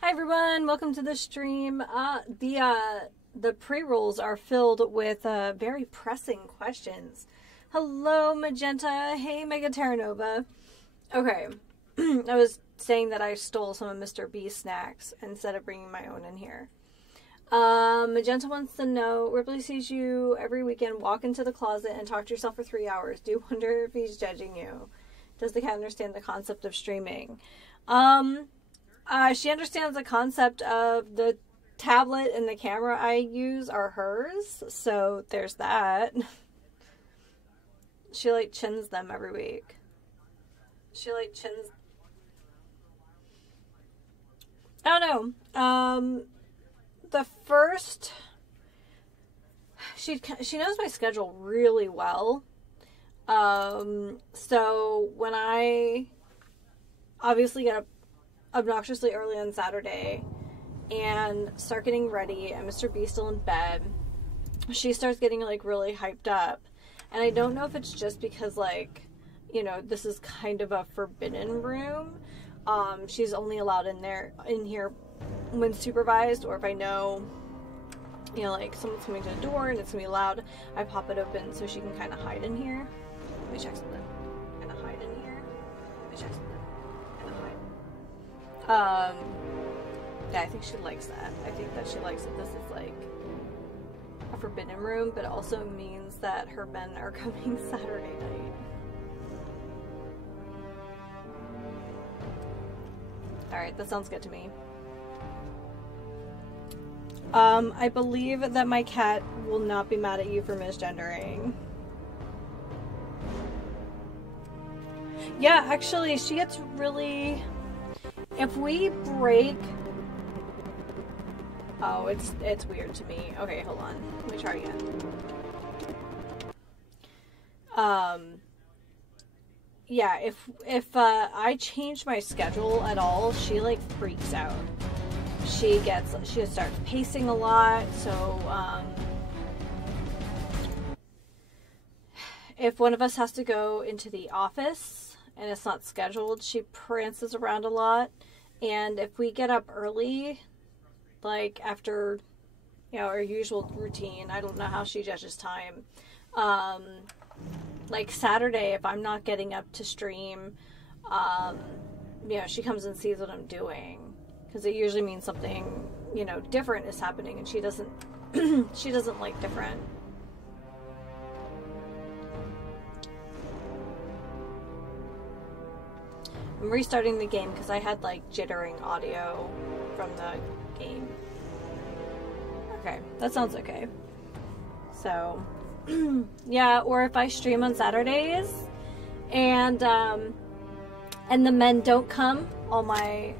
Hi everyone, welcome to the stream. The pre-rolls are filled with very pressing questions. Hello Magenta, hey Mega Terranova. Okay, I was saying that I stole some of Mr. B's snacks instead of bringing my own in here. Magenta wants to know, Ripley sees you every weekend walk into the closet and talk to yourself for 3 hours. Do you wonder if he's judging you? Does the cat understand the concept of streaming? She understands the concept of the tablet and the camera I use are hers, so there's that. She like chins them every week. She like chins. I don't know. The first, she knows my schedule really well. So when I obviously get up obnoxiously early on Saturday and start getting ready and Mr. B's still in bed, she starts getting like really hyped up. And I don't know if it's just because, like, you know, this is kind of a forbidden room. She's only allowed in here when supervised, or if I know, you know, like someone's coming to the door and it's gonna be loud, I pop it open so she can kind of hide in here. Let me check something. Kind of hide in here. Let me check something. Kind of hide. Yeah, I think she likes that. I think that she likes that this is like a forbidden room, but it also means that her men are coming Saturday night. Alright, that sounds good to me. I believe that my cat will not be mad at you for misgendering. Yeah, actually, she gets really... If we break... Oh, it's weird to me. Okay, hold on. Let me try again. Yeah, if I change my schedule at all, she like freaks out. She starts pacing a lot, so if one of us has to go into the office and it's not scheduled, she prances around a lot. And if we get up early, like after, you know, our usual routine, I don't know how she judges time. Like Saturday, if I'm not getting up to stream, you know, she comes and sees what I'm doing. Because it usually means something, you know, different is happening, and she doesn't, she doesn't like different. I'm restarting the game because I had like jittering audio from the game. Okay, that sounds okay. So, yeah, or if I stream on Saturdays and the men don't come, all my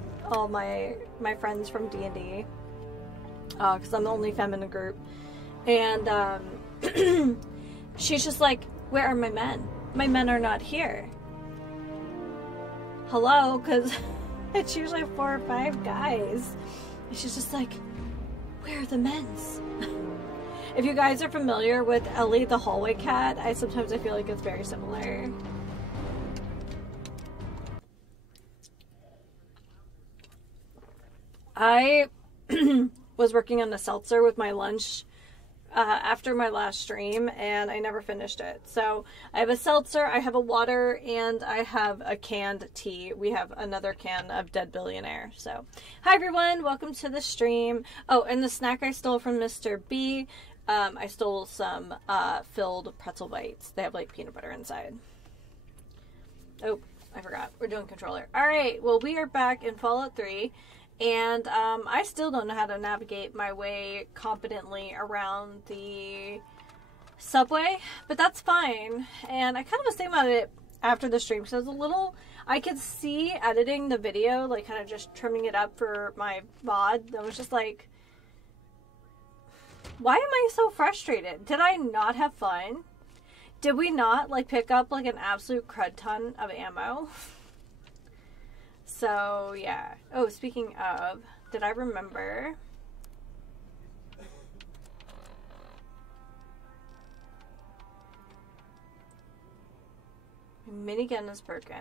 friends from D&D, because I'm the only femme in the group, and she's just like, where are my men? My men are not here. Hello? Because it's usually 4 or 5 guys. And she's just like, where are the men's? If you guys are familiar with Ellie the hallway cat, I sometimes feel like it's very similar. I was working on a seltzer with my lunch after my last stream, and I never finished it. So I have a seltzer, I have a water, and I have a canned tea. We have another can of Dead Billionaire. So hi everyone, welcome to the stream. Oh, and the snack I stole from Mr. B, I stole some filled pretzel bites. They have like peanut butter inside. Oh, I forgot. We're doing controller. Alright, well we are back in Fallout 3. And I still don't know how to navigate my way competently around the subway, but that's fine. And I kind of was thinking about it after the stream, because I was a little, I could see editing the video, like kind of just trimming it up for my VOD. I was just like, why am I so frustrated? Did I not have fun? Did we not like pick up like an absolute crud ton of ammo? So, yeah. Oh, speaking of, did I remember? My minigun is broken.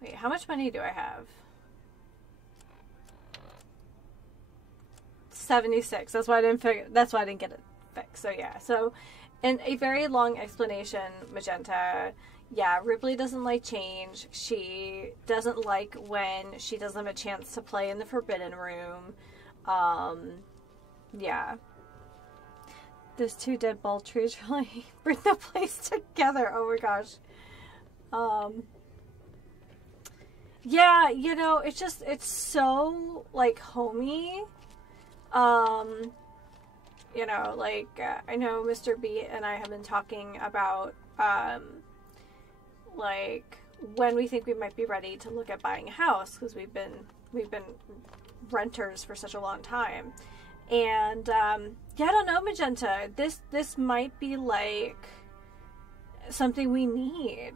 Wait, how much money do I have? 76. That's why I didn't get it fixed. So yeah. So in a very long explanation, Magenta, yeah, Ripley doesn't like change. She doesn't like when she doesn't have a chance to play in the Forbidden Room. Yeah. Those two dead ball trees really bring the place together. Oh my gosh. Yeah, you know, it's so, like, homey. You know, like, I know Mr. B and I have been talking about, like, when we think we might be ready to look at buying a house, because we've been renters for such a long time. And, yeah, I don't know, Magenta, this might be, like, something we need.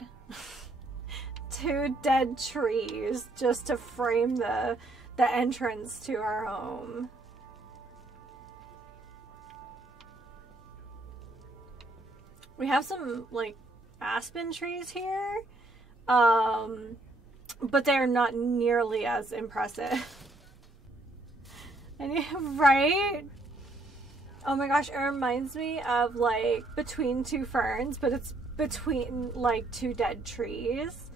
2 dead trees just to frame the entrance to our home. We have some, like, aspen trees here, but they're not nearly as impressive. Right? Oh my gosh, it reminds me of, like, Between Two Ferns, but it's between, like, 2 dead trees.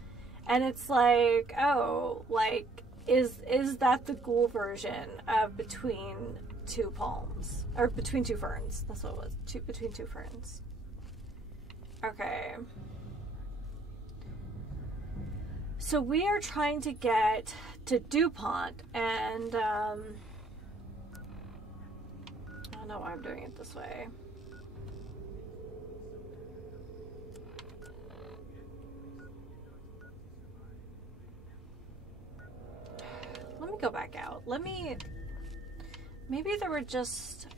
And it's like, oh, like, is that the ghoul version of Between Two Palms? Or Between Two Ferns. That's what it was. Between Two Ferns. Okay. So we are trying to get to DuPont, and, I don't know why I'm doing it this way. Let me go back out. Maybe there were just,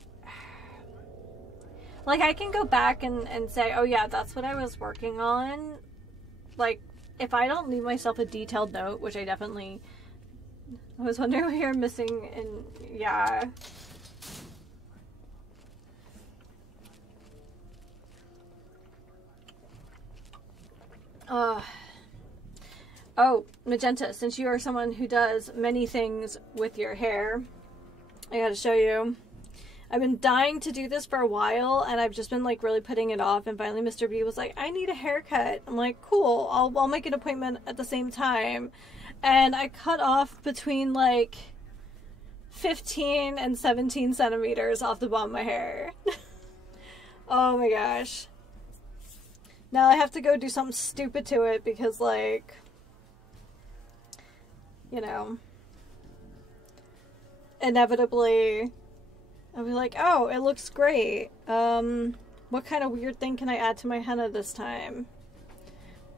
like, I can go back and say, oh yeah, that's what I was working on. Like, if I don't leave myself a detailed note, which I was wondering what you're missing, and yeah. Oh, Magenta, since you are someone who does many things with your hair, I gotta show you. I've been dying to do this for a while, and I've just been, like, really putting it off, and finally Mr. B was like, I need a haircut. I'm like, cool, I'll make an appointment at the same time. And I cut off between, like, 15 and 17 centimeters off the bottom of my hair. Oh my gosh. Now I have to go do something stupid to it because, like, you know, inevitably I'll be like, oh, it looks great. What kind of weird thing can I add to my henna this time?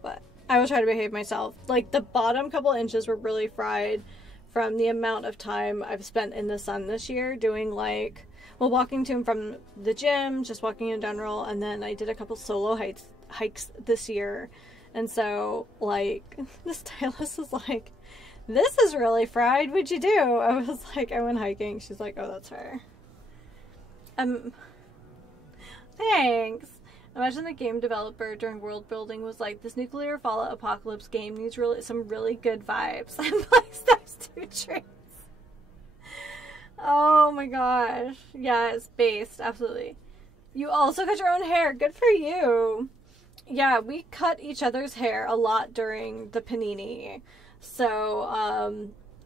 But I will try to behave myself. Like, the bottom couple inches were really fried from the amount of time I've spent in the sun this year doing, like, well, walking to and from the gym, just walking in general, and then I did a couple solo hikes this year. And so, like, the stylist was like, this is really fried. What'd you do? I was like, I went hiking. She's like, oh, that's fair. Thanks. Imagine the game developer during world building was like, this nuclear fallout apocalypse game needs some really good vibes. And place those 2 trees. Oh my gosh. Yeah, it's based. Absolutely. You also cut your own hair. Good for you. Yeah, we cut each other's hair a lot during the panini. So,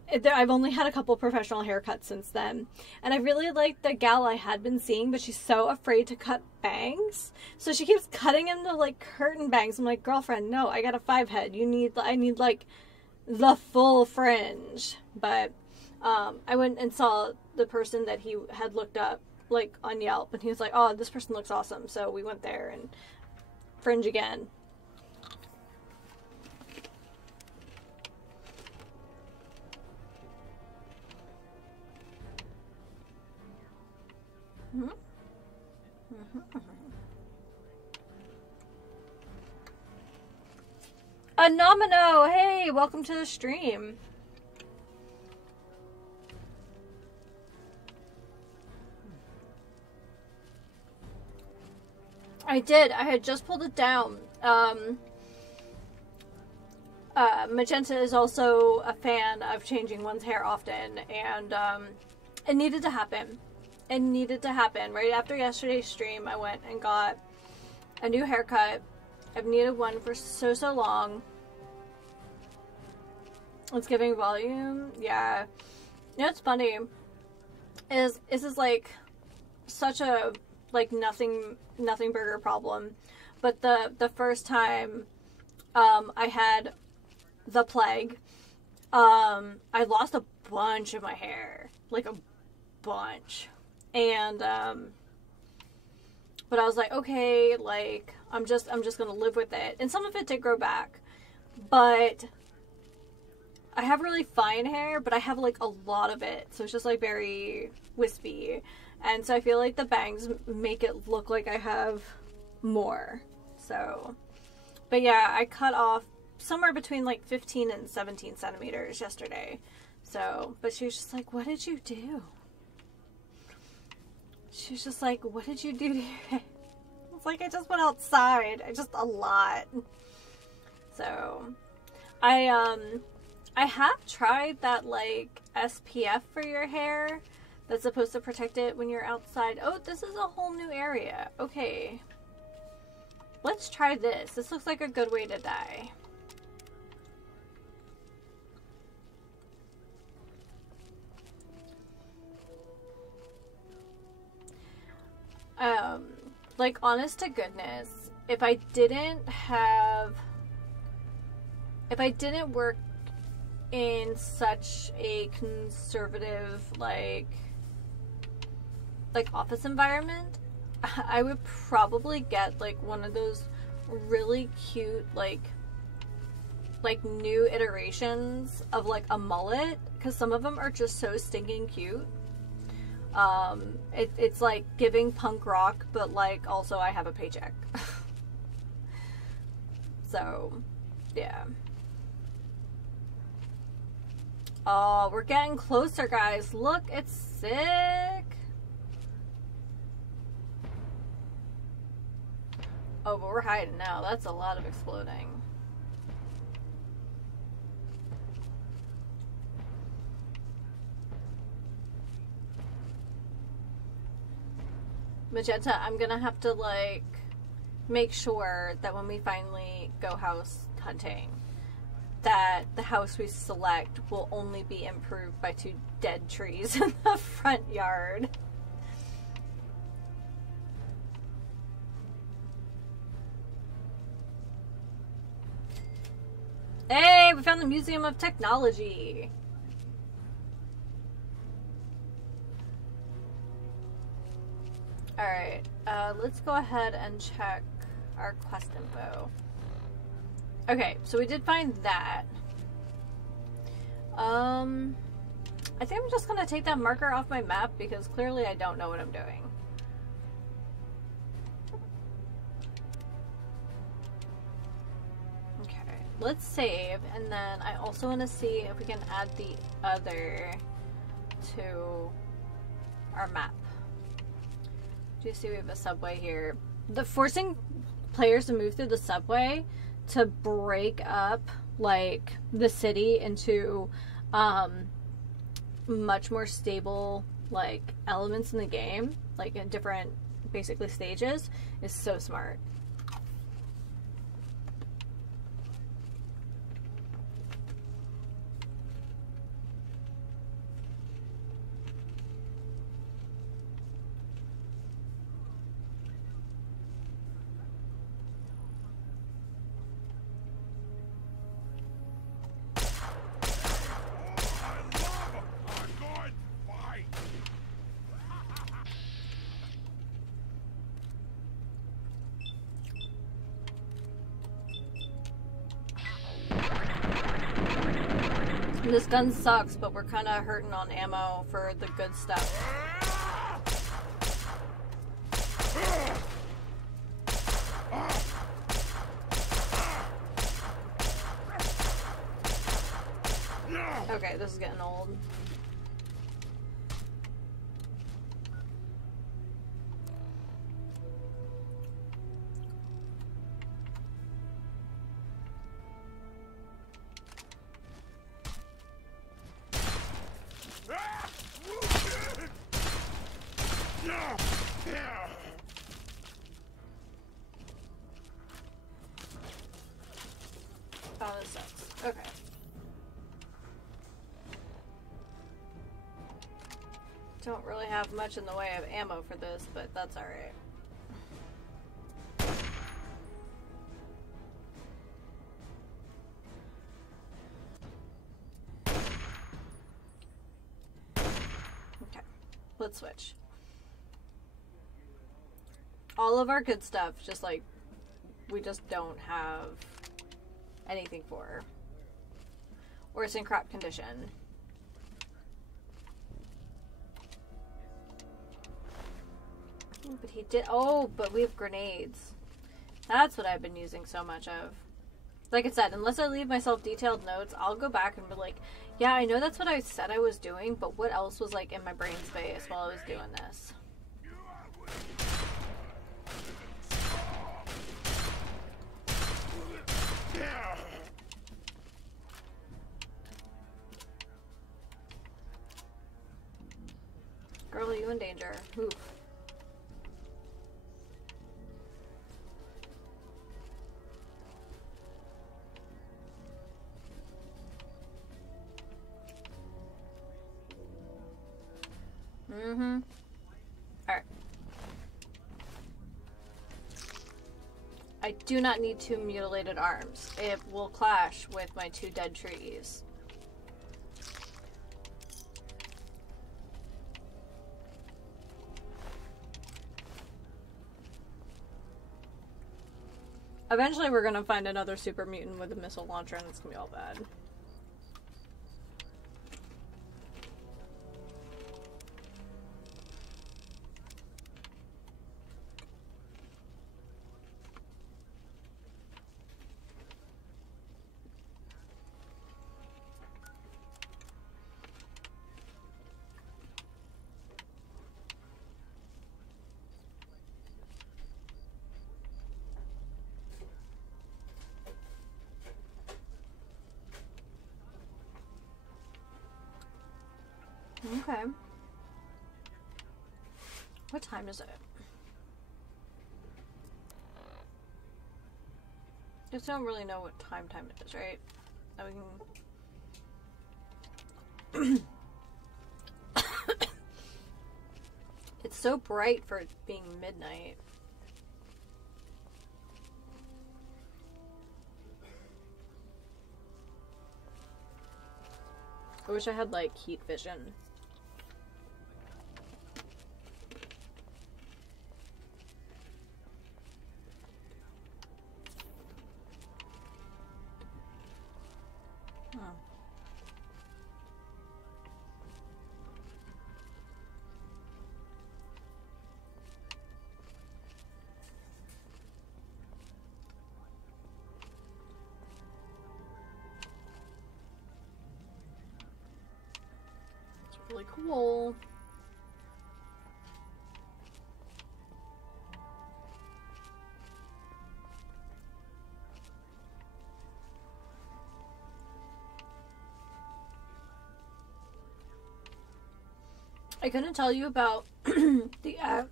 I've only had a couple professional haircuts since then. And I really like the gal I had been seeing, but she's so afraid to cut bangs. So she keeps cutting into, like, curtain bangs. I'm like, girlfriend, no, I got a 5 head. I need, like, the full fringe. But, I went and saw the person that he had looked up, like, on Yelp. And he was like, oh, this person looks awesome. So we went there and fringe again. Anomino, hey, welcome to the stream. I did. I had just pulled it down. Magenta is also a fan of changing one's hair often, and it needed to happen. It needed to happen. Right after yesterday's stream, I went and got a new haircut. I've needed one for so long. It's giving volume. Yeah. You know what's funny is this is like such a like nothing burger problem. But the first time I had the plague, I lost a bunch of my hair. Like a bunch. And but I was like, okay, like I'm just gonna live with it. And some of it did grow back. But I have really fine hair, but I have like a lot of it. So it's just like very wispy. And so I feel like the bangs make it look like I have more. So, but yeah, I cut off somewhere between like 15 and 17 centimeters yesterday. So, but she was just like, what did you do? She was just like, what did you do to your hair? I was like, I just went outside. A lot. So, I have tried that, like, SPF for your hair that's supposed to protect it when you're outside. Oh, this is a whole new area. Okay. Let's try this. This looks like a good way to die. Like, honest to goodness, if I didn't work in such a conservative like office environment, I would probably get like one of those really cute like new iterations of like a mullet, because some of them are just so stinking cute. It's like giving punk rock, but like also I have a paycheck. So yeah. Oh, we're getting closer, guys. Look, it's sick. Oh, but we're hiding now. That's a lot of exploding. Magenta, I'm gonna have to, like, make sure that when we finally go house hunting, that the house we select will only be improved by 2 dead trees in the front yard. Hey, we found the Museum of Technology. Alright, let's go ahead and check our quest info. Okay, so we did find that. I think I'm just gonna take that marker off my map because clearly I don't know what I'm doing. Okay, let's save, and then I also want to see if we can add the other to our map. Do you see we have a subway here? The forcing players to move through the subway to break up like the city into much more stable like elements in the game, like in different basically stages, is so smart. This gun sucks, but we're kind of hurting on ammo for the good stuff. Okay, this is getting old. Common sense. Okay. Don't really have much in the way of ammo for this, but that's alright. Okay, let's switch. All of our good stuff, just like, we just don't have anything for. Or it's in crap condition. But he did. Oh, but we have grenades. That's what I've been using so much of. Like I said, unless I leave myself detailed notes, I'll go back and be like, yeah, I know that's what I said I was doing, but what else was like in my brain space while I was doing this? Girl, you in danger. Oof. Mm-hmm. Alright. I do not need 2 mutilated arms. It will clash with my 2 dead trees. Eventually we're gonna find another super mutant with a missile launcher and it's gonna be all bad. Okay. What time is it? Just don't really know what time it is, right? Now we can... It's so bright for it being midnight. I wish I had, like, heat vision. Really cool. I couldn't tell you about the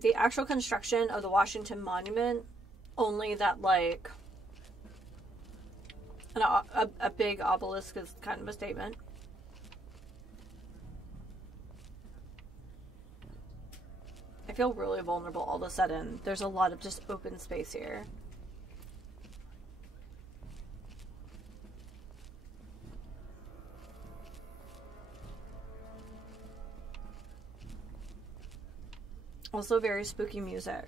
the actual construction of the Washington Monument, only that like a big obelisk is kind of a statement. I feel really vulnerable all of a sudden. There's a lot of just open space here. Also very spooky music.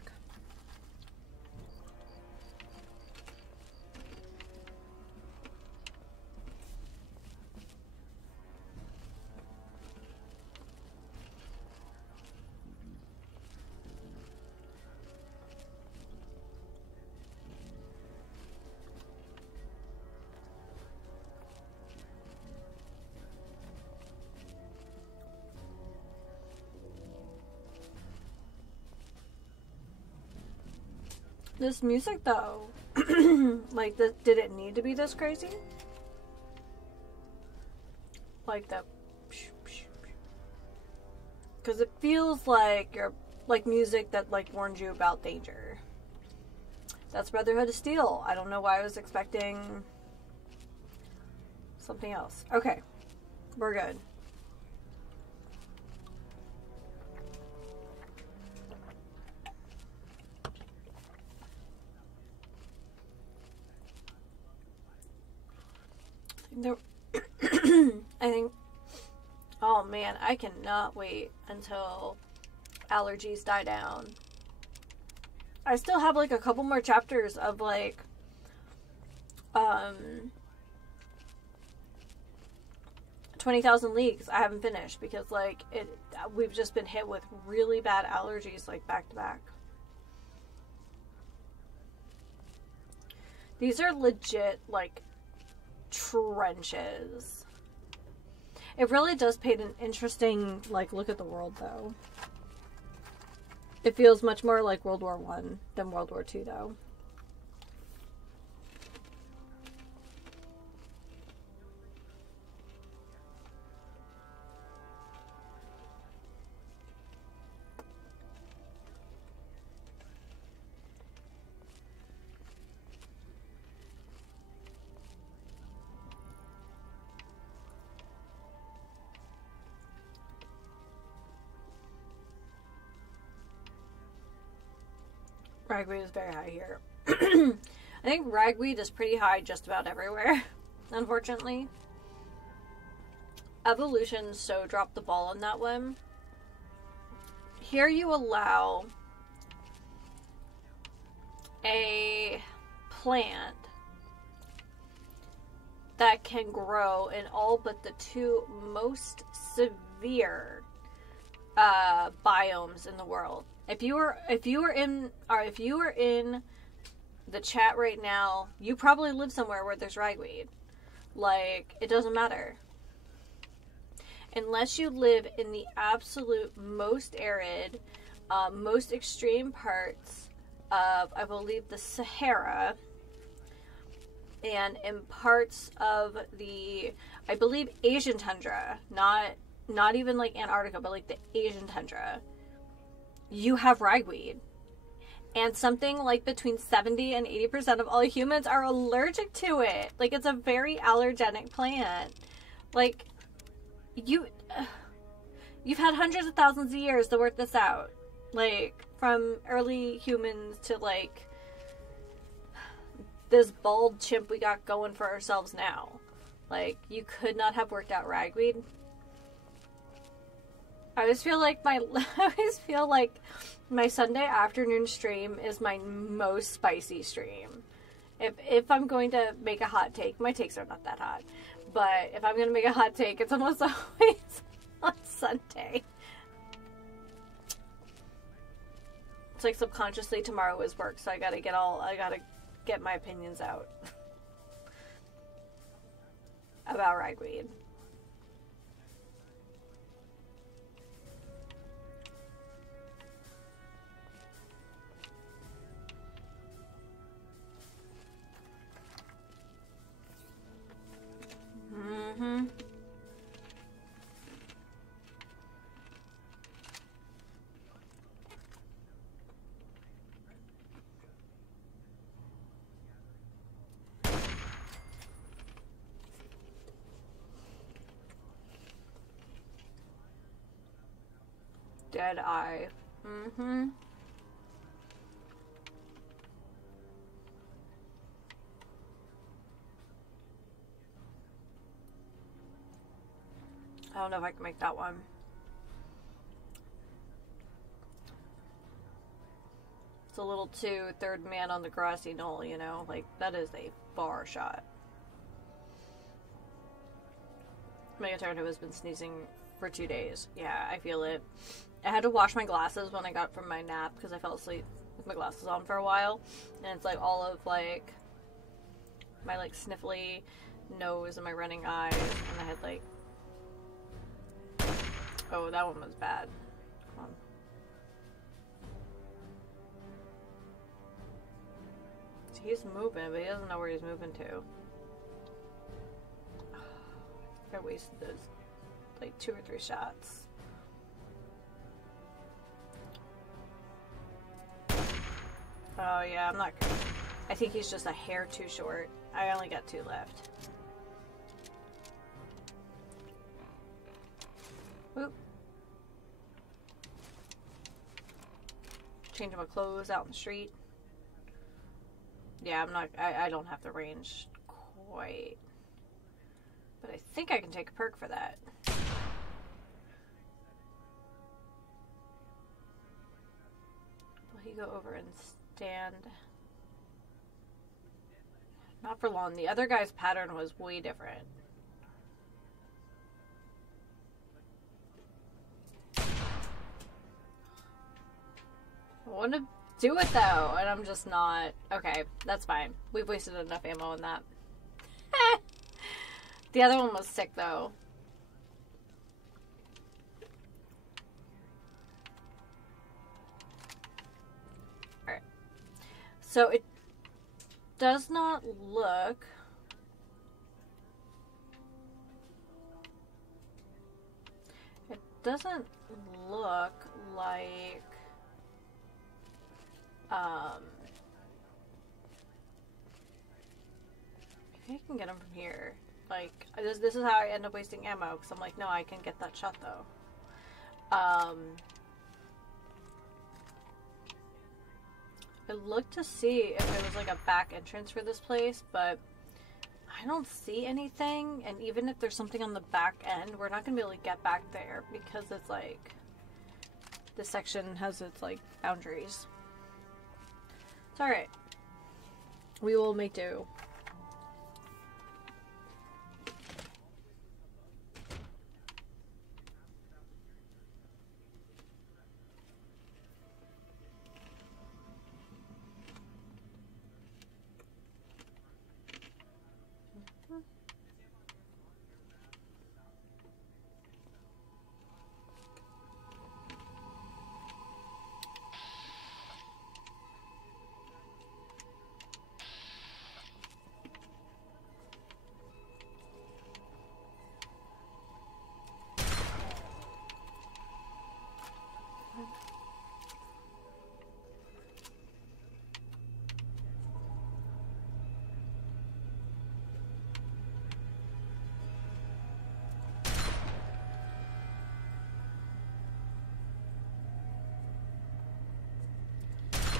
This music, though, like, did it need to be this crazy? Like the, because it feels like you're like music that like warns you about danger. That's Brotherhood of Steel. I don't know why I was expecting something else. Okay. We're good. I think, oh man, I cannot wait until allergies die down. I still have like a couple more chapters of like 20,000 Leagues I haven't finished because like we've just been hit with really bad allergies like back to back. These are legit like trenches. It really does paint an interesting like look at the world though. It feels much more like World War I than World War II though. Ragweed is very high here. I think ragweed is pretty high just about everywhere, unfortunately. Evolution so dropped the ball on that one. Here you allow a plant that can grow in all but the two most severe biomes in the world. If you were in the chat right now, you probably live somewhere where there's ragweed. Like, it doesn't matter. Unless you live in the absolute most arid, most extreme parts of, I believe, the Sahara, and in parts of the, I believe, Asian tundra, not even like Antarctica, but like the Asian tundra, you have ragweed. And something like between 70 and 80% of all humans are allergic to it. Like, it's a very allergenic plant. Like, you've had hundreds of thousands of years to work this out. Like, from early humans to, like, this bald chimp we got going for ourselves now. Like, you could not have worked out ragweed. I always feel like my Sunday afternoon stream is my most spicy stream. If I'm going to make a hot take, my takes are not that hot, but if I'm going to make a hot take, it's almost always on Sunday. It's like subconsciously tomorrow is work, so I gotta get my opinions out about ragweed. Mm-hmm. Dead eye. Mm-hmm. I don't know if I can make that one. It's a little too third man on the grassy knoll, you know? Like, that is a far shot. Megatarno has been sneezing for 2 days. Yeah, I feel it. I had to wash my glasses when I got from my nap because I fell asleep with my glasses on for a while. And it's like all of like my like sniffly nose and my running eyes. And I had like, oh, that one was bad. Come on. He's moving, but he doesn't know where he's moving to. I wasted those like 2 or 3 shots. Oh yeah, I'm not I think he's just a hair too short. I only got 2 left. Oop. Changing my clothes out in the street. Yeah, I don't have the range quite. But I think I can take a perk for that. Will he go over and stand? Not for long. The other guy's pattern was way different. I want to do it though, and I'm just not. Okay, that's fine. We've wasted enough ammo on that. The other one was sick though. Alright. So it does not look... It doesn't look like... Maybe I can get him from here. Like, this is how I end up wasting ammo, because I'm like, no, I can get that shot, though. I looked to see if there was, like, a back entrance for this place, but I don't see anything, and even if there's something on the back end, we're not going to be able to get back there, because it's, like, this section has its, like, boundaries. It's alright. We will make do.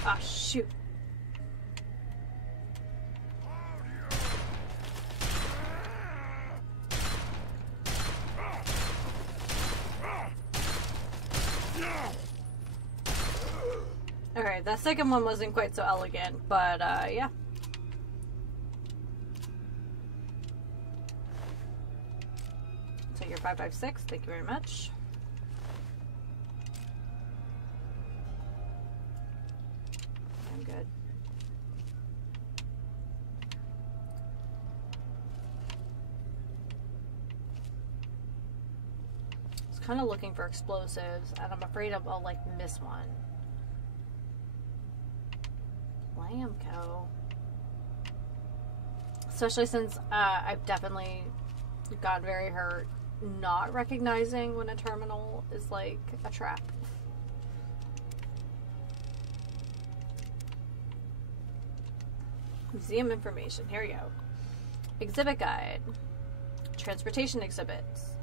Ah, shoot. Alright, that second one wasn't quite so elegant, but, yeah. So you're 556, thank you very much. I'm good. I was kind of looking for explosives, and I'm afraid I'll like, miss one. Lamco. Especially since I've definitely got very hurt not recognizing when a terminal is like a trap. Museum information. Here we go. Exhibit guide. Transportation exhibits.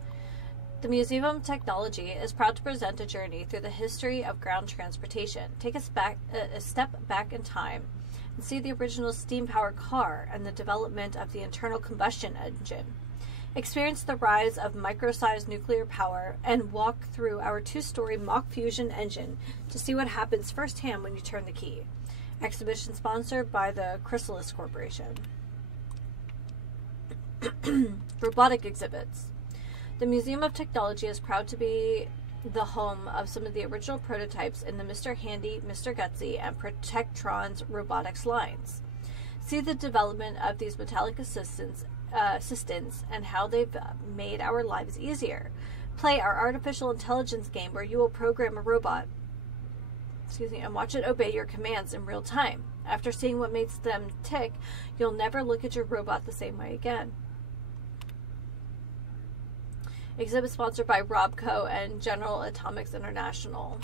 The Museum of Technology is proud to present a journey through the history of ground transportation. Take us back a step back in time and see the original steam-powered car and the development of the internal combustion engine. Experience the rise of micro-sized nuclear power and walk through our 2-story mock fusion engine to see what happens firsthand when you turn the key. Exhibition sponsored by the Chrysalis Corporation. Robotic exhibits. The Museum of Technology is proud to be the home of some of the original prototypes in the Mr. Handy, Mr. Gutsy, and Protectron's robotics lines. See the development of these metallic assistants and how they've made our lives easier. Play our artificial intelligence game where you will program a robot, and watch it obey your commands in real time. After seeing what makes them tick, you'll never look at your robot the same way again. Exhibit sponsored by Robco and General Atomics International.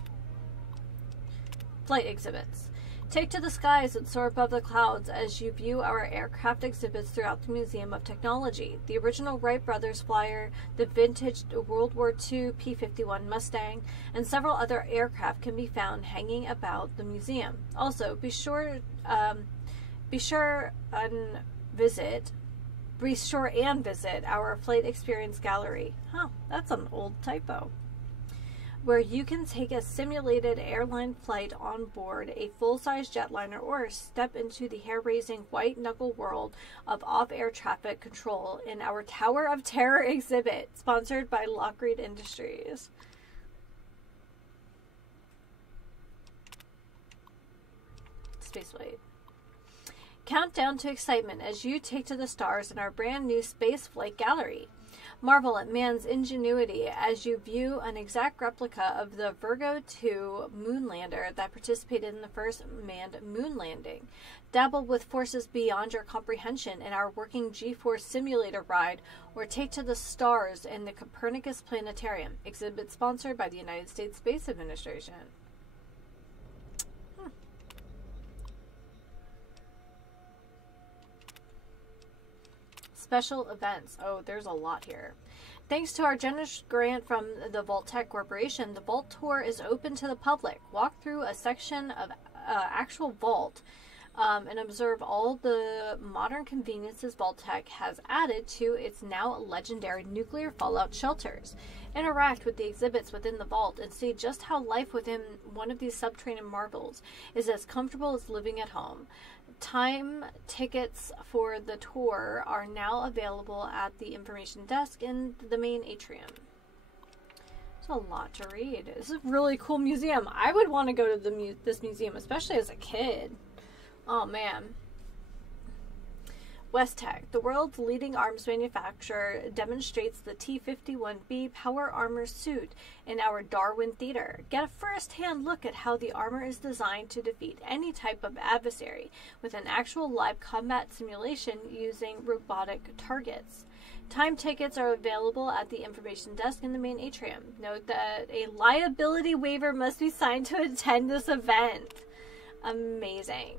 Flight exhibits. Take to the skies and soar above the clouds as you view our aircraft exhibits throughout the Museum of Technology. The original Wright brothers flyer, the vintage World War II P-51 Mustang, and several other aircraft can be found hanging about the museum. Also, be sure and visit our Flight Experience Gallery. Huh, that's an old typo. Where you can take a simulated airline flight on board a full-size jetliner or step into the hair-raising white-knuckle world of off-air traffic control in our Tower of Terror exhibit, sponsored by Lockheed Industries. Spaceflight. Countdown to excitement as you take to the stars in our brand new Spaceflight Gallery. Marvel at man's ingenuity as you view an exact replica of the Virgo 2 moonlander that participated in the first manned moon landing. Dabble with forces beyond your comprehension in our working G-Force simulator ride, or take to the stars in the Copernicus Planetarium. Exhibit sponsored by the United States Space Administration. Special events. Oh, there's a lot here. Thanks to our generous grant from the Vault Tech Corporation, the Vault Tour is open to the public. Walk through a section of actual vault and observe all the modern conveniences Vault Tech has added to its now legendary nuclear fallout shelters. Interact with the exhibits within the vault and see just how life within one of these subterranean marvels is as comfortable as living at home. Time tickets for the tour are now available at the information desk in the main atrium. There's a lot to read. This is a really cool museum. I would want to go to this museum, especially as a kid. Oh man. Westech, the world's leading arms manufacturer, demonstrates the T-51B power armor suit in our Darwin Theater. Get a first-hand look at how the armor is designed to defeat any type of adversary with an actual live combat simulation using robotic targets. Time tickets are available at the information desk in the main atrium. Note that a liability waiver must be signed to attend this event. Amazing.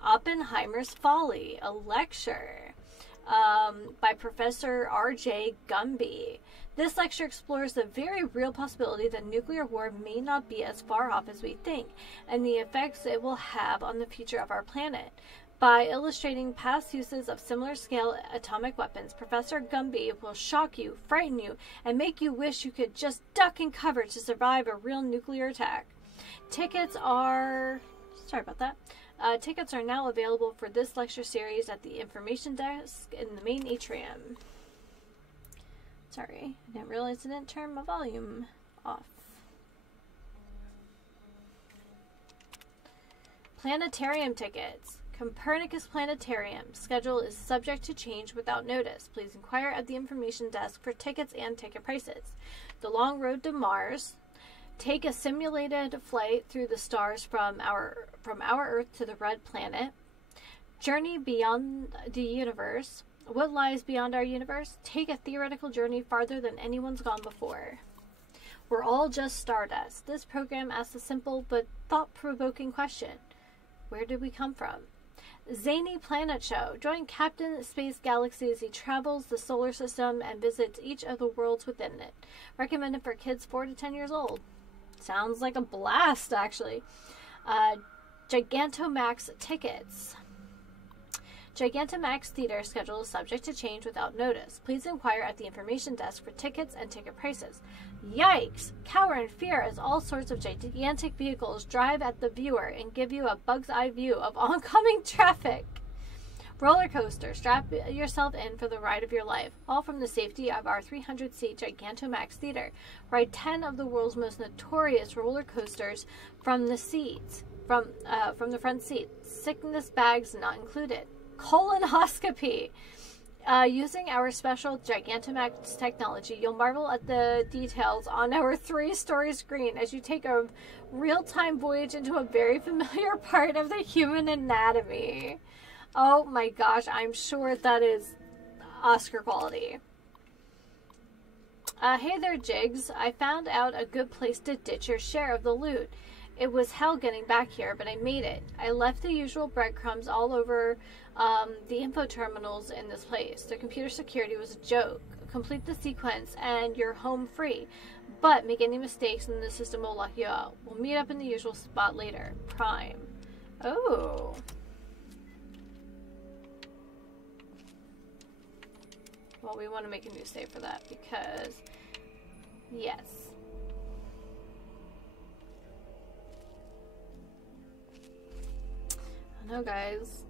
Oppenheimer's Folly, a lecture by Professor R.J. Gumby. This lecture explores the very real possibility that nuclear war may not be as far off as we think, and the effects it will have on the future of our planet. By illustrating past uses of similar scale atomic weapons, Professor Gumby will shock you, frighten you, and make you wish you could just duck and cover to survive a real nuclear attack. Tickets are now available for this lecture series at the information desk in the main atrium. Sorry, I didn't realize I didn't turn my volume off. Planetarium tickets. Copernicus Planetarium. Schedule is subject to change without notice. Please inquire at the information desk for tickets and ticket prices. The Long Road to Mars. Take a simulated flight through the stars from our Earth to the Red Planet. Journey beyond the universe. What lies beyond our universe? Take a theoretical journey farther than anyone's gone before. We're all just stardust. This program asks a simple but thought-provoking question. Where did we come from? Zany Planet Show. Join Captain Space Galaxy as he travels the solar system and visits each of the worlds within it. Recommended for kids 4 to 10 years old. Sounds like a blast, actually. Gigantamax tickets. Gigantamax Theater schedule is subject to change without notice. Please inquire at the information desk for tickets and ticket prices. Yikes! Cower in fear as all sorts of gigantic vehicles drive at the viewer and give you a bug's eye view of oncoming traffic. Roller coaster. Strap yourself in for the ride of your life, all from the safety of our 300-seat Gigantamax Theater. Ride 10 of the world's most notorious roller coasters from the front seat. Sickness bags not included. Colonoscopy. Using our special Gigantamax technology, you'll marvel at the details on our 3-story screen as you take a real-time voyage into a very familiar part of the human anatomy. Oh my gosh, I'm sure that is Oscar quality. Hey there, Jigs. I found out a good place to ditch your share of the loot. It was hell getting back here, but I made it. I left the usual breadcrumbs all over the info terminals in this place. The computer security was a joke. Complete the sequence and you're home free. But make any mistakes and the system will lock you out. We'll meet up in the usual spot later. Prime. Oh. Well, we want to make a new save for that because, yes. I know, guys.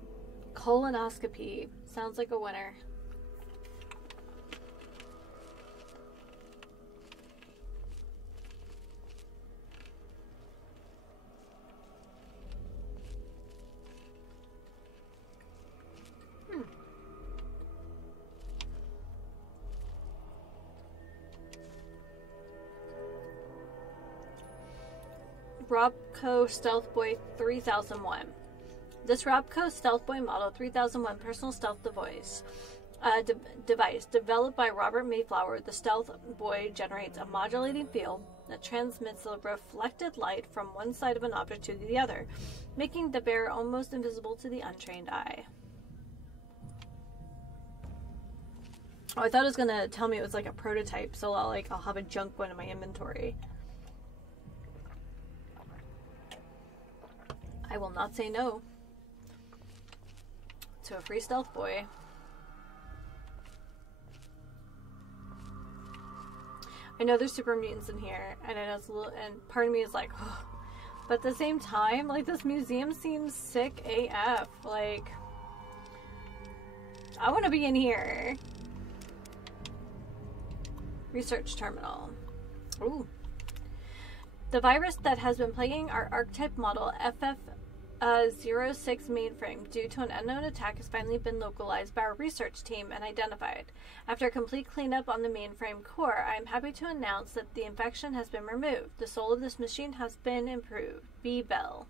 Colonoscopy sounds like a winner. Robco Stealth Boy 3001. This Robco Stealth Boy Model 3001 personal stealth device, developed by Robert Mayflower, the Stealth Boy generates a modulating field that transmits the reflected light from one side of an object to the other, making the bearer almost invisible to the untrained eye. Oh, I thought it was going to tell me it was like a prototype, so I'll have a junk one in my inventory. I will not say no to a free stealth boy. I know there's super mutants in here, and I know it's a little, and part of me is like, oh. But at the same time, like, this museum seems sick AF. Like, I want to be in here. Research terminal. Ooh. The virus that has been plaguing our archetype model FF06 mainframe due to an unknown attack has finally been localized by our research team and identified. After a complete cleanup on the mainframe core, I am happy to announce that the infection has been removed. The soul of this machine has been improved. B. Bell.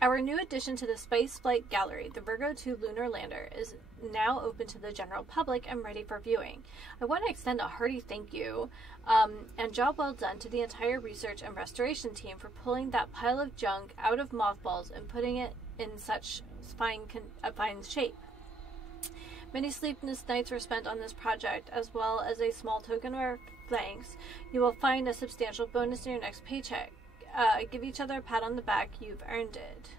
Our new addition to the Space Flight Gallery, the Virgo 2 lunar lander, is now open to the general public and ready for viewing. I want to extend a hearty thank you and job well done to the entire research and restoration team for pulling that pile of junk out of mothballs and putting it in such fine shape. Many sleepless nights were spent on this project, as well as a small token of our thanks. You will find a substantial bonus in your next paycheck. Give each other a pat on the back. You've earned it.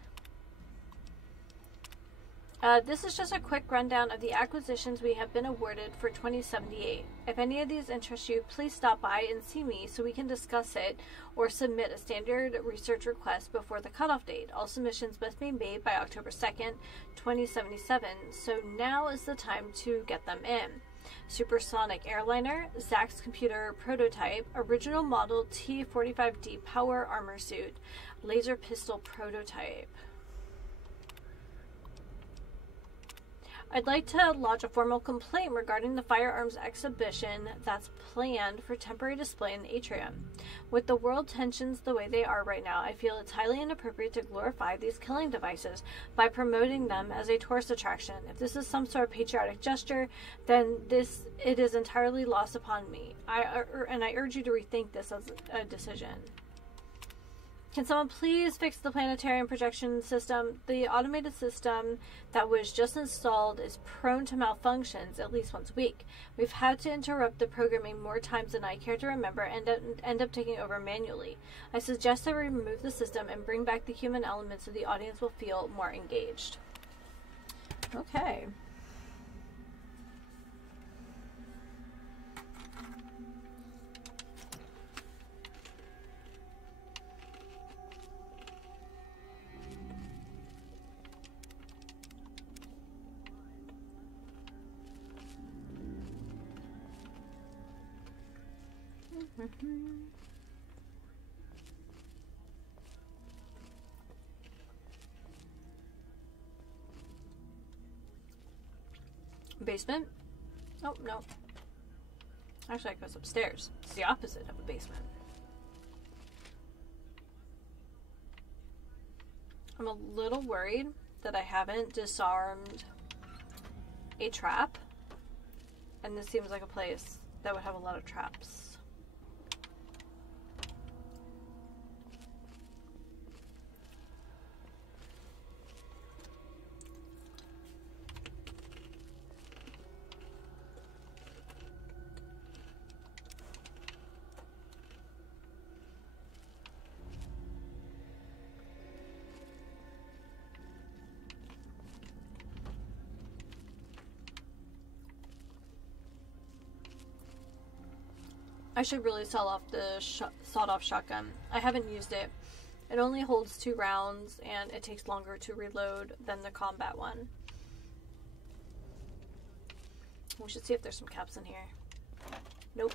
This is just a quick rundown of the acquisitions we have been awarded for 2078. If any of these interest you, please stop by and see me so we can discuss it or submit a standard research request before the cutoff date. All submissions must be made by October 2nd, 2077, so now is the time to get them in. Supersonic airliner, Zach's computer prototype, original model T-45D power armor suit, laser pistol prototype. I'd like to lodge a formal complaint regarding the firearms exhibition that's planned for temporary display in the atrium. With the world tensions the way they are right now, I feel it's highly inappropriate to glorify these killing devices by promoting them as a tourist attraction. If this is some sort of patriotic gesture, then it is entirely lost upon me. I urge you to rethink this as a decision. Can someone please fix the planetarium projection system? The automated system that was just installed is prone to malfunctions at least once a week. We've had to interrupt the programming more times than I care to remember and end up taking over manually. I suggest that we remove the system and bring back the human element so the audience will feel more engaged. Okay. Basement? Oh, no. Actually, it goes upstairs. It's the opposite of a basement. I'm a little worried that I haven't disarmed a trap. And this seems like a place that would have a lot of traps. I should really sell off the sawed-off shotgun. I haven't used it. It only holds 2 rounds, and it takes longer to reload than the combat one. We should see if there's some caps in here. Nope.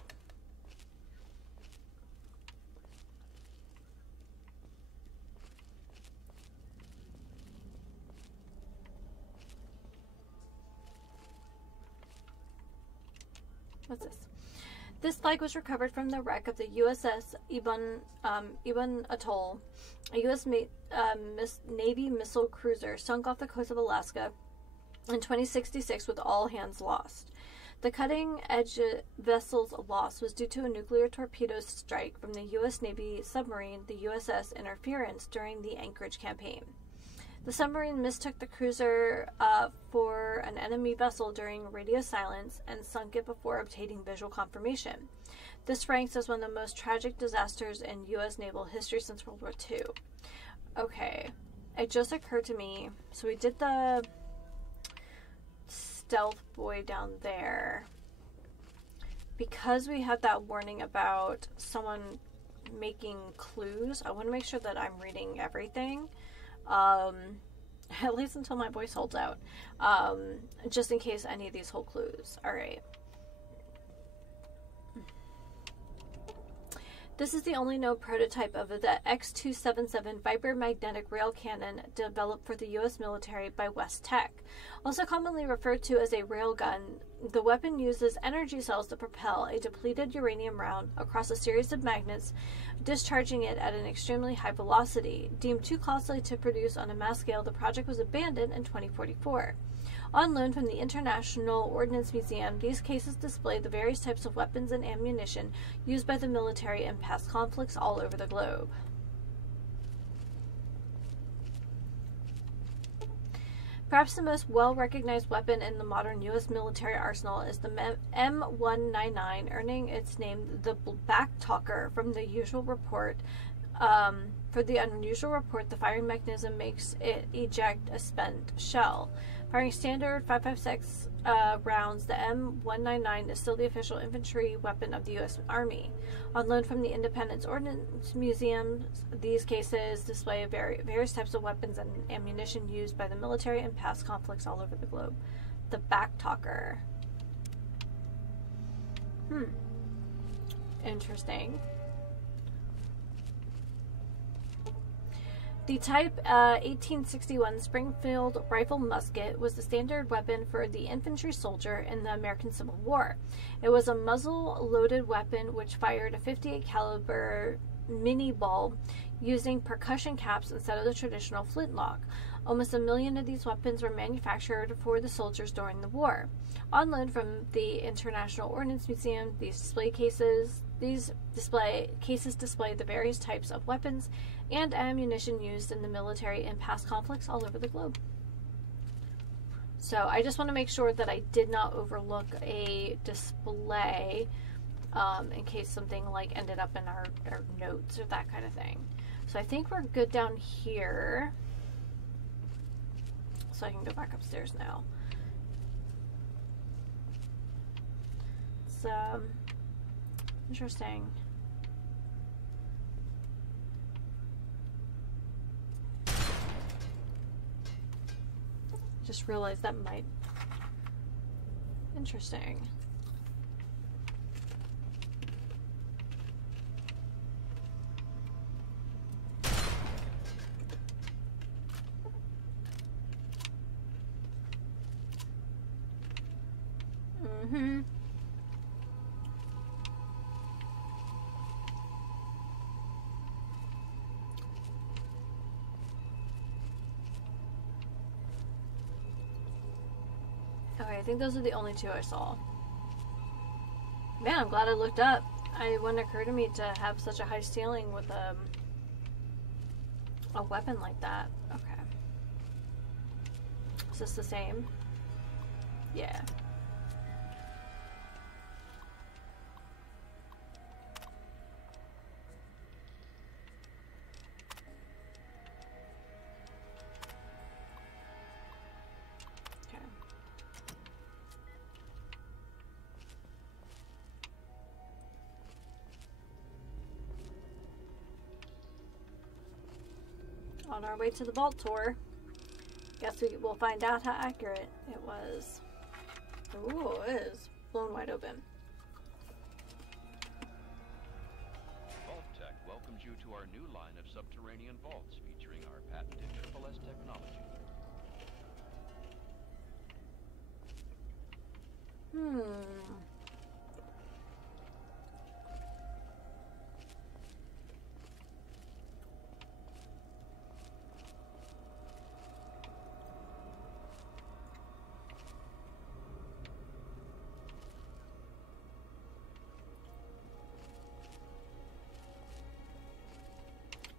What's this? This flag was recovered from the wreck of the USS Ibn Atoll, a U.S. Navy missile cruiser sunk off the coast of Alaska in 2066 with all hands lost. The cutting-edge vessel's loss was due to a nuclear torpedo strike from the U.S. Navy submarine, the USS Interference, during the Anchorage campaign. The submarine mistook the cruiser for an enemy vessel during radio silence and sunk it before obtaining visual confirmation. This ranks as one of the most tragic disasters in U.S. naval history since World War II. Okay, it just occurred to me, so we did the stealth boy down there. Because we had that warning about someone making clues, I want to make sure that I'm reading everything. At least until my voice holds out. Just in case any of these hold clues. Alright. This is the only known prototype of the X277 Viper magnetic rail cannon developed for the U.S. military by West Tech. Also commonly referred to as a railgun, the weapon uses energy cells to propel a depleted uranium round across a series of magnets, discharging it at an extremely high velocity. Deemed too costly to produce on a mass scale, the project was abandoned in 2044. On loan from the International Ordnance Museum, these cases display the various types of weapons and ammunition used by the military in past conflicts all over the globe. Perhaps the most well-recognized weapon in the modern U.S. military arsenal is the M199, earning its name the Back Talker from the usual report. For the unusual report, the firing mechanism makes it eject a spent shell. Firing standard 5.56 rounds, the M199 is still the official infantry weapon of the U.S. Army. On loan from the Independence Ordnance Museum, these cases display various types of weapons and ammunition used by the military in past conflicts all over the globe. The Back Talker. Interesting. The Type 1861 Springfield rifle musket was the standard weapon for the infantry soldier in the American Civil War. It was a muzzle-loaded weapon which fired a .58 caliber mini ball using percussion caps instead of the traditional flintlock. Almost 1 million of these weapons were manufactured for the soldiers during the war. On loan from the International Ordnance Museum, these display cases display the various types of weapons and ammunition used in the military in past conflicts all over the globe. So I just want to make sure that I did not overlook a display in case something like ended up in our notes or that kind of thing. So I think we're good down here. So I can go back upstairs now. It's interesting. Just realized that might... Interesting. Okay, I think those are the only two I saw. Man, I'm glad I looked up. It wouldn't occur to me to have such a high ceiling with a weapon like that. Okay. Is this the same? Yeah. On our way to the vault tour. Guess we will find out how accurate it was. Ooh, it is blown wide open. Vault Tech welcomes you to our new line of subterranean vaults featuring our patented SSS technology.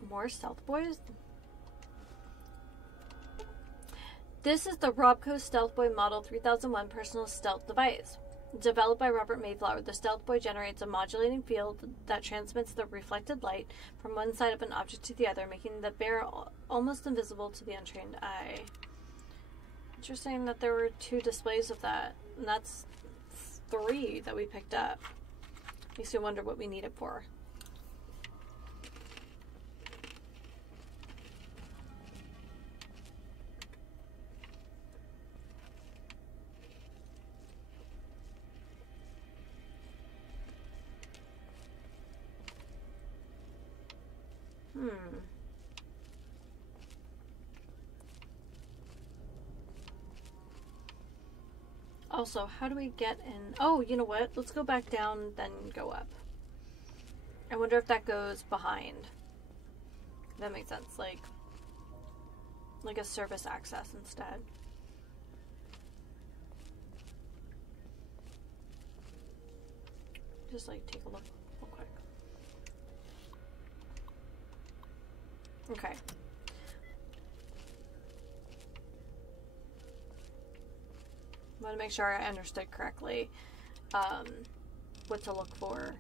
More stealth boys? This is the Robco Stealth Boy Model 3001 personal stealth device. Developed by Robert Mayflower, the Stealth Boy generates a modulating field that transmits the reflected light from one side of an object to the other, making the bearer almost invisible to the untrained eye. Interesting that there were 2 displays of that, and that's 3 that we picked up. Makes me wonder what we need it for. Also, how do we get in? Oh, you know what? Let's go back down, then go up. I wonder if that goes behind. That makes sense. Like a service access instead. Just take a look real quick. Okay. I want to make sure I understood correctly what to look for.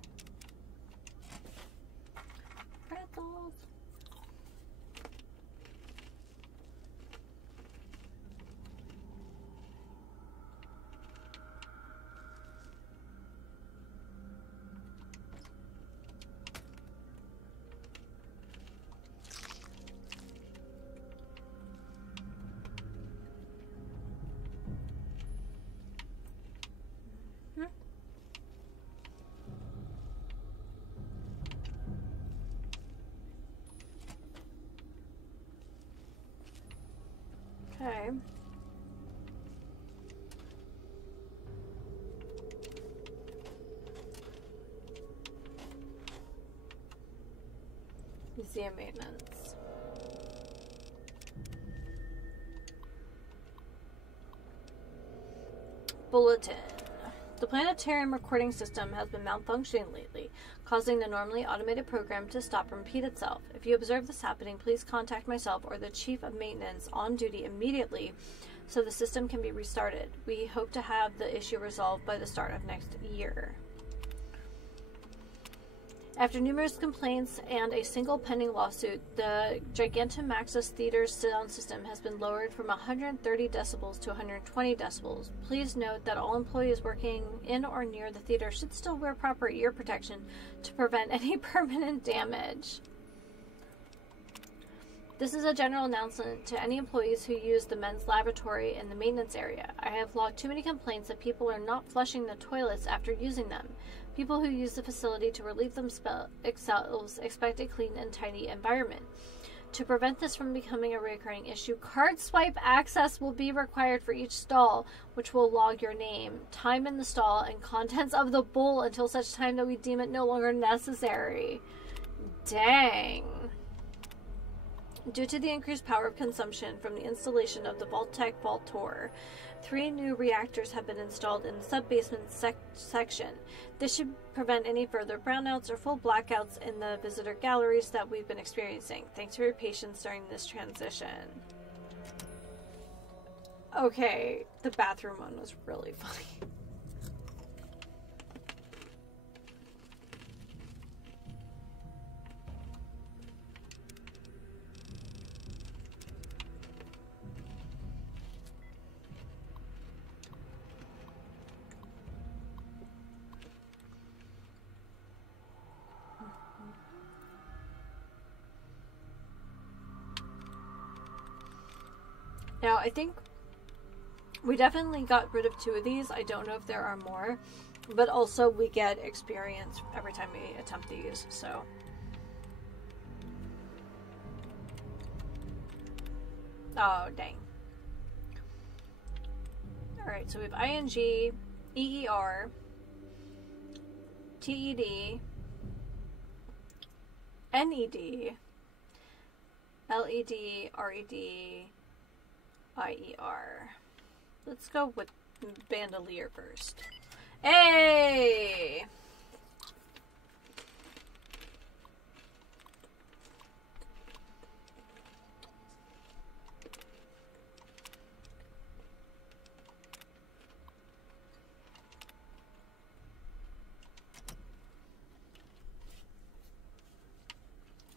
Pretzels. Okay. Museum maintenance. Bulletin. The planetarium recording system has been malfunctioning lately, causing the normally automated program to stop and repeat itself. If you observe this happening, please contact myself or the Chief of Maintenance on duty immediately so the system can be restarted. We hope to have the issue resolved by the start of next year. After numerous complaints and a single pending lawsuit, the Gigantamaxis Theater's sound system has been lowered from 130 decibels to 120 decibels. Please note that all employees working in or near the theater should still wear proper ear protection to prevent any permanent damage. This is a general announcement to any employees who use the men's lavatory in the maintenance area. I have logged too many complaints that people are not flushing the toilets after using them. People who use the facility to relieve themselves expect a clean and tidy environment. To prevent this from becoming a recurring issue, card swipe access will be required for each stall, which will log your name, time in the stall, and contents of the bowl until such time that we deem it no longer necessary. Dang. Due to the increased power consumption from the installation of the Vault-Tec Vault Tour, 3 new reactors have been installed in the sub-basement section. This should prevent any further brownouts or full blackouts in the visitor galleries that we've been experiencing. Thanks for your patience during this transition. Okay, the bathroom one was really funny. Now, I think we definitely got rid of 2 of these. I don't know if there are more. But also, we get experience every time we attempt these, so. Oh, dang. Alright, so we have ING, EER, TED, NED, LED, RED, IER. Let's go with Bandolier first. Hey!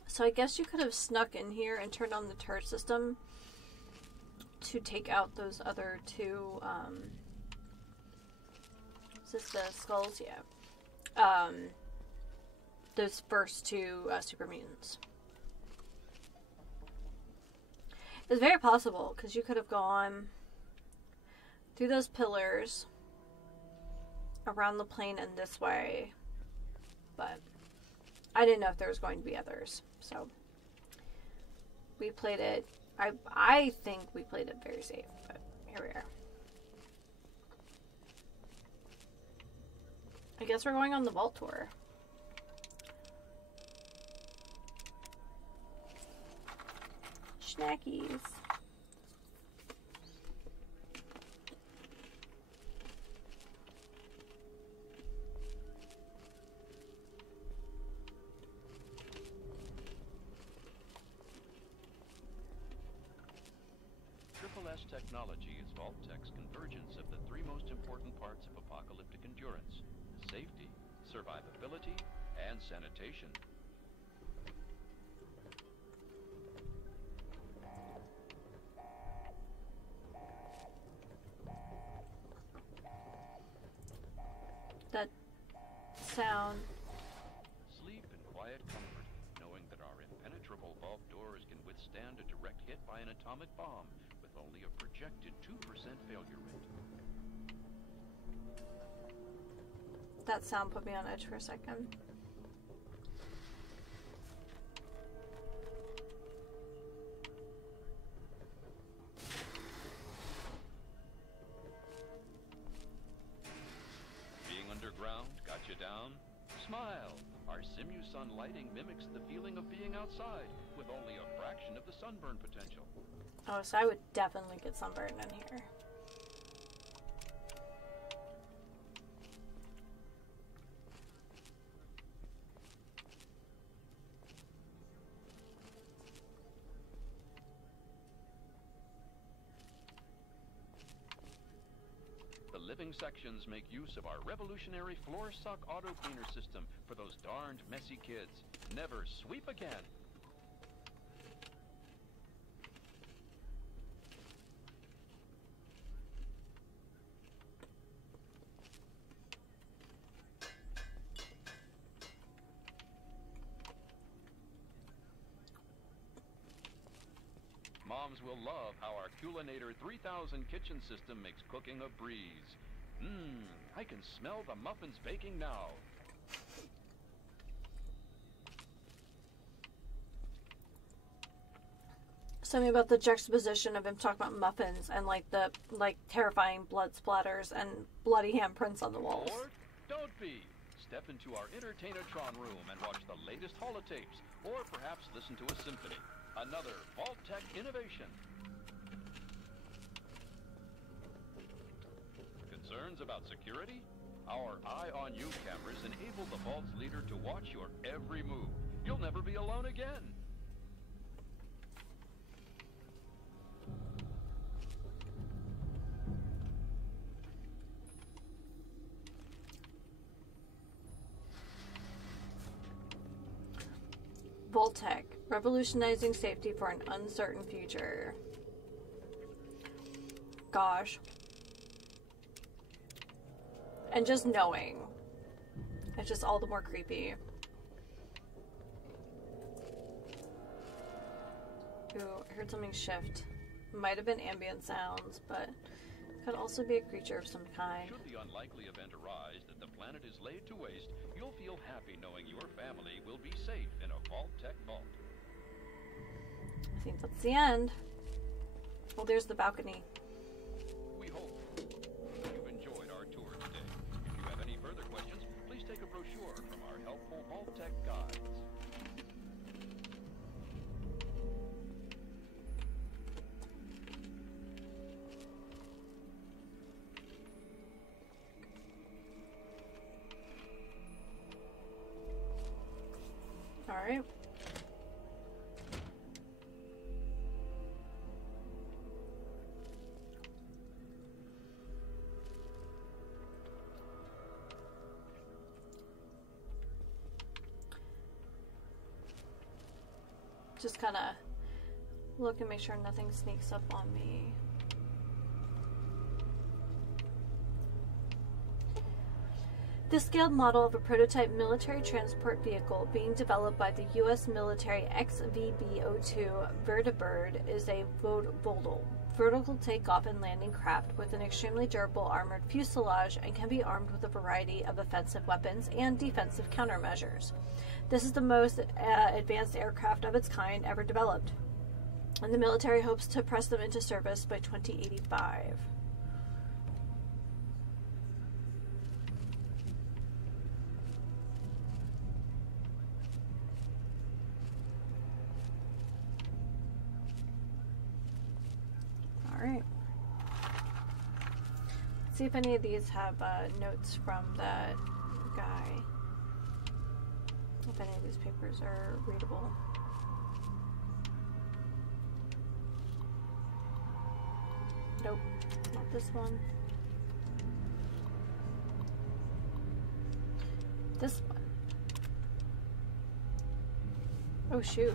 So I guess you could have snuck in here and turned on the turret system to take out those other 2, is this the skulls? Yeah. Those first 2 super mutants. It's very possible, because you could have gone through those pillars, around the plane and this way, but I didn't know if there was going to be others, so we played it, I think we played it very safe, but here we are. I guess we're going on the vault tour. Snackies. S technology is Vault-Tech's convergence of the 3 most important parts of apocalyptic endurance: safety, survivability, and sanitation. That sound. Sleep in quiet comfort, knowing that our impenetrable vault doors can withstand a direct hit by an atomic bomb with only a projected 2% failure rate. That sound put me on edge for a second. Being underground got you down? Smile! Our Simusun lighting mimics the feeling of being outside, with only a fraction of the sunburn potential. Oh, so I would definitely get sunburned in here. The living sections make use of our revolutionary floor suck auto cleaner system for those darned messy kids. Never sweep again. Moms will love how our Culinator 3000 kitchen system makes cooking a breeze. I can smell the muffins baking now. Something about the juxtaposition of him talking about muffins and like the terrifying blood splatters and bloody handprints on the walls. Or don't be. Step into our Entertainatron room and watch the latest holotapes, or perhaps listen to a symphony. Another Vault-Tech innovation. Concerns about security? Our Eye on You cameras enable the Vault's leader to watch your every move. You'll never be alone again. Vault-Tech, revolutionizing safety for an uncertain future. Gosh. And just knowing. It's just all the more creepy. Ooh, I heard something shift. Might have been ambient sounds, but could also be a creature of some kind. Should the unlikely event arise that the planet is laid to waste, you'll feel happy knowing your family will be safe in a Vault-Tec vault. I think that's the end. Well, there's the balcony. We hope you've enjoyed our tour today. If you have any further questions, please take a brochure from our helpful Vault-Tec guides. All right. Just kind of look and make sure nothing sneaks up on me. The scaled model of a prototype military transport vehicle being developed by the U.S. military XVB-02 Vertibird is a VOLDL, vertical takeoff and landing craft with an extremely durable armored fuselage and can be armed with a variety of offensive weapons and defensive countermeasures. This is the most advanced aircraft of its kind ever developed, and the military hopes to press them into service by 2085. Alright. Let's see if any of these have notes from that guy. If any of these papers are readable. Nope, not this one. This one. Oh shoot.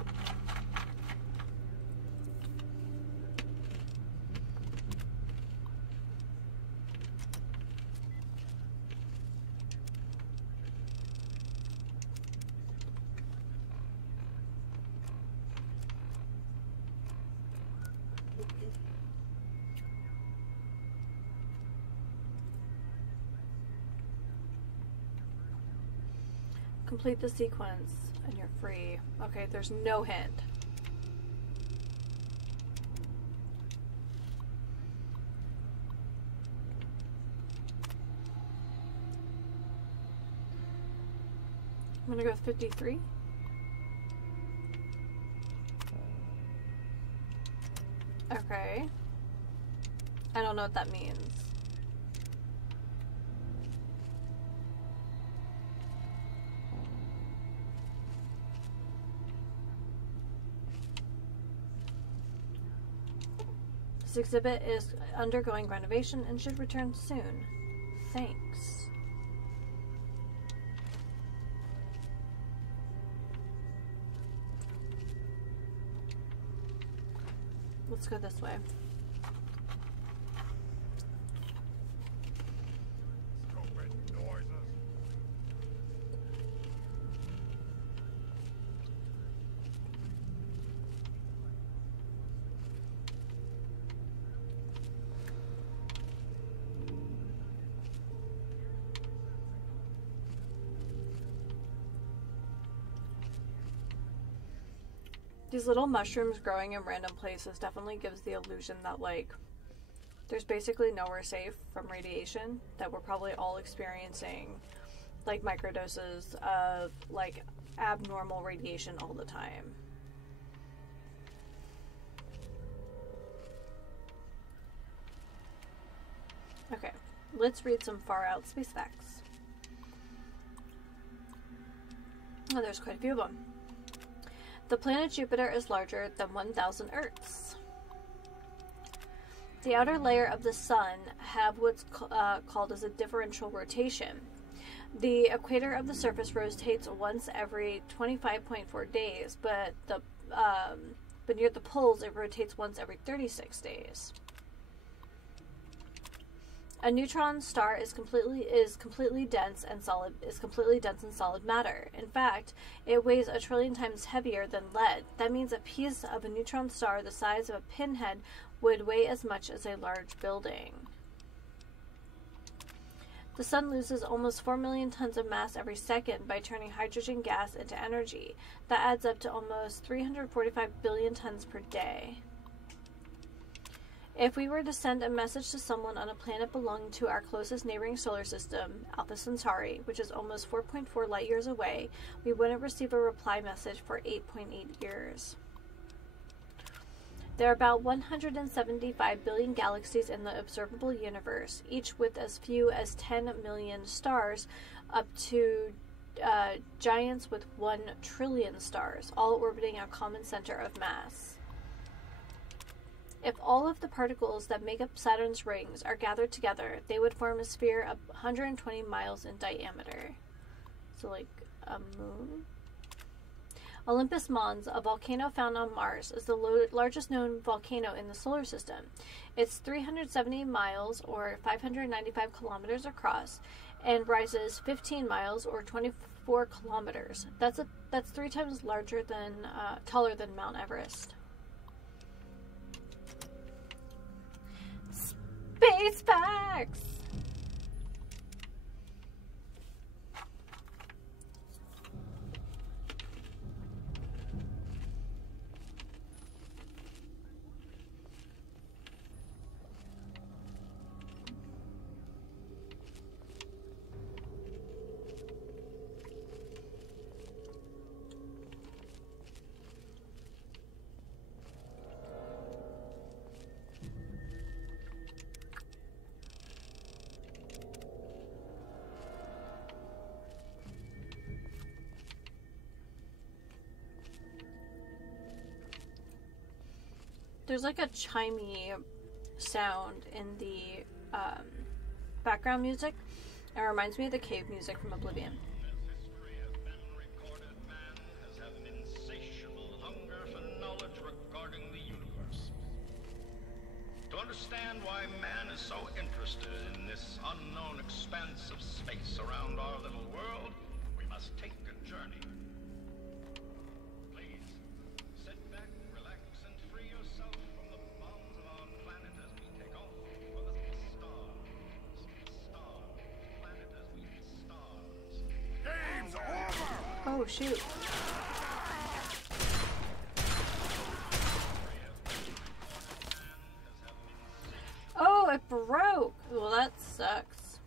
Complete the sequence and you're free. Okay, there's no hint. I'm gonna go with 53. Okay. I don't know what that means. This exhibit is undergoing renovation and should return soon. Thanks. Let's go this way. These little mushrooms growing in random places definitely gives the illusion that, like, there's basically nowhere safe from radiation, that we're probably all experiencing, like, microdoses of, like, abnormal radiation all the time. Okay, let's read some far-out space facts. Oh, there's quite a few of them. The planet Jupiter is larger than 1,000 Earths. The outer layer of the Sun have what's called as a differential rotation. The equator of the surface rotates once every 25.4 days, but near the poles it rotates once every 36 days. A neutron star is completely dense and solid matter. In fact, it weighs 1 trillion times heavier than lead. That means a piece of a neutron star the size of a pinhead would weigh as much as a large building. The sun loses almost 4 million tons of mass every second by turning hydrogen gas into energy. That adds up to almost 345 billion tons per day. If we were to send a message to someone on a planet belonging to our closest neighboring solar system, Alpha Centauri, which is almost 4.4 light years away, we wouldn't receive a reply message for 8.8 years. There are about 175 billion galaxies in the observable universe, each with as few as 10 million stars, up to giants with 1 trillion stars, all orbiting a common center of mass. If all of the particles that make up Saturn's rings are gathered together, they would form a sphere of 120 miles in diameter. So like a moon? Olympus Mons, a volcano found on Mars, is the largest known volcano in the solar system. It's 370 miles, or 595 kilometers across, and rises 15 miles, or 24 kilometers. That's 3 times taller than Mount Everest. Space facts! There's like a chimey sound in the background music. It reminds me of the cave music from Oblivion. History has been recorded, man has had an insatiable hunger for knowledge regarding the universe. To understand why man is so interested in this unknown expanse of space around our little world, we must take a journey. Please, sit back, relax, and free yourself from the bonds of our planet as we take off for the stars. Planet as we hit stars. Game's over! Oh, shoot. Oh, it broke! Well, that sucks.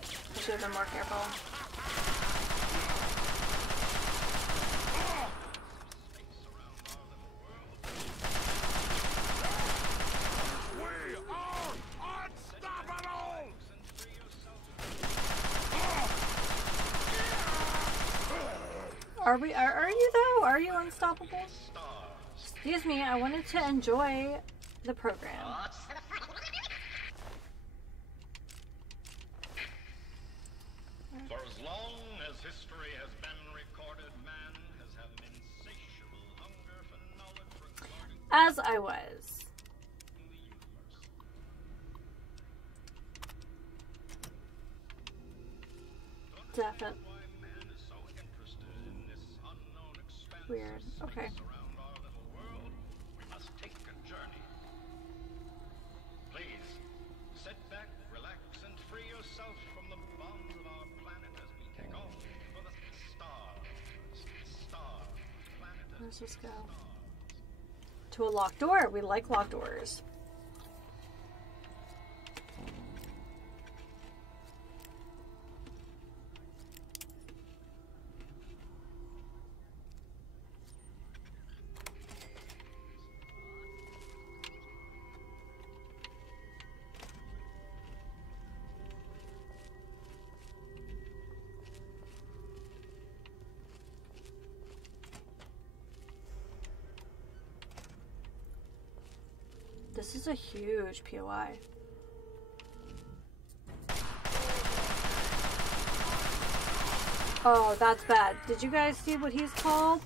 I should have been more careful. We are unstoppable! Are you though? Are you unstoppable? Excuse me, I wanted to enjoy the program. For as long as history has been recorded, man has had an insatiable hunger for knowledge regarding As I was. the universe. Definitely. Why man is so interested in this unknown expanse Weird. of Okay. space around our little world, we must take a journey. Please, sit back, relax, and free yourself from the bonds of our planet as we take off for the stars. Planet as Let's just go. To a locked door. We like locked doors. This is a huge POI. Oh, that's bad. Did you guys see what he's called?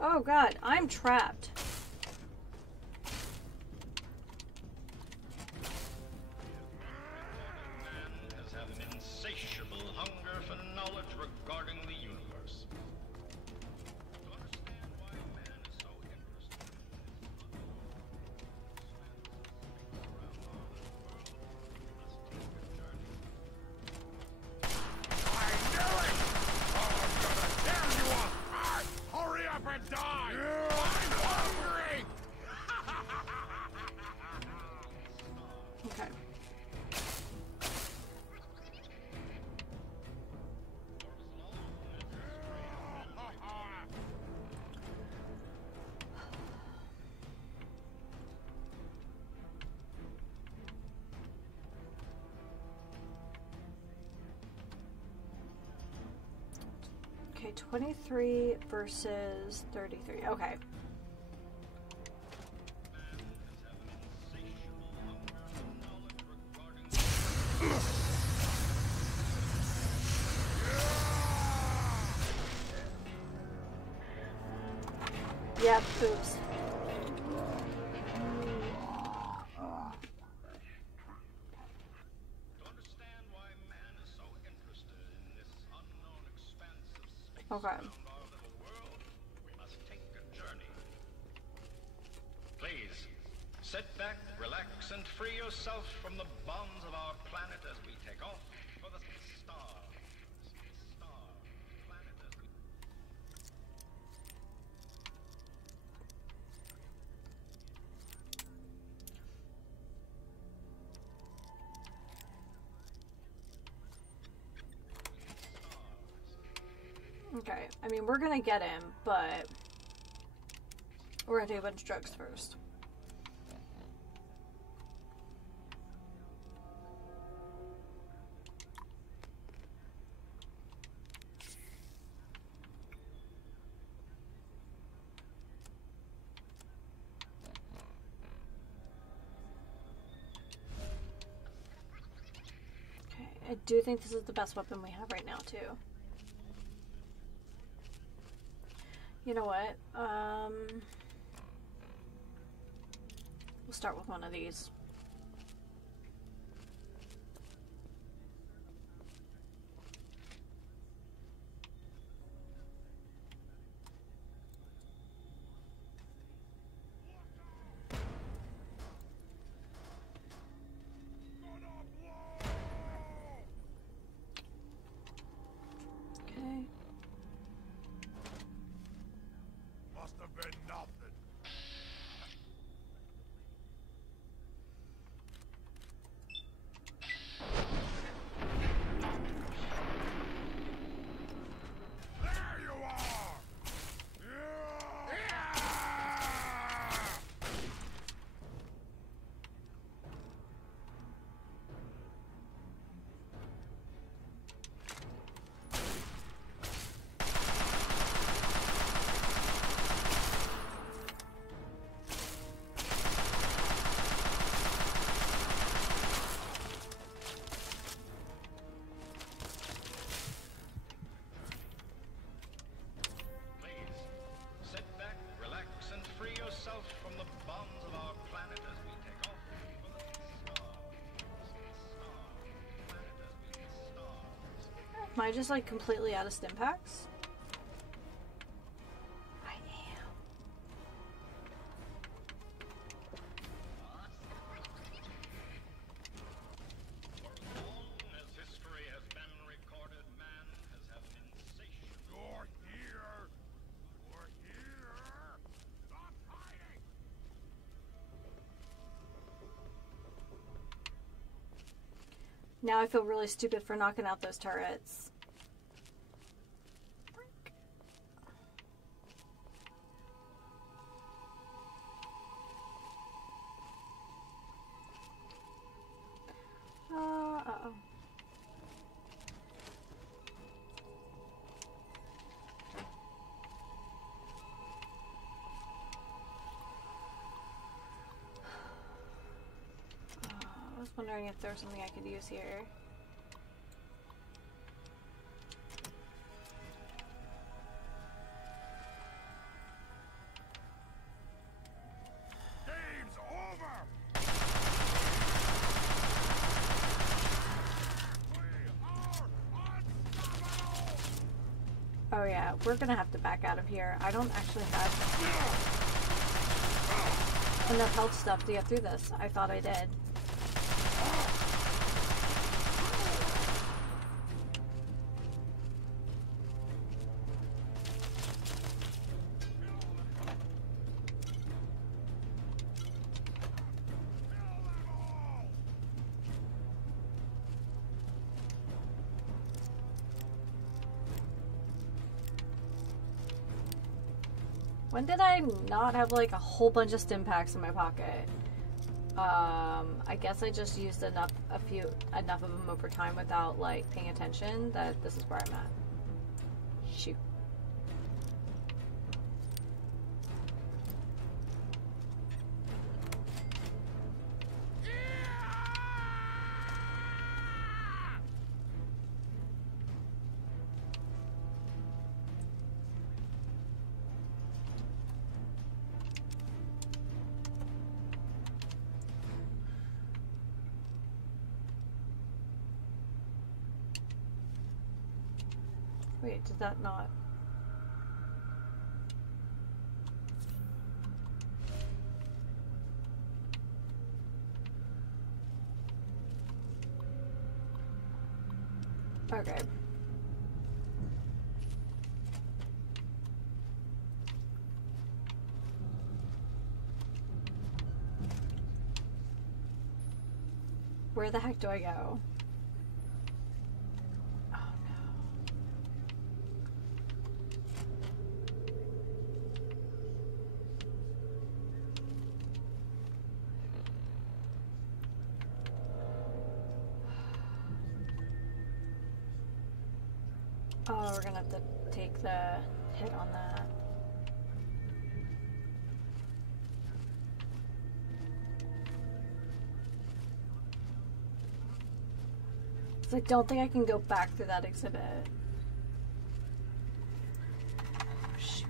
Oh god, I'm trapped. Okay. Okay, 23 versus 33. Okay. Yeah, oops. To understand why man is so interested in this unknown expanse of space Okay. around our little world, we must take a journey. Please, sit back, relax, and free yourself from the bonds of our planet as we take off for the stars. Planet as we... Okay. I mean, we're gonna get him, but we're gonna do a bunch of drugs first. Okay. I do think this is the best weapon we have right now, too. You know what? We'll start with one of these. Okay. Must have been nothing. There you are! Yeah! Please, sit back, relax, and free yourself from the bonds of our planet as we take off for the stars. Planet as we stars. Am I just like completely out of stim packs? I am. For long as history has been recorded, man has had an insatiable... You're here! You're here! Stop hiding! Now I feel really stupid for knocking out those turrets. Uh-oh. I was wondering if there's something I could use here. Game's over! We are unstoppable! Oh yeah, we're gonna have to back out of here. I don't actually have enough health stuff to get through this. I thought I did. When did I not have like a whole bunch of stim packs in my pocket? I guess I just used enough of them over time without like paying attention that this is where I'm at. Shoot. Wait, did that not? Okay. Where the heck do I go? Oh, we're gonna have to take the hit on that. I don't think I can go back through that exhibit. Shoot.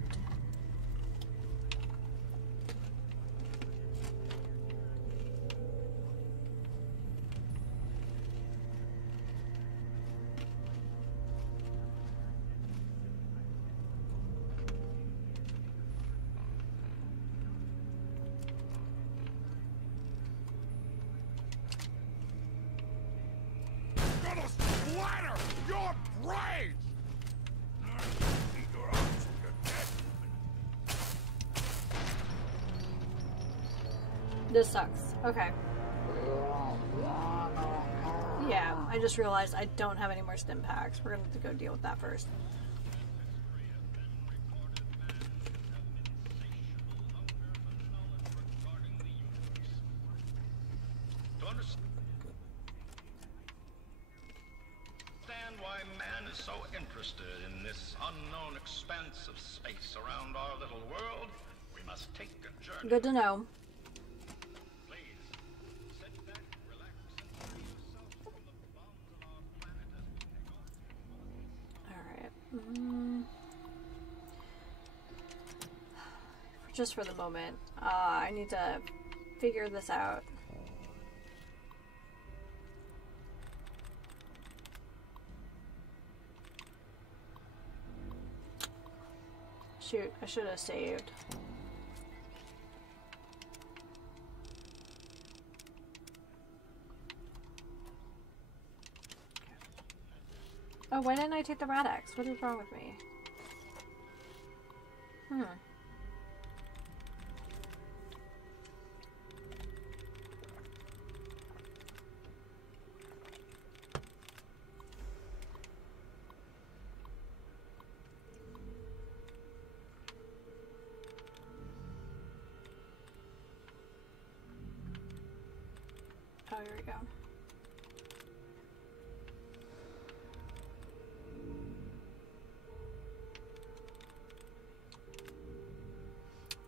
Gonna splatter your brains! Your arms will get dead. This sucks. Okay. Yeah, I just realized I don't have any more stim packs. We're gonna have to go deal with that first. To understand why man is so interested in this unknown expanse of space around our little world, we must take a journey. Good to know. Please, sit back, relax, and free yourself from the bonds of our planet as we take off. Alright. Just for the moment. I need to figure this out. Shoot, I should have saved. Oh, why didn't I take the rat axe? What is wrong with me? Oh, here we go.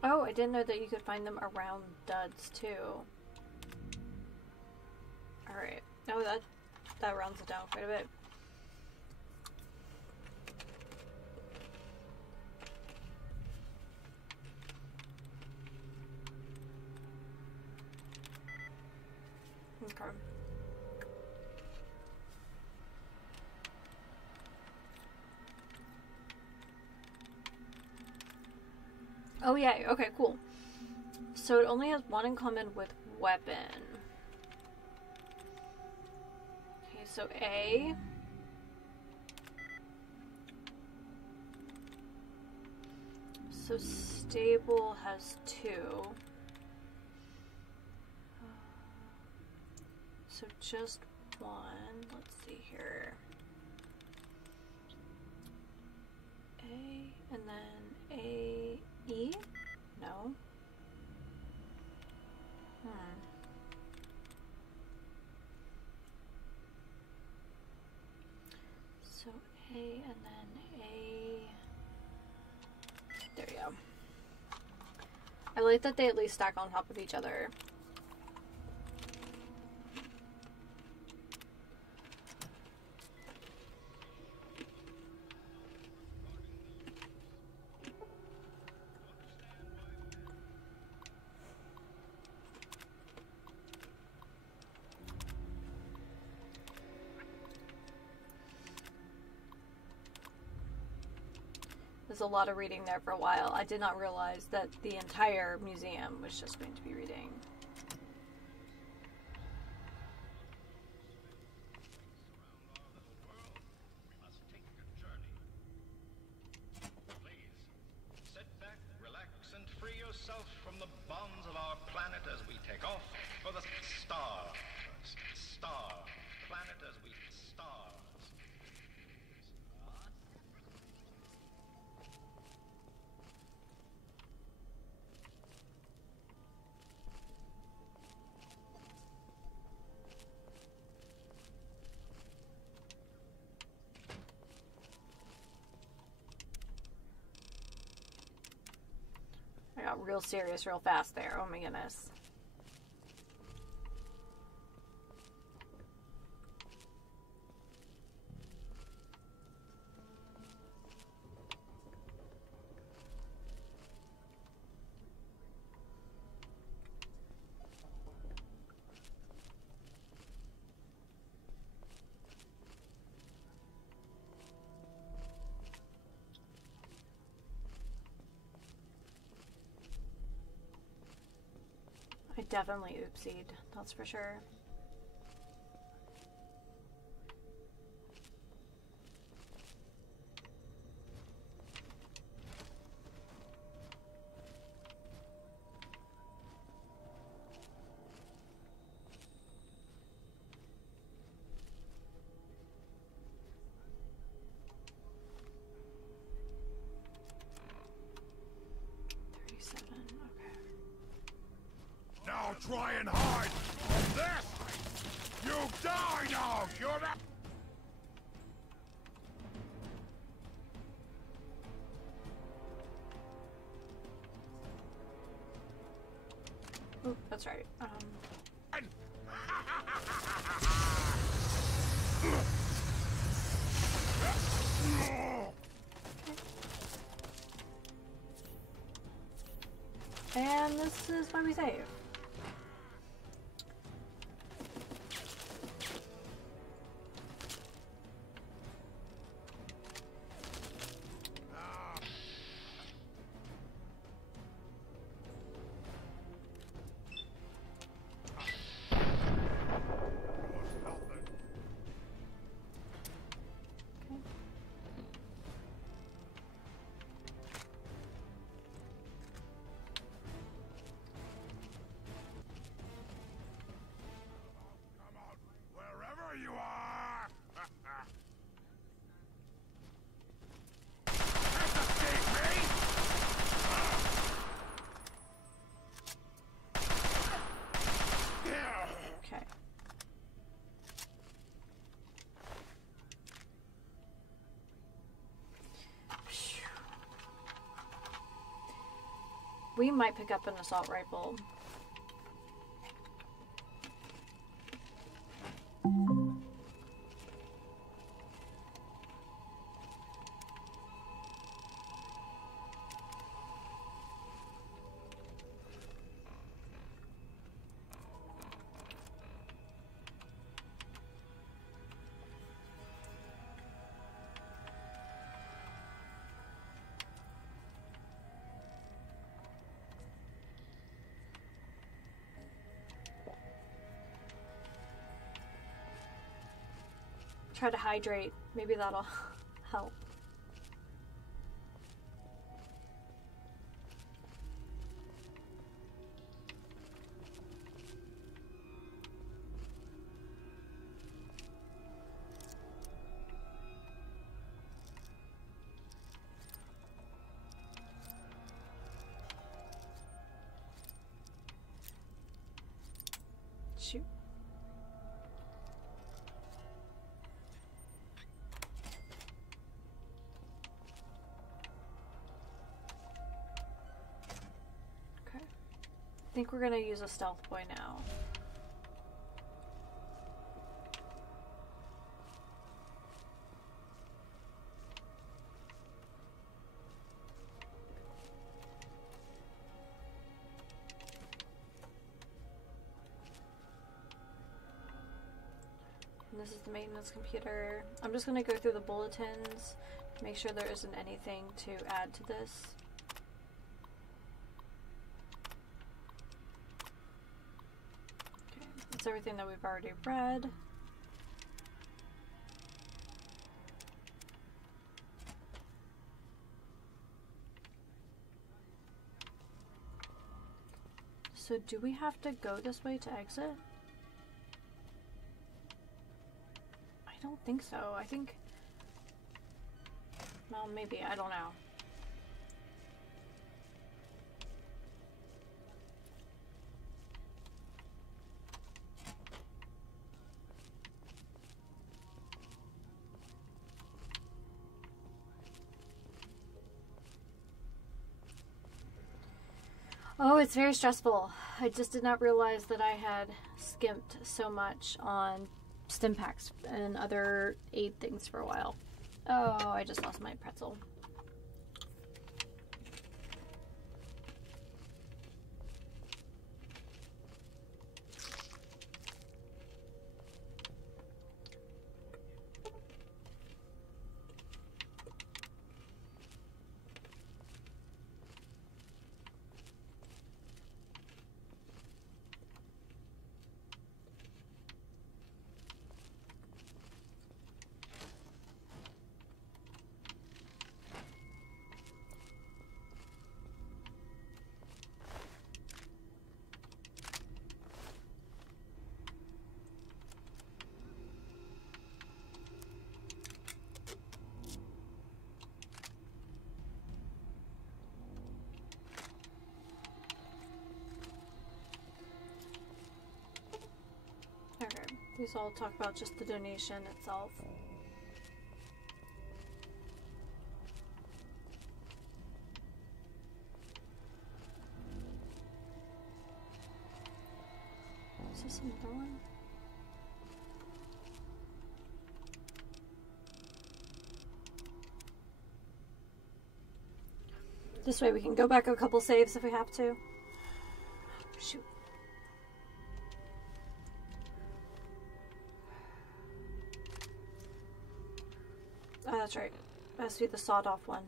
Oh, I didn't know that you could find them around duds too. Alright. Oh, that rounds it down quite a bit. Okay. Oh yeah, okay, cool. So it only has one in common with weapon. Okay, so A. So stable has 2. So just 1. Let's see here. A and then A, E. So A and then A. There you go. I like that they at least stack on top of each other. There's a lot of reading there for a while. I did not realize that the entire museum was just going to be reading. We must take a journey. Please, sit back, relax, and free yourself from the bonds of our planet as we take off for the stars. Star planet as we stars. I got real serious real fast there. Oh my goodness. I definitely oopsied, that's for sure. Now try and hide from this! You die now, human! Oh, that's right. And this is why we save. You are! Okay. We might pick up an assault rifle. Try to hydrate. Maybe that'll help. Shoot. think we're gonna use a stealth boy now. And this is the maintenance computer. I'm just gonna go through the bulletins, make sure there isn't anything to add to this. It's everything that we've already read. So do we have to go this way to exit? I don't think so. I think... Well, maybe. I don't know. Oh, it's very stressful. I just did not realize that I had skimped so much on stim packs and other aid things for a while. Oh, I just lost my pretzel. Okay, these all talk about just the donation itself. Is this another one? This way we can go back a couple saves if we have to. Shoot. Oh, that's right. That has to be the sawed-off one.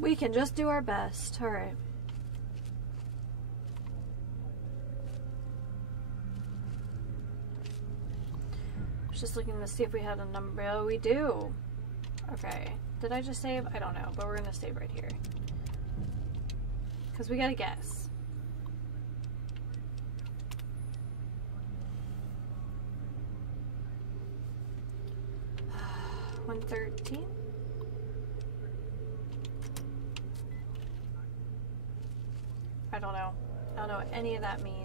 We can just do our best. Alright. I was just looking to see if we had a number. Oh, we do. Okay. Did I just save? I don't know, but we're gonna save right here. Because we gotta guess. $113? I don't know. I don't know what any of that means.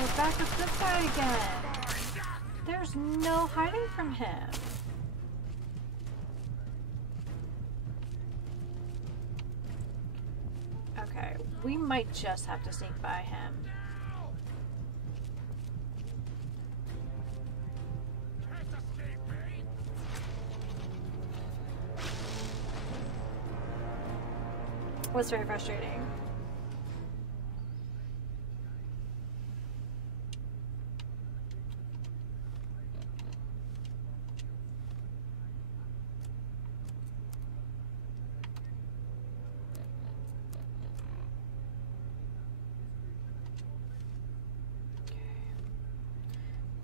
We're back with this guy again. There's no hiding from him. We might just have to sneak by him. Can't escape me. Was very frustrating.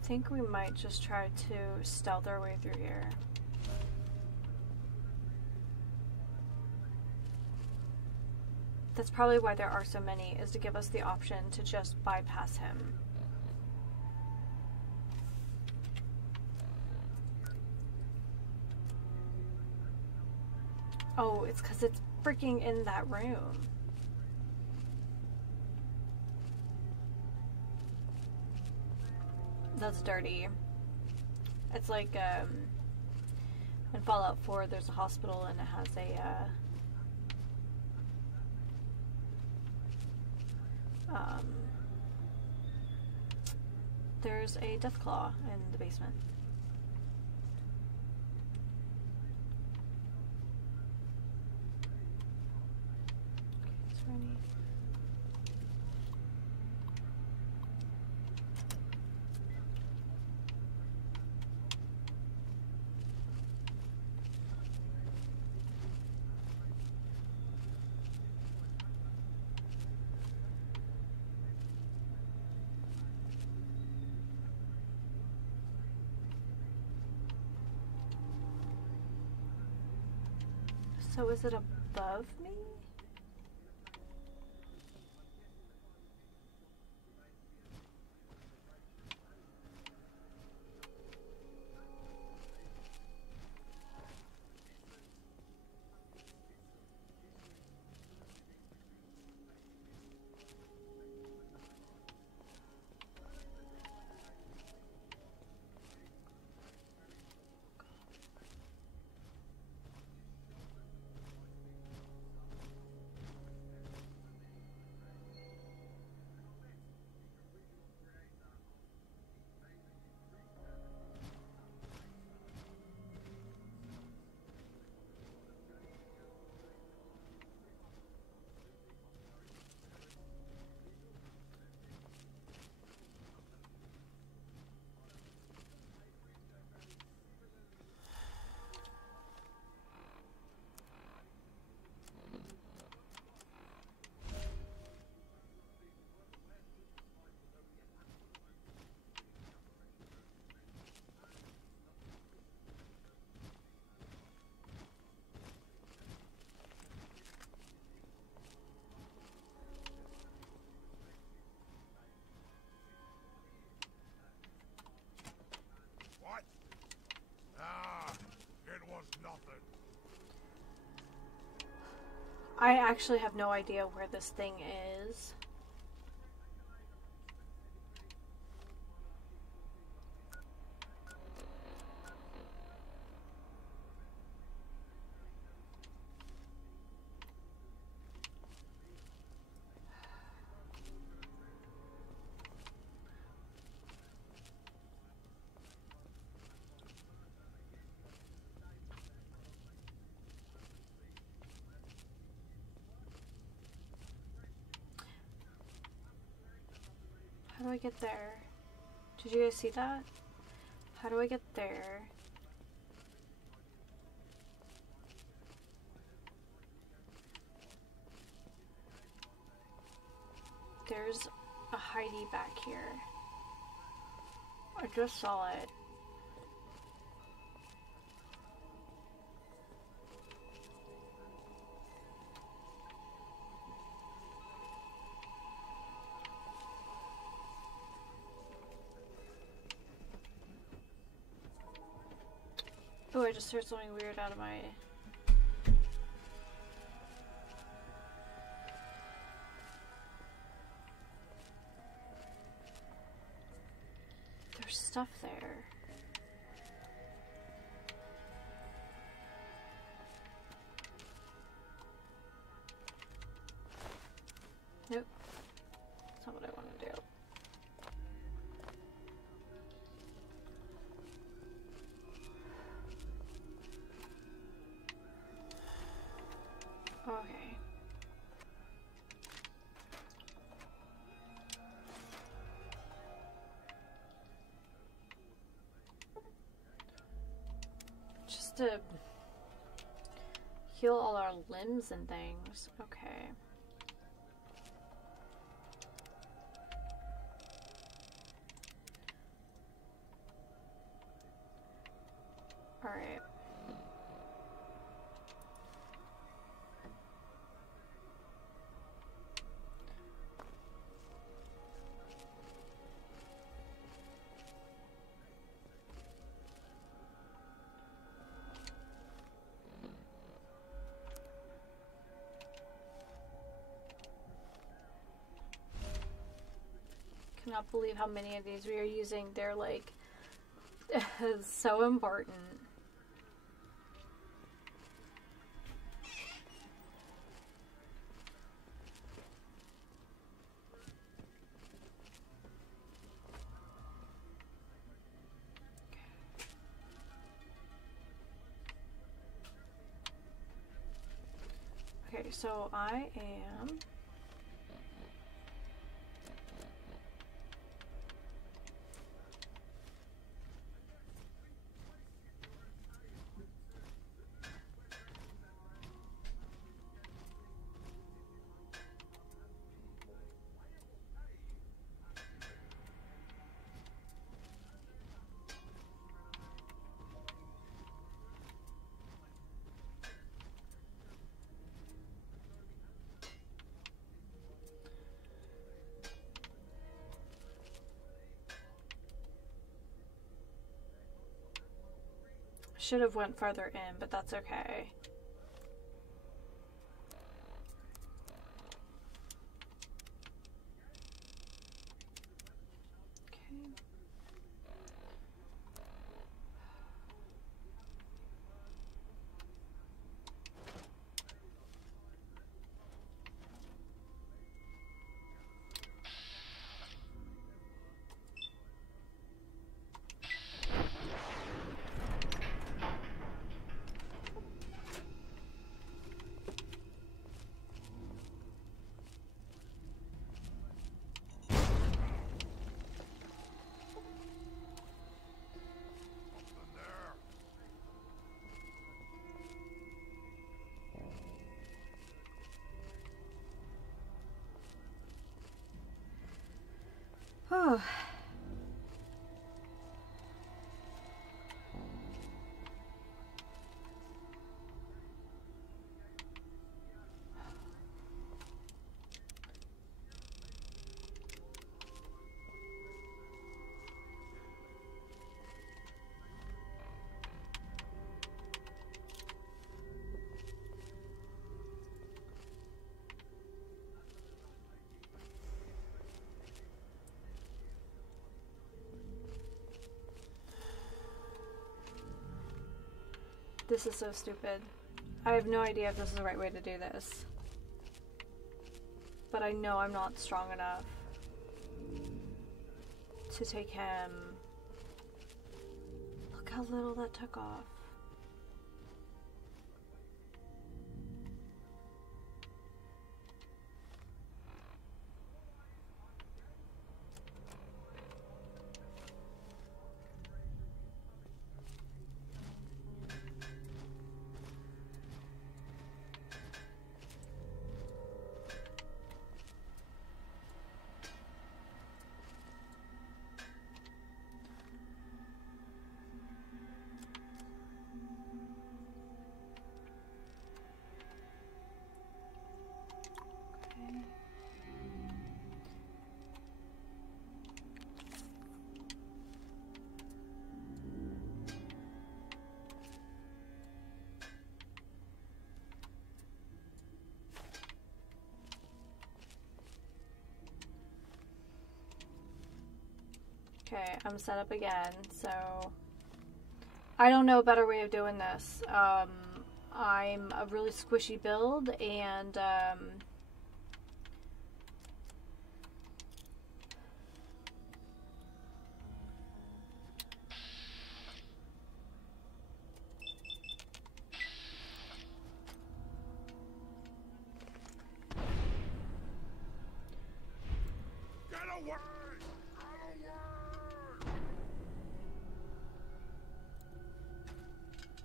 I think we might just try to stealth our way through here. That's probably why there are so many, is to give us the option to just bypass him. Oh, it's because it's freaking in that room. That's dirty. It's like in Fallout 4 there's a hospital and it has a there's a death claw in the basement. Okay, it's ready. So is it above me? What? Ah, it was nothing. I actually have no idea where this thing is. How do I get there? Did you guys see that? How do I get there? There's a Heidi back here. I just saw it. Oh, I just heard something weird out of my... There's stuff there. to heal all our limbs and things. Okay. Alright. Cannot believe how many of these we are using. They're like so important. Okay, so I am should have went farther in, but that's okay. Oh. This is so stupid. I have no idea if this is the right way to do this. But I know I'm not strong enough to take him. Look how little that took off. Okay, I'm set up again, so I don't know a better way of doing this. I'm a really squishy build, and Get away! Get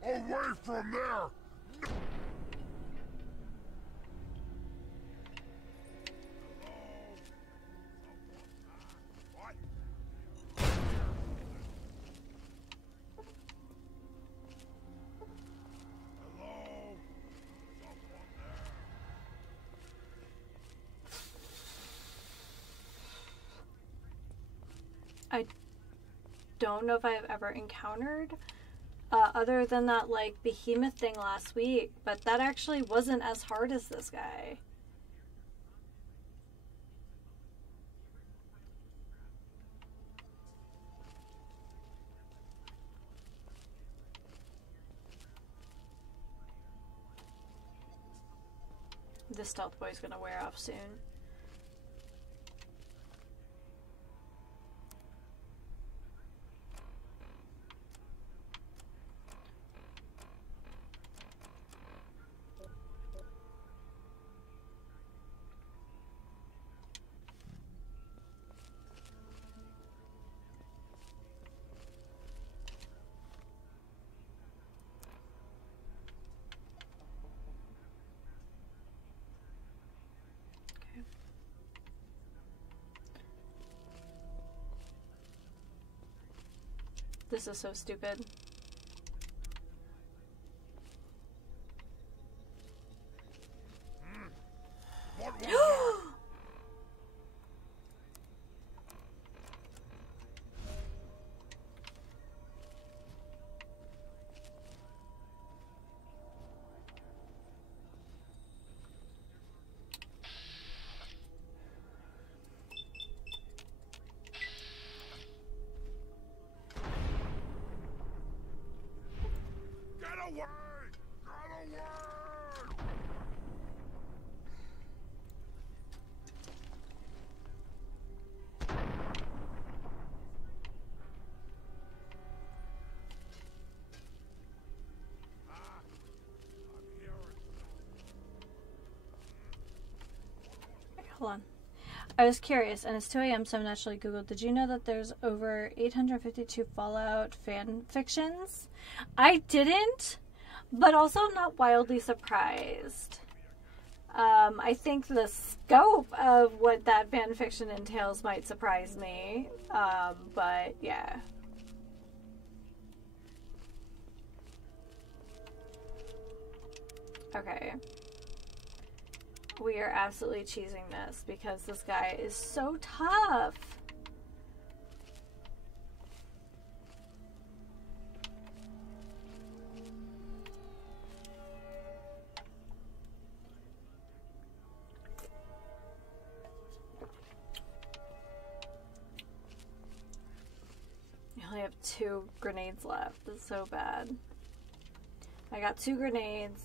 away! Away from there! I don't know if I've ever encountered other than that like behemoth thing last week, but that actually wasn't as hard as this guy. This stealth boy's gonna wear off soon. This is so stupid. Get away! Get away! Hold on. I was curious, and it's 2 a.m., so I naturally Googled, did you know that there's over 852 Fallout fan fictions? I didn't, but also I'm not wildly surprised. I think the scope of what that fan fiction entails might surprise me, but yeah. Okay. We are absolutely cheesing this because this guy is so tough. I only have 2 grenades left. That's so bad. I got 2 grenades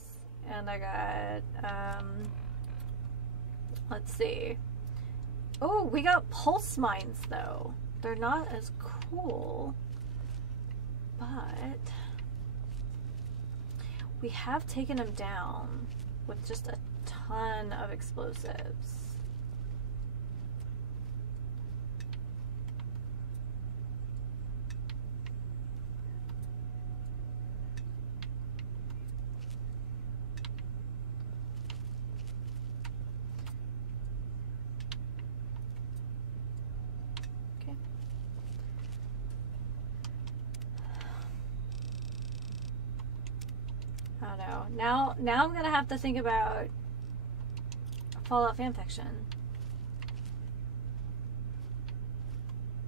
and I got, let's see. Oh, we got pulse mines though. They're not as cool, but we have taken them down with just a ton of explosives. I don't know. Now I'm gonna have to think about Fallout fanfiction.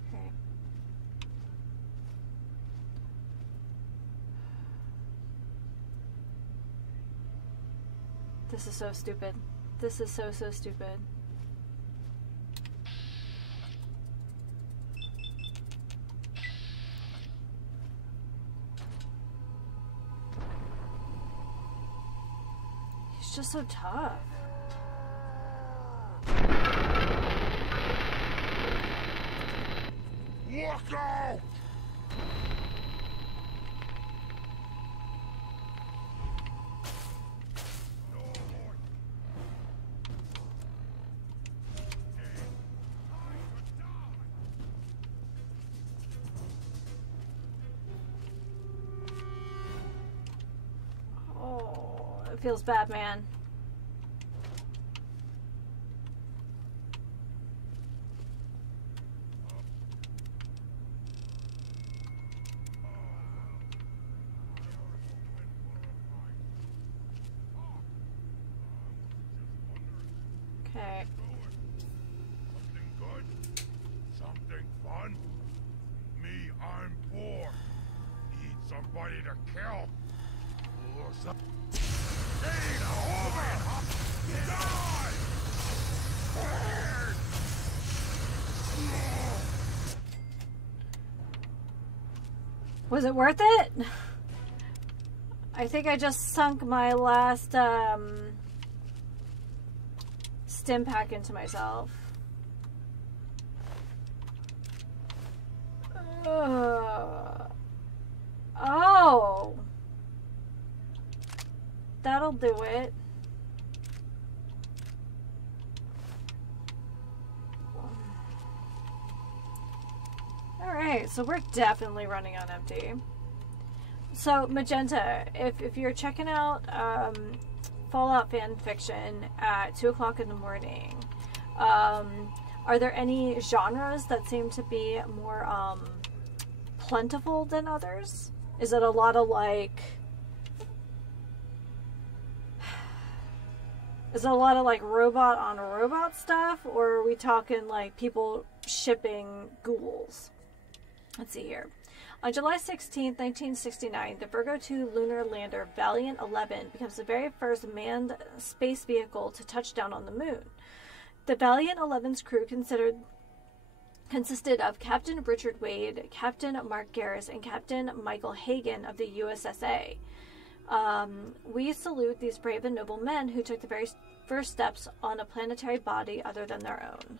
Okay. This is so stupid. This is so stupid. He's just so tough. Look out! feels bad, man. Okay. Something good? Something fun? Me, I'm poor. Need somebody to kill. Or some... Need a woman! Die! Was it worth it? I think I just sunk my last stim pack into myself. Oh, that'll do it. Alright, so we're definitely running on empty. So, Magenta, if you're checking out Fallout fan fiction at 2 o'clock in the morning, are there any genres that seem to be more plentiful than others? Is it a lot of like... Is it a lot of like robot on robot stuff? Or are we talking like people shipping ghouls? Let's see here. On July 16th, 1969, the Virgo 2 lunar lander Valiant 11 becomes the very first manned space vehicle to touch down on the moon. The Valiant 11's crew consisted of Captain Richard Wade, Captain Mark Garris, and Captain Michael Hagan of the USSA. We salute these brave and noble men who took the very first steps on a planetary body other than their own.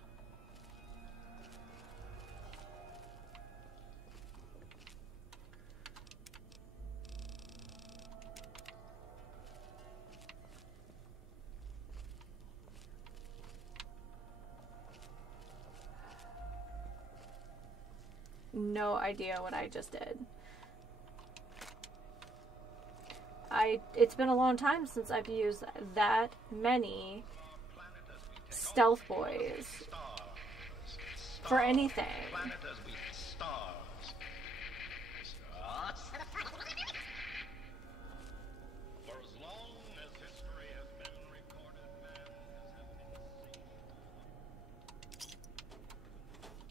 No idea what I just did. It's been a long time since I've used that many stealth boys for anything.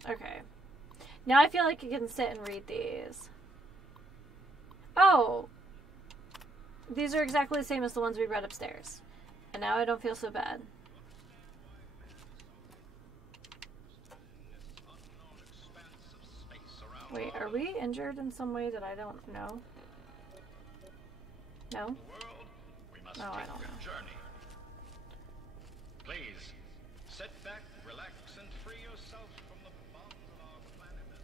Okay. Now I feel like I can sit and read these. Oh! These are exactly the same as the ones we read upstairs. And now I don't feel so bad. Wait, are we injured in some way that I don't know? No? No, I don't know. Please, sit back, relax, and free yourself from the bonds of our planet as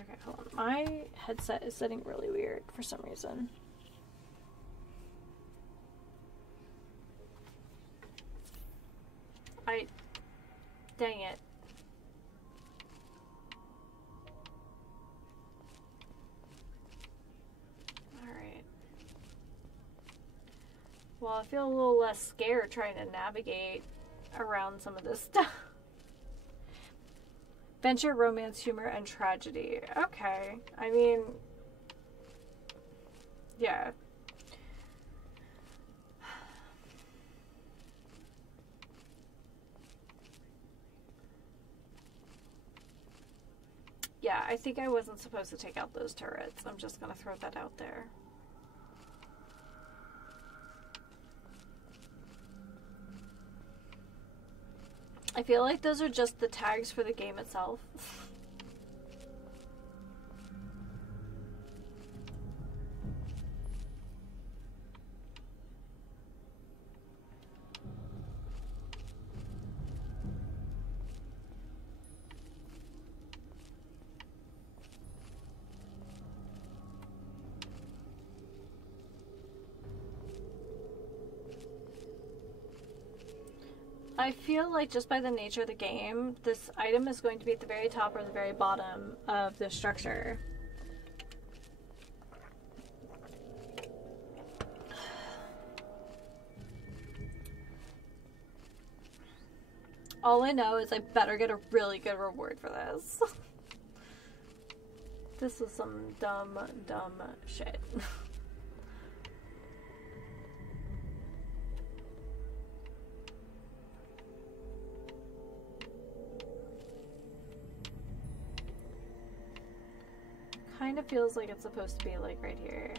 we Okay, hold on. My headset is sitting really weird for some reason. Dang it. Alright. Well, I feel a little less scared trying to navigate around some of this stuff. Venture, romance, humor, and tragedy. Okay. I mean, yeah. Yeah, I think I wasn't supposed to take out those turrets. I'm just gonna throw that out there. I feel like those are just the tags for the game itself. I feel like just by the nature of the game, this item is going to be at the very top or the very bottom of the structure. All I know is I better get a really good reward for this. This is some dumb, dumb shit. Kind of feels like it's supposed to be like right here.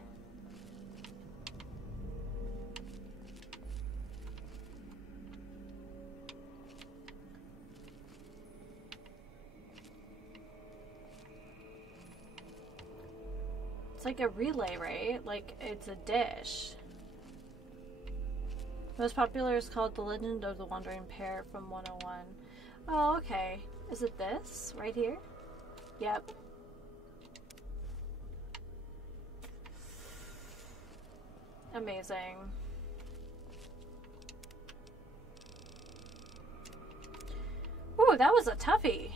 It's like a relay, right? Like it's a dish. Most popular is called The Legend of the Wandering Pear from 101. Oh, okay. Is it this right here? Yep. Amazing. Ooh, that was a toughie.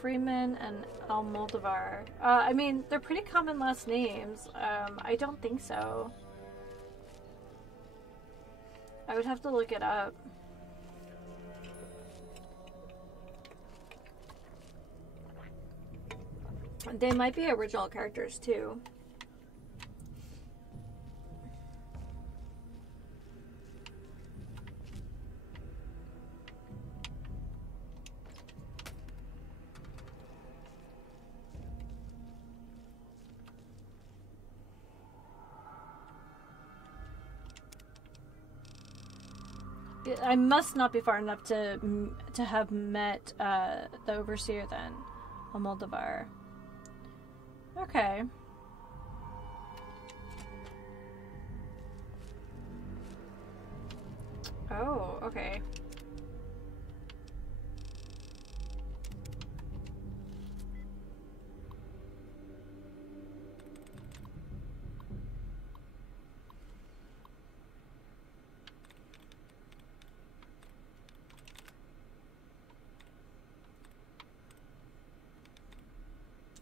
Freeman and Almodovar. I mean, they're pretty common last names. I don't think so. I would have to look it up. They might be original characters too. I must not be far enough to have met the overseer then, Almodovar. Okay. Oh, okay.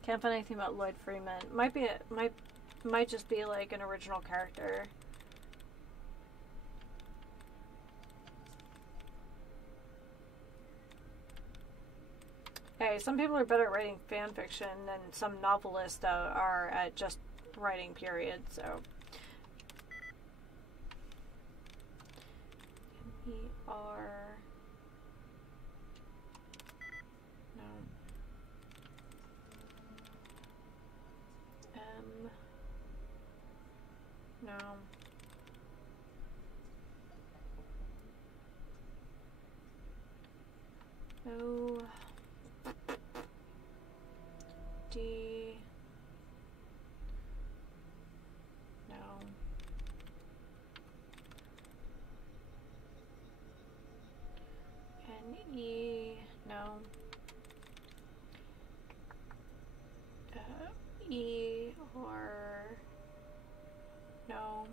Can't find anything about Lloyd Freeman. Might just be like an original character. Hey, some people are better at writing fan fiction than some novelists are at just writing, period, so. M-E-R... No. M... No. No. D. No. N. E. No. E or no.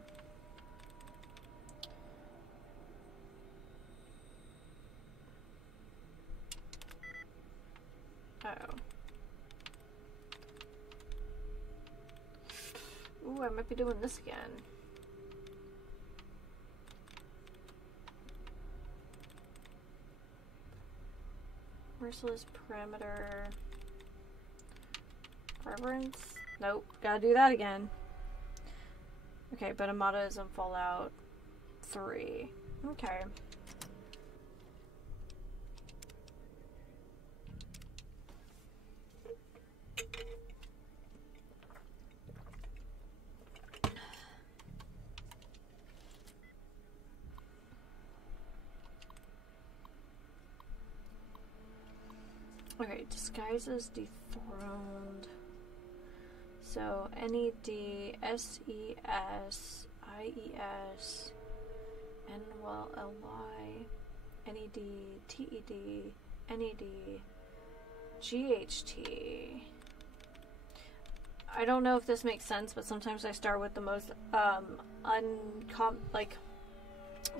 Uh-oh. Ooh, I might be doing this again. Merciless parameter. Reverence? Nope. Gotta do that again. Okay, but Amada is in Fallout 3. Okay. Okay, disguises dethroned. So NED SES IES NLY NED TED NED GHT. I don't know if this makes sense, but sometimes I start with the most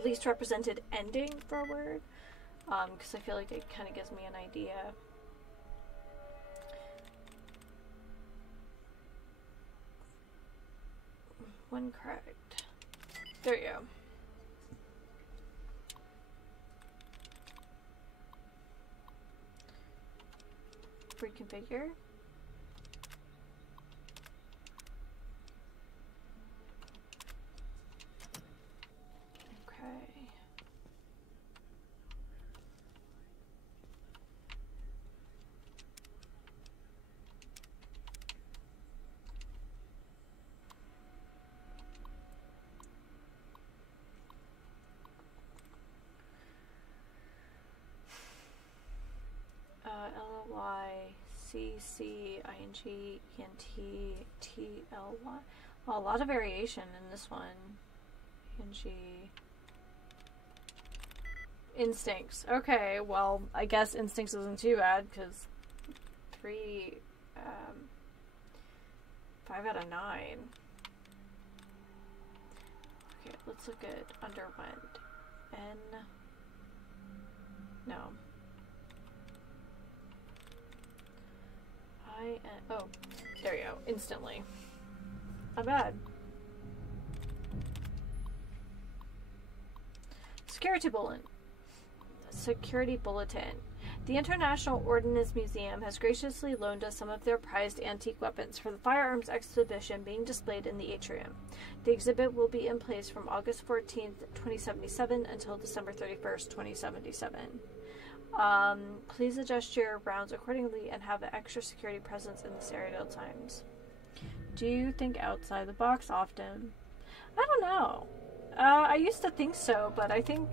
least represented ending for a word, because I feel like it kind of gives me an idea. One correct. There you go. Reconfigure. Okay. LLYCCINGENTTLY. Well, a lot of variation in this one. Instincts. Okay, well, I guess instincts isn't too bad because 5 out of 9. Okay, let's look at underwent. No. Oh, there you go. Instantly. Not bad. Security Bulletin. The International Ordnance Museum has graciously loaned us some of their prized antique weapons for the firearms exhibition being displayed in the atrium. The exhibit will be in place from August 14th, 2077 until December 31st, 2077. Please adjust your rounds accordingly and have an extra security presence in this area at all times. Do you think outside the box often? I don't know. I used to think so, but I think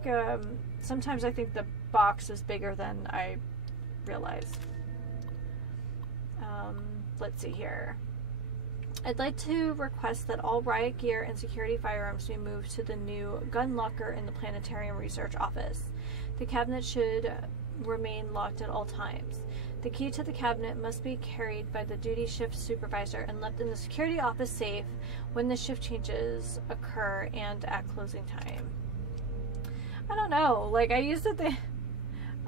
sometimes I think the box is bigger than I realize. Let's see here. I'd like to request that all riot gear and security firearms be moved to the new gun locker in the Planetarium Research Office. The cabinet should remain locked at all times. The key to the cabinet must be carried by the duty shift supervisor and left in the security office safe when the shift changes occur and at closing time. I don't know. Like, I used to think...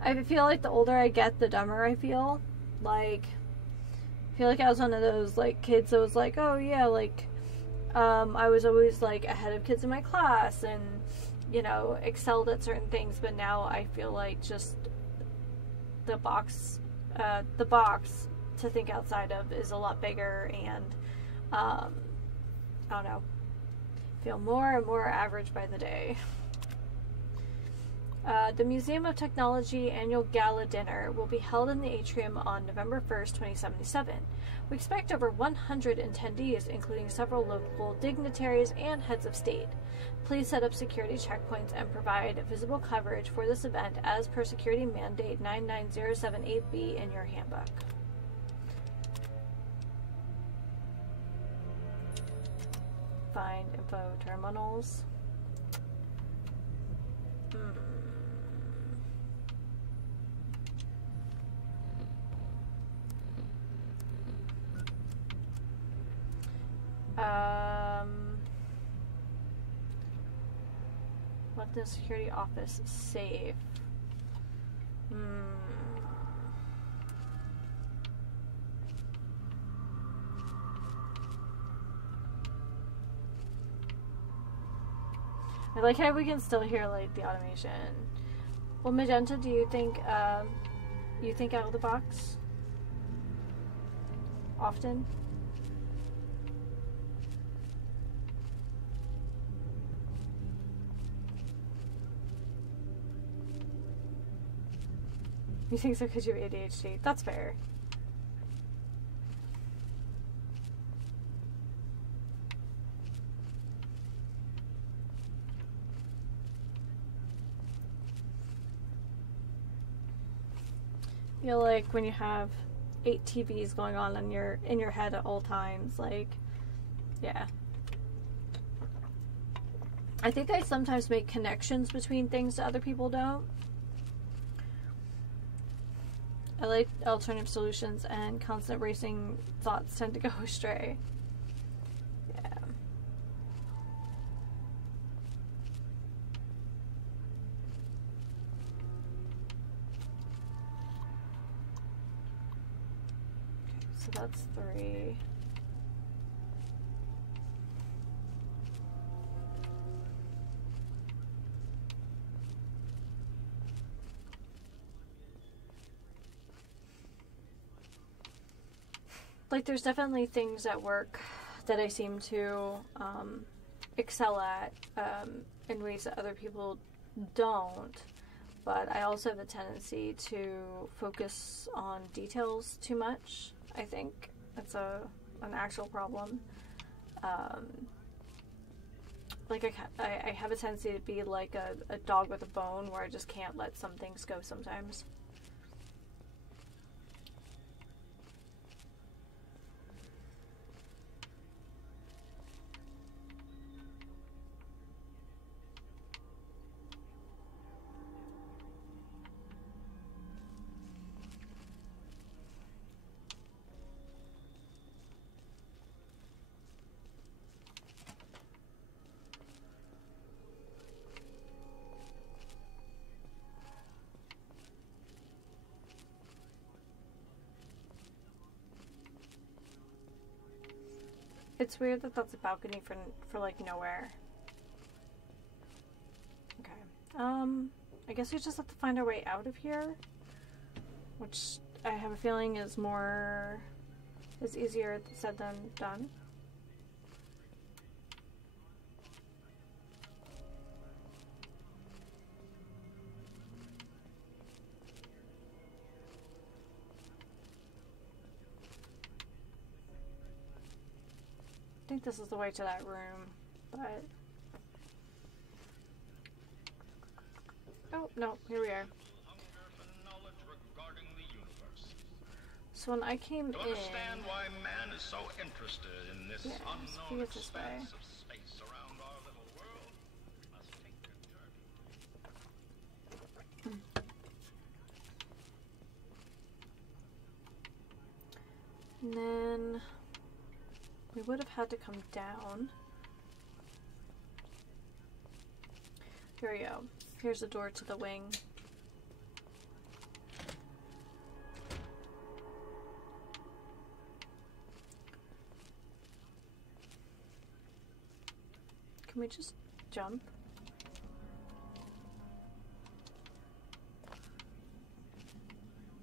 I feel like the older I get, the dumber I feel. Like, I feel like I was one of those, like, kids that was like, oh, yeah, like, I was always, like, ahead of kids in my class and, you know, excelled at certain things, but now I feel like just the box to think outside of is a lot bigger, and I don't know, feel more and more average by the day. The Museum of Technology annual gala dinner will be held in the atrium on November 1st, 2077. We expect over 100 attendees, including several local dignitaries and heads of state. Please set up security checkpoints and provide visible coverage for this event as per Security Mandate 99078B in your handbook. Find info terminals. Let the security office safe. I like how we can still hear, like, the automation. Well, Magenta, do you think out of the box often? You think so because you have ADHD? That's fair. I feel like when you have 8 TVs going on in your head at all times, like, yeah. I think I sometimes make connections between things that other people don't. I like alternative solutions, and constant racing thoughts tend to go astray. Yeah. Okay, so that's 3. like, there's definitely things at work that I seem to excel at in ways that other people don't. But I also have a tendency to focus on details too much. I think that's an actual problem. Like, I have a tendency to be like a dog with a bone, where I just can't let some things go sometimes. It's weird that that's a balcony for like nowhere. Okay. I guess we just have to find our way out of here, which I have a feeling is easier said than done. I think this is the way to that room, but... Oh, no, here we are. So when I came in... To understand why man is so interested in this unknown this way. expanse of space around our little world, must take a journey. And then... we would have had to come down. Here we go. Here's the door to the wing. Can we just jump?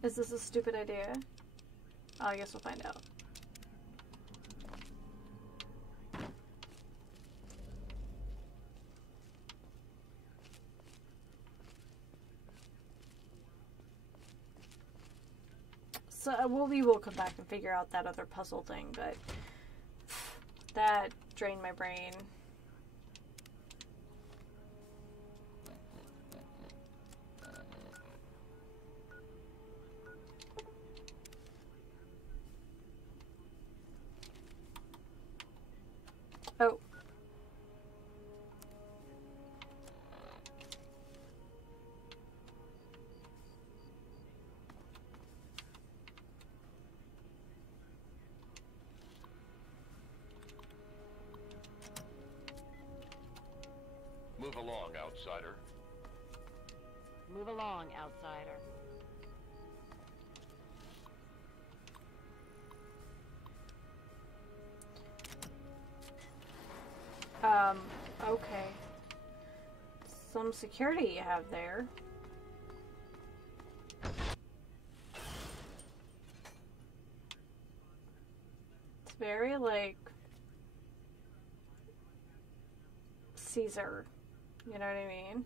Is this a stupid idea? Oh, I guess we'll find out. So, well, we will come back and figure out that other puzzle thing, but that drained my brain. Oh. Move along, outsider. Move along, outsider. Okay. Some security you have there. It's very, like, Caesar. You know what I mean?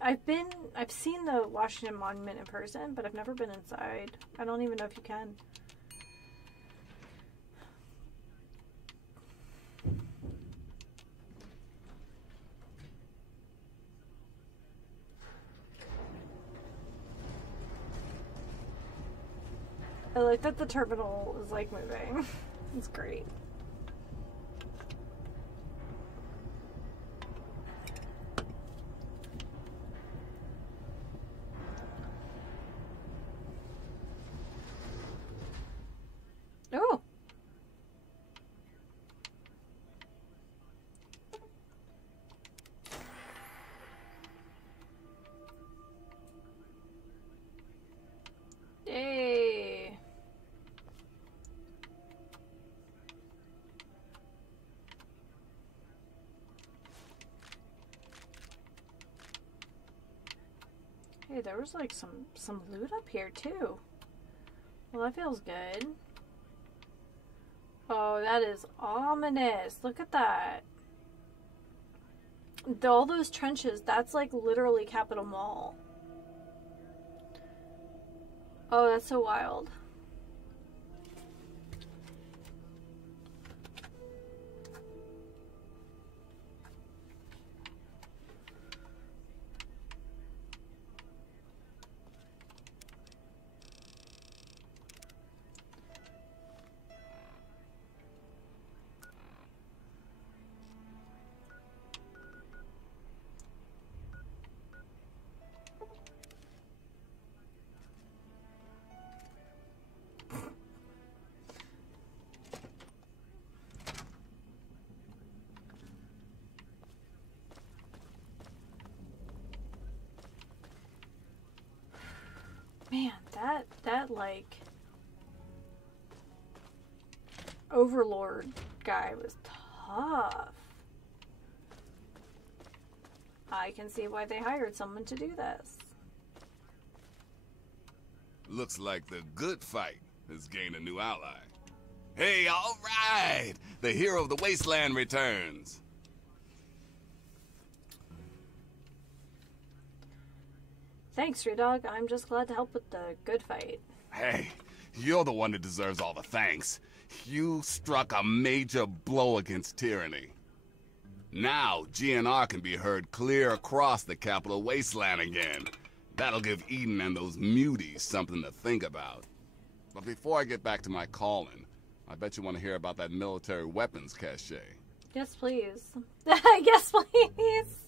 I've seen the Washington Monument in person, but I've never been inside. I don't even know if you can. I like that the terminal is like moving. It's great. Oh. Yay. Hey, there was like some loot up here too. Well, that feels good. Oh, that is ominous. Look at that. All those trenches, that's like literally Capitol Mall. Oh, that's so wild. Man, that like Overlord guy was tough. I can see why they hired someone to do this. Looks like the good fight has gained a new ally. Hey, all right! The hero of the wasteland returns. Thanks, Street Dog. I'm just glad to help with the good fight. Hey, you're the one that deserves all the thanks. You struck a major blow against tyranny. Now, GNR can be heard clear across the capital wasteland again. That'll give Eden and those muties something to think about. But before I get back to my calling, I bet you want to hear about that military weapons cache. Yes, please. Yes, please.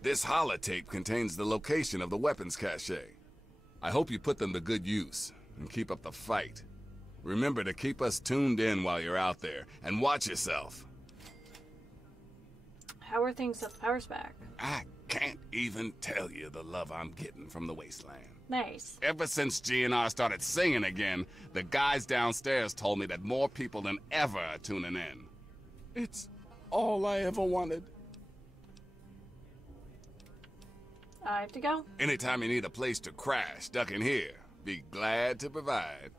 This holotape contains the location of the weapons cache. I hope you put them to good use and keep up the fight. Remember to keep us tuned in while you're out there, and watch yourself. How are things at the power spec? I can't even tell you the love I'm getting from the wasteland. Nice. Ever since GNR started singing again, the guys downstairs told me that more people than ever are tuning in. It's all I ever wanted. I have to go. Anytime you need a place to crash, duck in here. Be glad to provide.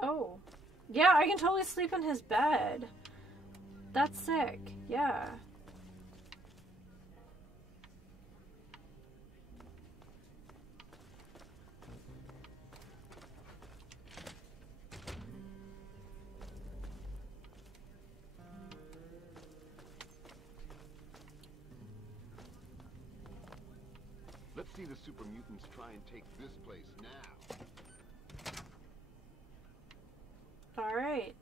Oh. Yeah, I can totally sleep in his bed. That's sick. Yeah. Let's see the super mutants try and take this place now. All right.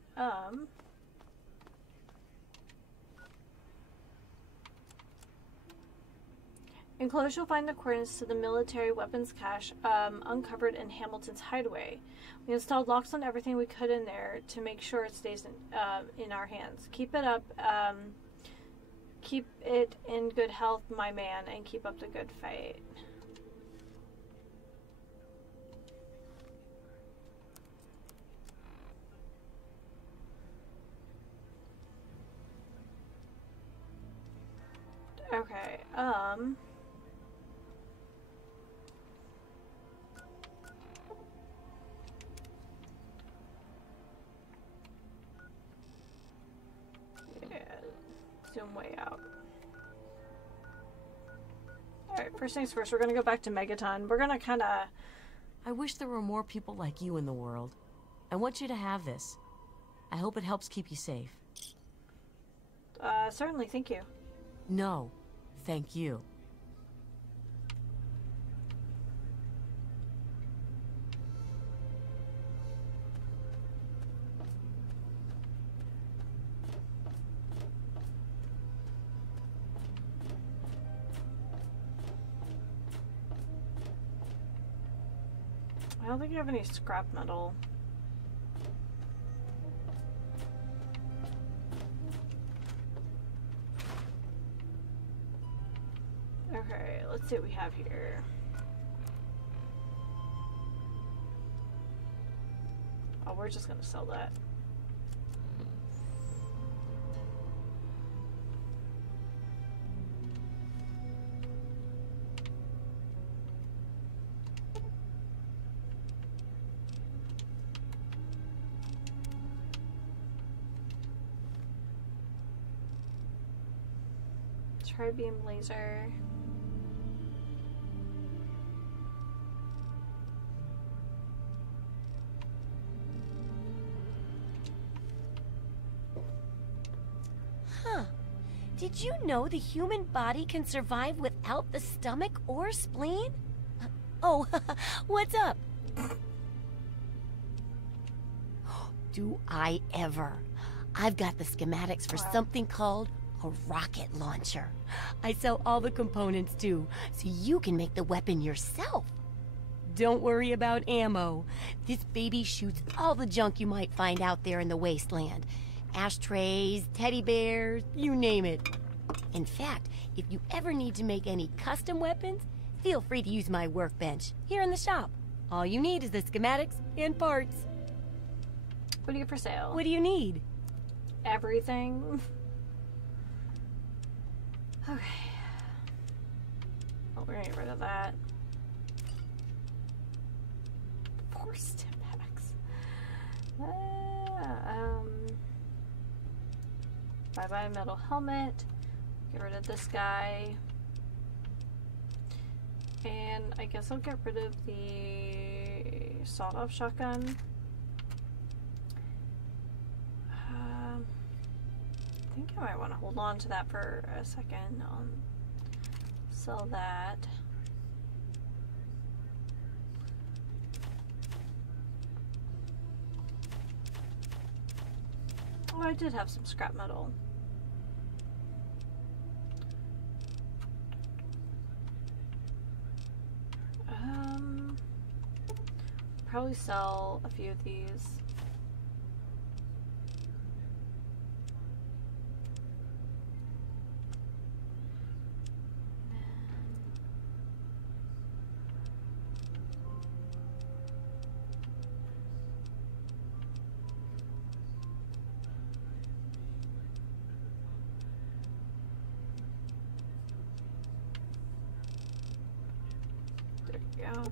Enclosed, you'll find the coordinates to the military weapons cache uncovered in Hamilton's hideaway. We installed locks on everything we could in there to make sure it stays in our hands. Keep it up. Keep it in good health, my man, and keep up the good fight. Okay, yeah, zoom way out. Alright, first things first, we're gonna go back to Megaton. We're gonna kinda... I wish there were more people like you in the world. I want you to have this. I hope it helps keep you safe. Certainly, thank you. No, thank you. I don't think you have any scrap metal. Okay, let's see what we have here. Oh, we're just gonna sell that. Tri-beam laser. Huh. Did you know the human body can survive without the stomach or spleen? Oh, what's up? Do I ever? I've got the schematics for something called a rocket launcher. I sell all the components too, so you can make the weapon yourself. Don't worry about ammo. This baby shoots all the junk you might find out there in the wasteland. Ashtrays, teddy bears, you name it. In fact, if you ever need to make any custom weapons, feel free to use my workbench here in the shop. All you need is the schematics and parts. What do you have for sale? What do you need? Everything. Okay. Oh, we're gonna get rid of that. 4 stim packs. Bye-bye metal helmet. Get rid of this guy. And I guess I'll get rid of the sawed-off shotgun. I think I might want to hold on to that for a second. Sell that. Oh, I did have some scrap metal. Probably sell a few of these. There we go.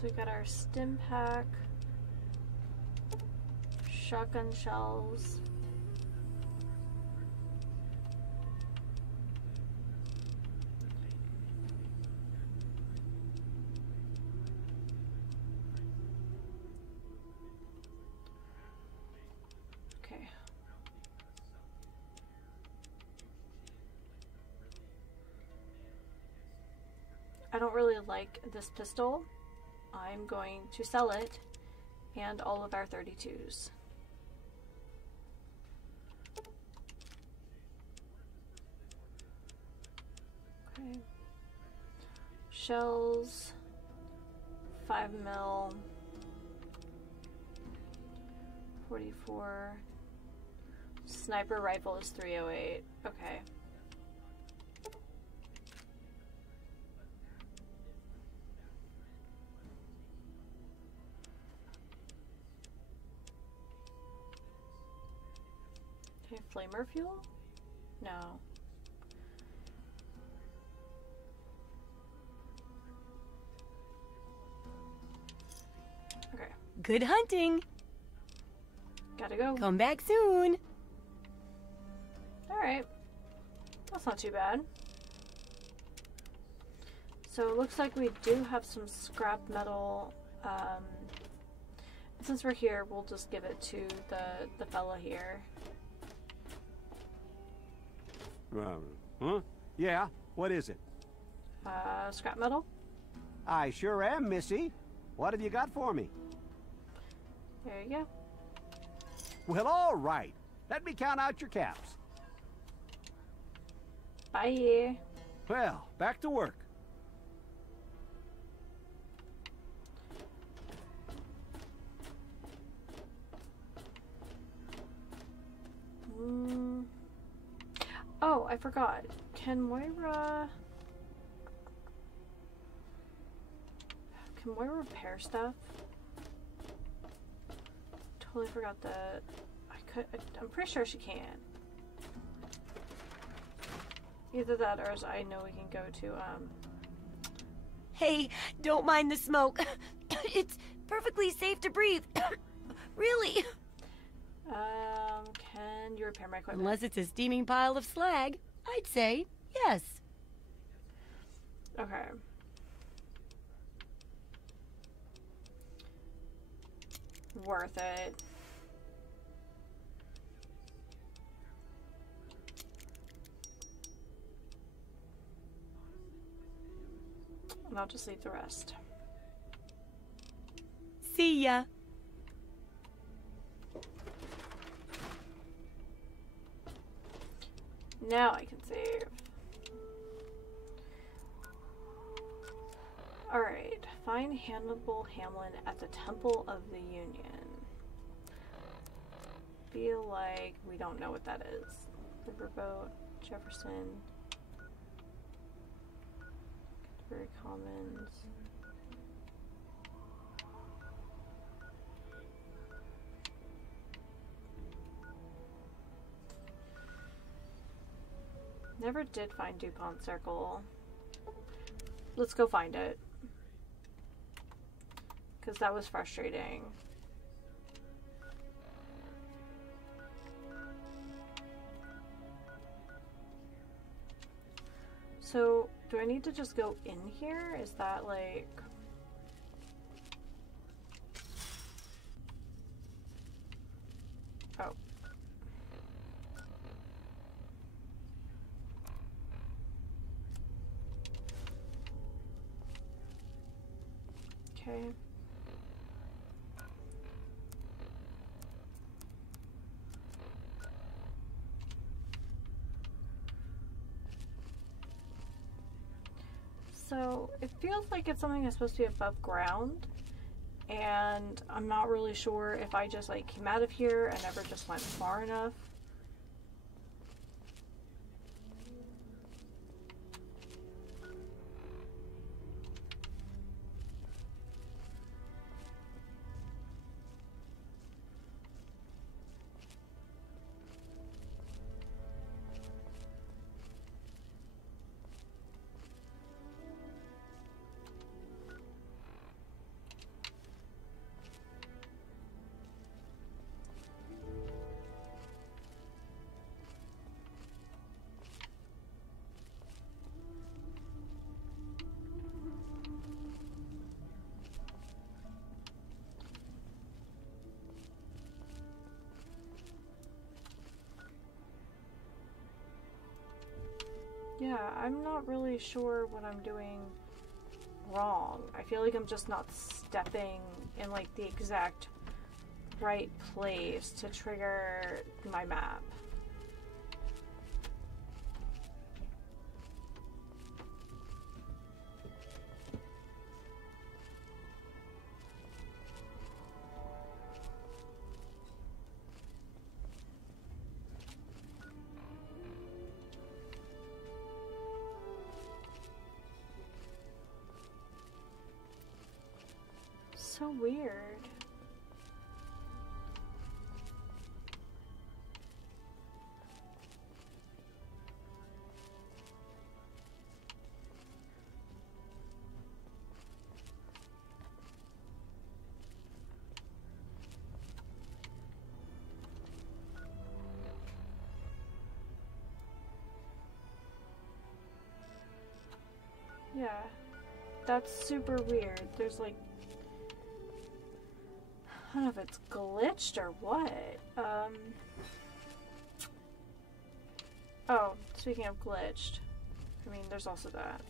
So we got our stim pack, shotgun shells, okay. I don't really like this pistol. I'm going to sell it and all of our 32s. Okay. Shells, 5mm, 44. Sniper rifle is 308. Okay. Okay, flamer fuel? No. Okay. Good hunting. Gotta go. Come back soon. Alright. That's not too bad. So it looks like we do have some scrap metal. Since we're here, we'll just give it to the fella here. Huh? Yeah, what is it? Scrap metal? I sure am, Missy. What have you got for me? There you go. Well, all right. Let me count out your caps. Bye. Well, back to work. Oh, I forgot. Can Moira repair stuff? Totally forgot that. I'm pretty sure she can. Either that or as I know we can go to Hey, don't mind the smoke. It's perfectly safe to breathe. Really. Can you repair my equipment? Unless it's a steaming pile of slag, I'd say yes. Okay. Worth it. And I'll just leave the rest. See ya. Now I can save. Alright. Find Hannibal Hamlin at the Temple of the Union. Feel like we don't know what that is. Riverboat, Jefferson, Canterbury Commons. Never did find DuPont Circle. Let's go find it. Because that was frustrating. So, do I need to just go in here? Is that like... Oh. Okay. So it feels like it's something that's supposed to be above ground, and I'm not really sure if I just like came out of here and never just went far enough. Yeah, I'm not really sure what I'm doing wrong. I feel like I'm just not stepping in like the exact right place to trigger my map. So weird. Yeah, that's super weird. There's like, I don't know if it's glitched or what. Oh, speaking of glitched, I mean, there's also that.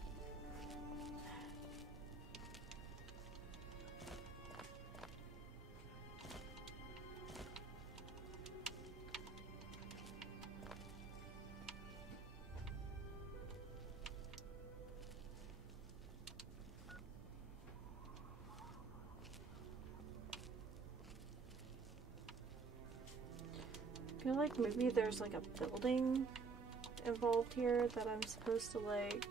I feel like maybe there's like a building involved here that I'm supposed to like...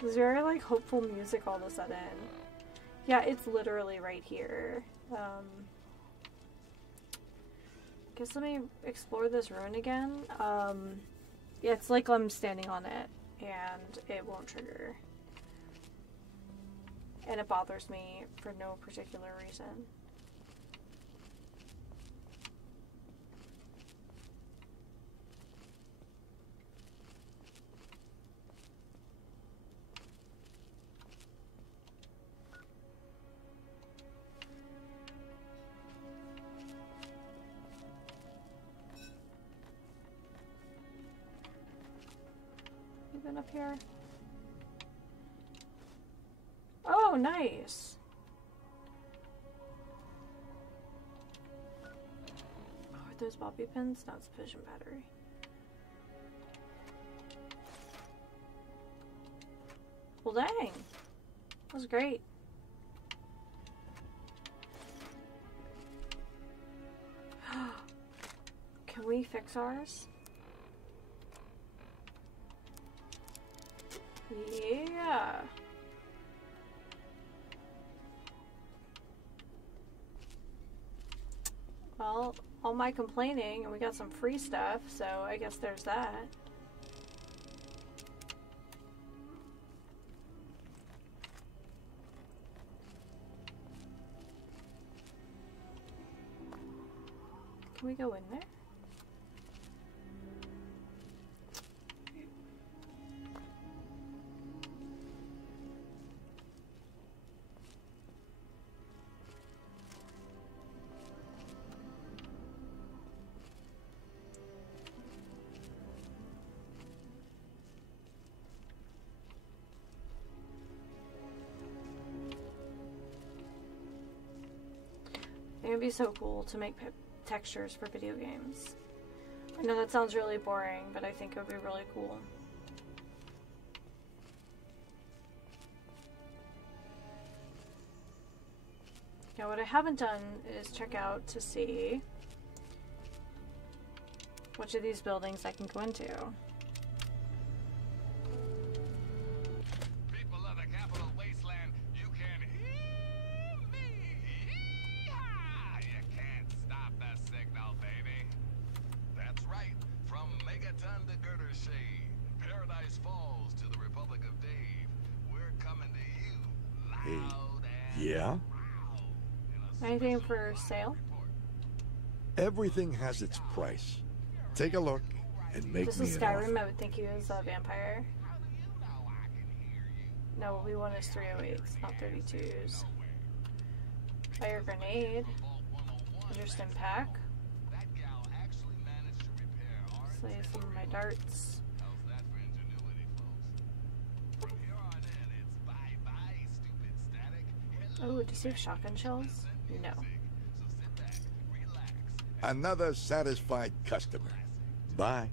There's very, like, hopeful music all of a sudden. Yeah, it's literally right here. Guess let me explore this ruin again. Yeah, it's like I'm standing on it, and it won't trigger. And it bothers me for no particular reason. Been up here? Oh, nice. Oh, are those bobby pins? No, it's a fission battery. Well, dang. That was great. Can we fix ours? Yeah. Well, all my complaining, and we got some free stuff, so I guess there's that. Can we go in there? It would be so cool to make textures for video games. I know that sounds really boring, but I think it would be really cool. Now, what I haven't done is check out to see which of these buildings I can go into. People of the capital wasteland, you can hear me. Yeehaw! You can't stop the signal, baby. That's right. From Megaton to Girder Shade, Paradise Falls to the Republic of Dave, we're coming to you loud and Yeah? Anything for sale? Everything has its price. Take a look and make This me is an Skyrim. offer. I would think he was a vampire. No, what we want is 308s, not 32s. Fire grenade. Interesting pack. Slay some of my darts. Oh, deceive shotgun shells? No. Another satisfied customer. Bye.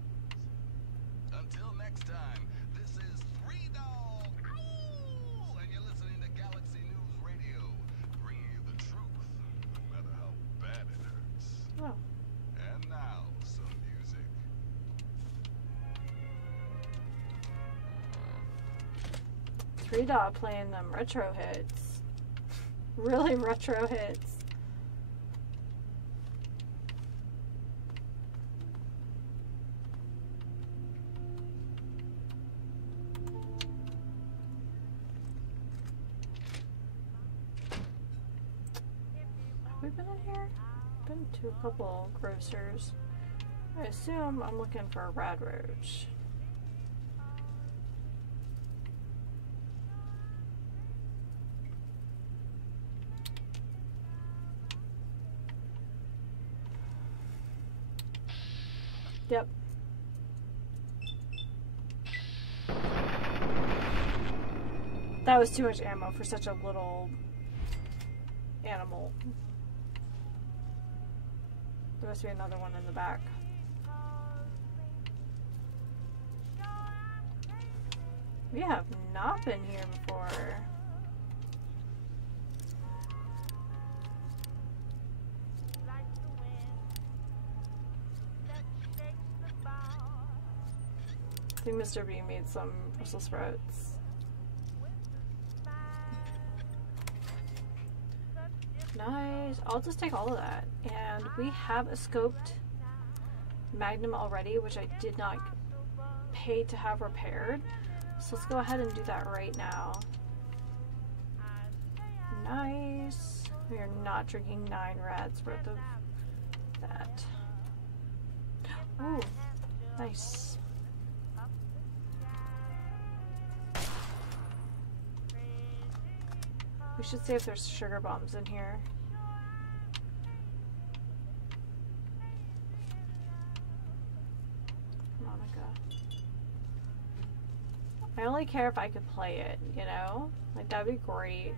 Until next time, this is Three Dog, Ow! And you're listening to Galaxy News Radio, bringing you the truth, no matter how bad it hurts. Oh. And now, some music. Three Dot playing them retro hits. Really retro hits. Have we been in here? Been to a couple grocers. I assume I'm looking for a rad roach. Yep. That was too much ammo for such a little animal. There must be another one in the back. We have not been here before. I think Mr. B made some Brussels sprouts. Nice. I'll just take all of that. And we have a scoped Magnum already, which I did not pay to have repaired. So let's go ahead and do that right now. Nice. We are not drinking 9 rads worth of that. Ooh, nice. We should see if there's sugar bombs in here. I only care if I could play it, you know? Like, that'd be great.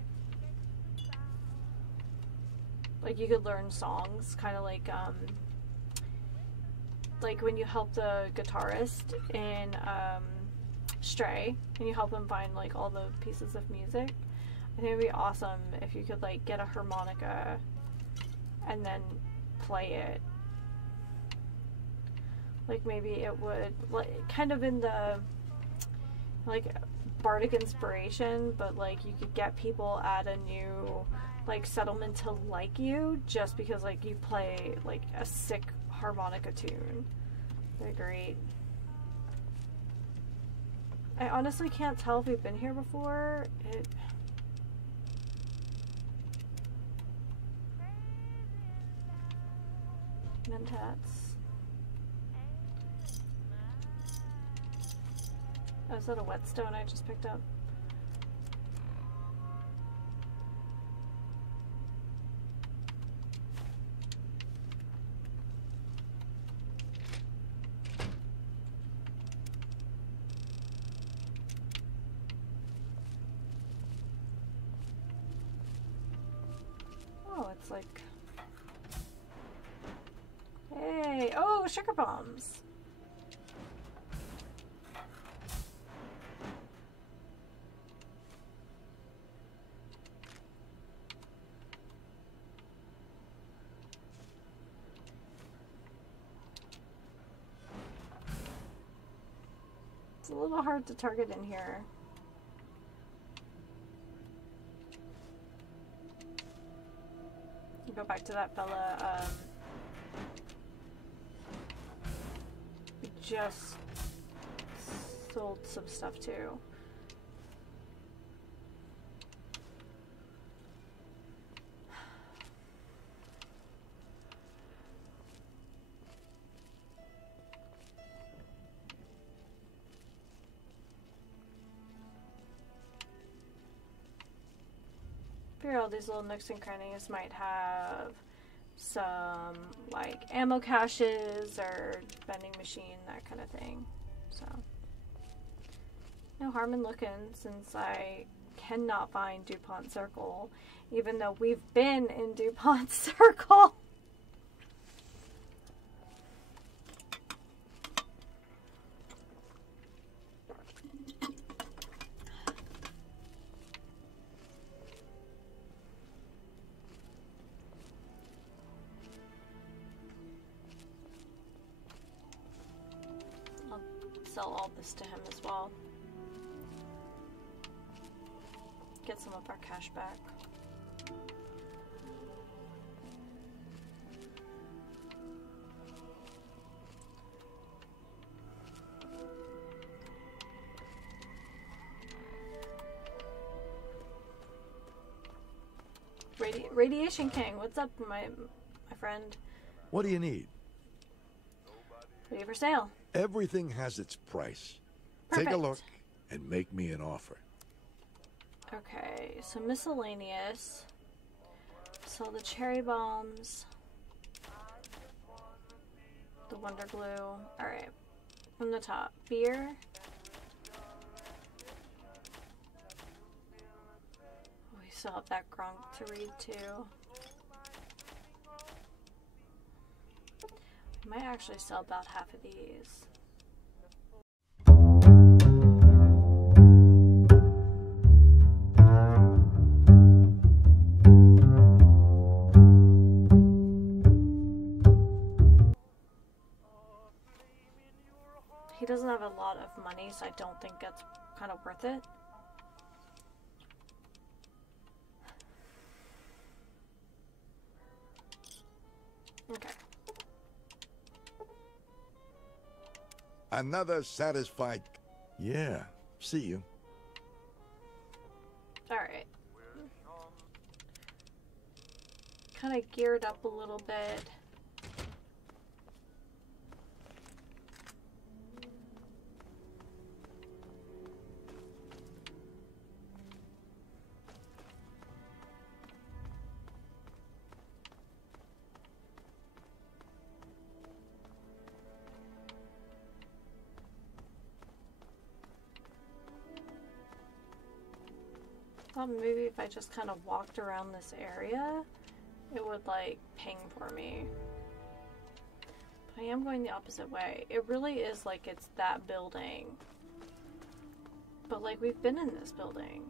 Like, you could learn songs, kind of like when you help the guitarist in, Stray, and you help him find, like, all the pieces of music. I think it'd be awesome if you could, like, get a harmonica and then play it. Like, maybe it would, like, kind of in the, like, bardic inspiration, but, like, you could get people at a new, like, settlement to like you just because, like, you play, like, a sick harmonica tune. They're great. I honestly can't tell if we've been here before. Mentats. Oh, is that a whetstone I just picked up? Oh, it's like... Hey! Oh, sugar bombs! It's a little hard to target in here. Go back to that fella, we just sold some stuff to. All these little nooks and crannies might have some like ammo caches or vending machine, that kind of thing. So no harm in looking, since I cannot find DuPont Circle, even though we've been in DuPont Circle. Sell all this to him as well. Get some of our cash back. Radiation King, what's up, my friend? What do you need? What do you have for sale? Everything has its price. Perfect. Take a look and make me an offer. Okay, so miscellaneous. Sell the cherry bombs. The Wonder Glue. Alright. From the top. Beer. We still have that Gronk to read too. I might actually sell about half of these. He doesn't have a lot of money, so I don't think that's kind of worth it. Another satisfied... Yeah, see you. Alright. Kind of geared up a little bit. Maybe if I just kind of walked around this area, it would like ping for me. But I am going the opposite way. It really is like it's that building. But like we've been in this building.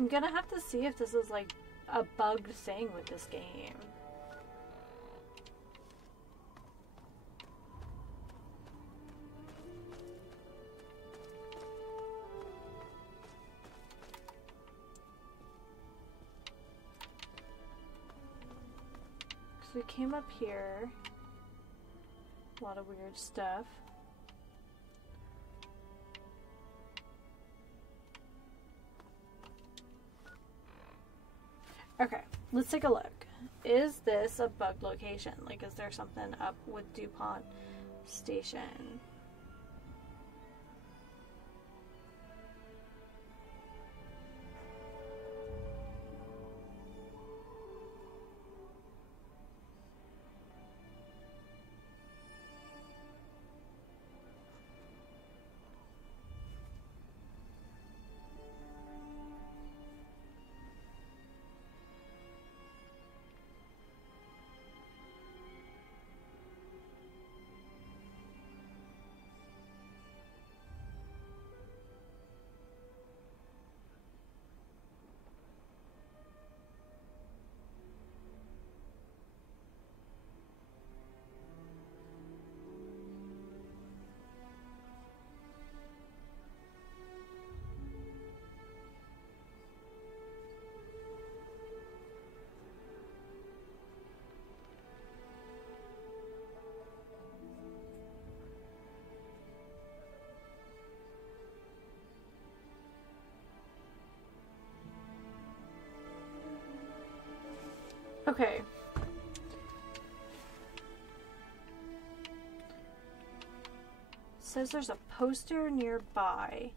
I'm gonna have to see if this is like a bugged thing with this game. So we came up here. A lot of weird stuff. Okay, let's take a look. Is this a bugged location? Like, is there something up with DuPont Station? Okay. Says there's a poster nearby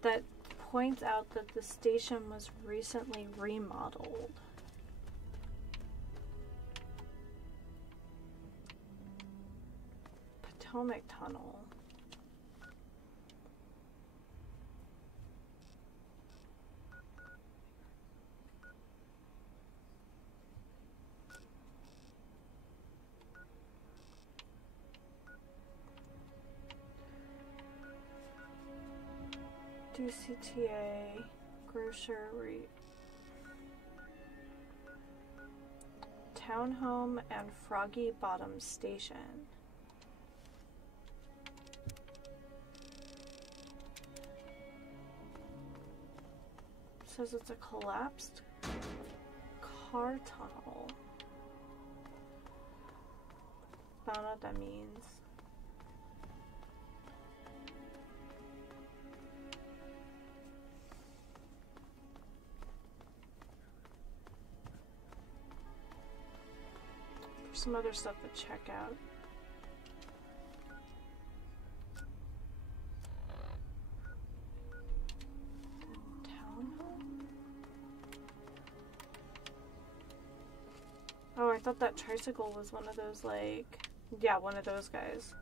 that points out that the station was recently remodeled. Potomac Tunnel. CTA, grocery, townhome, and Froggy Bottom Station. Says it's a collapsed car tunnel. I don't know what that means. Some other stuff to check out. Townhome? Oh, I thought that tricycle was one of those, like... Yeah, one of those guys.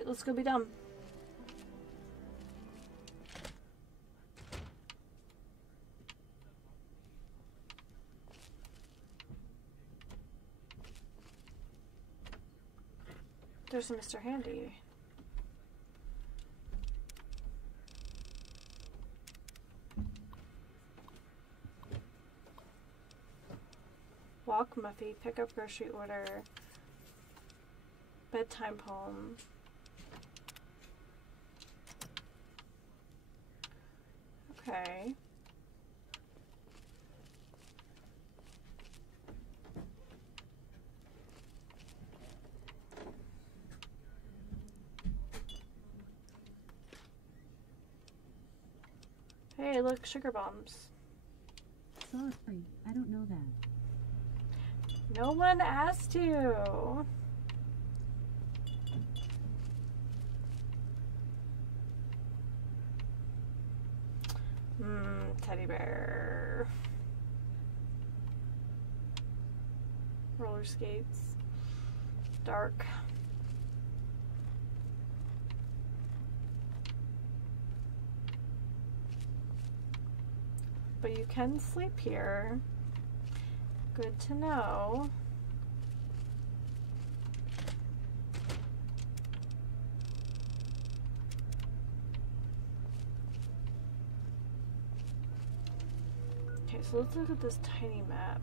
Alright, let's go be dumb. There's a Mr. Handy. Walk Muffy, pick up grocery order, bedtime poem. Okay. Hey, look, sugar bombs. Sorry, I don't know that. No one asked you. Teddy bear. Roller skates. Dark. But you can sleep here. Good to know. Okay, so let's look at this tiny map.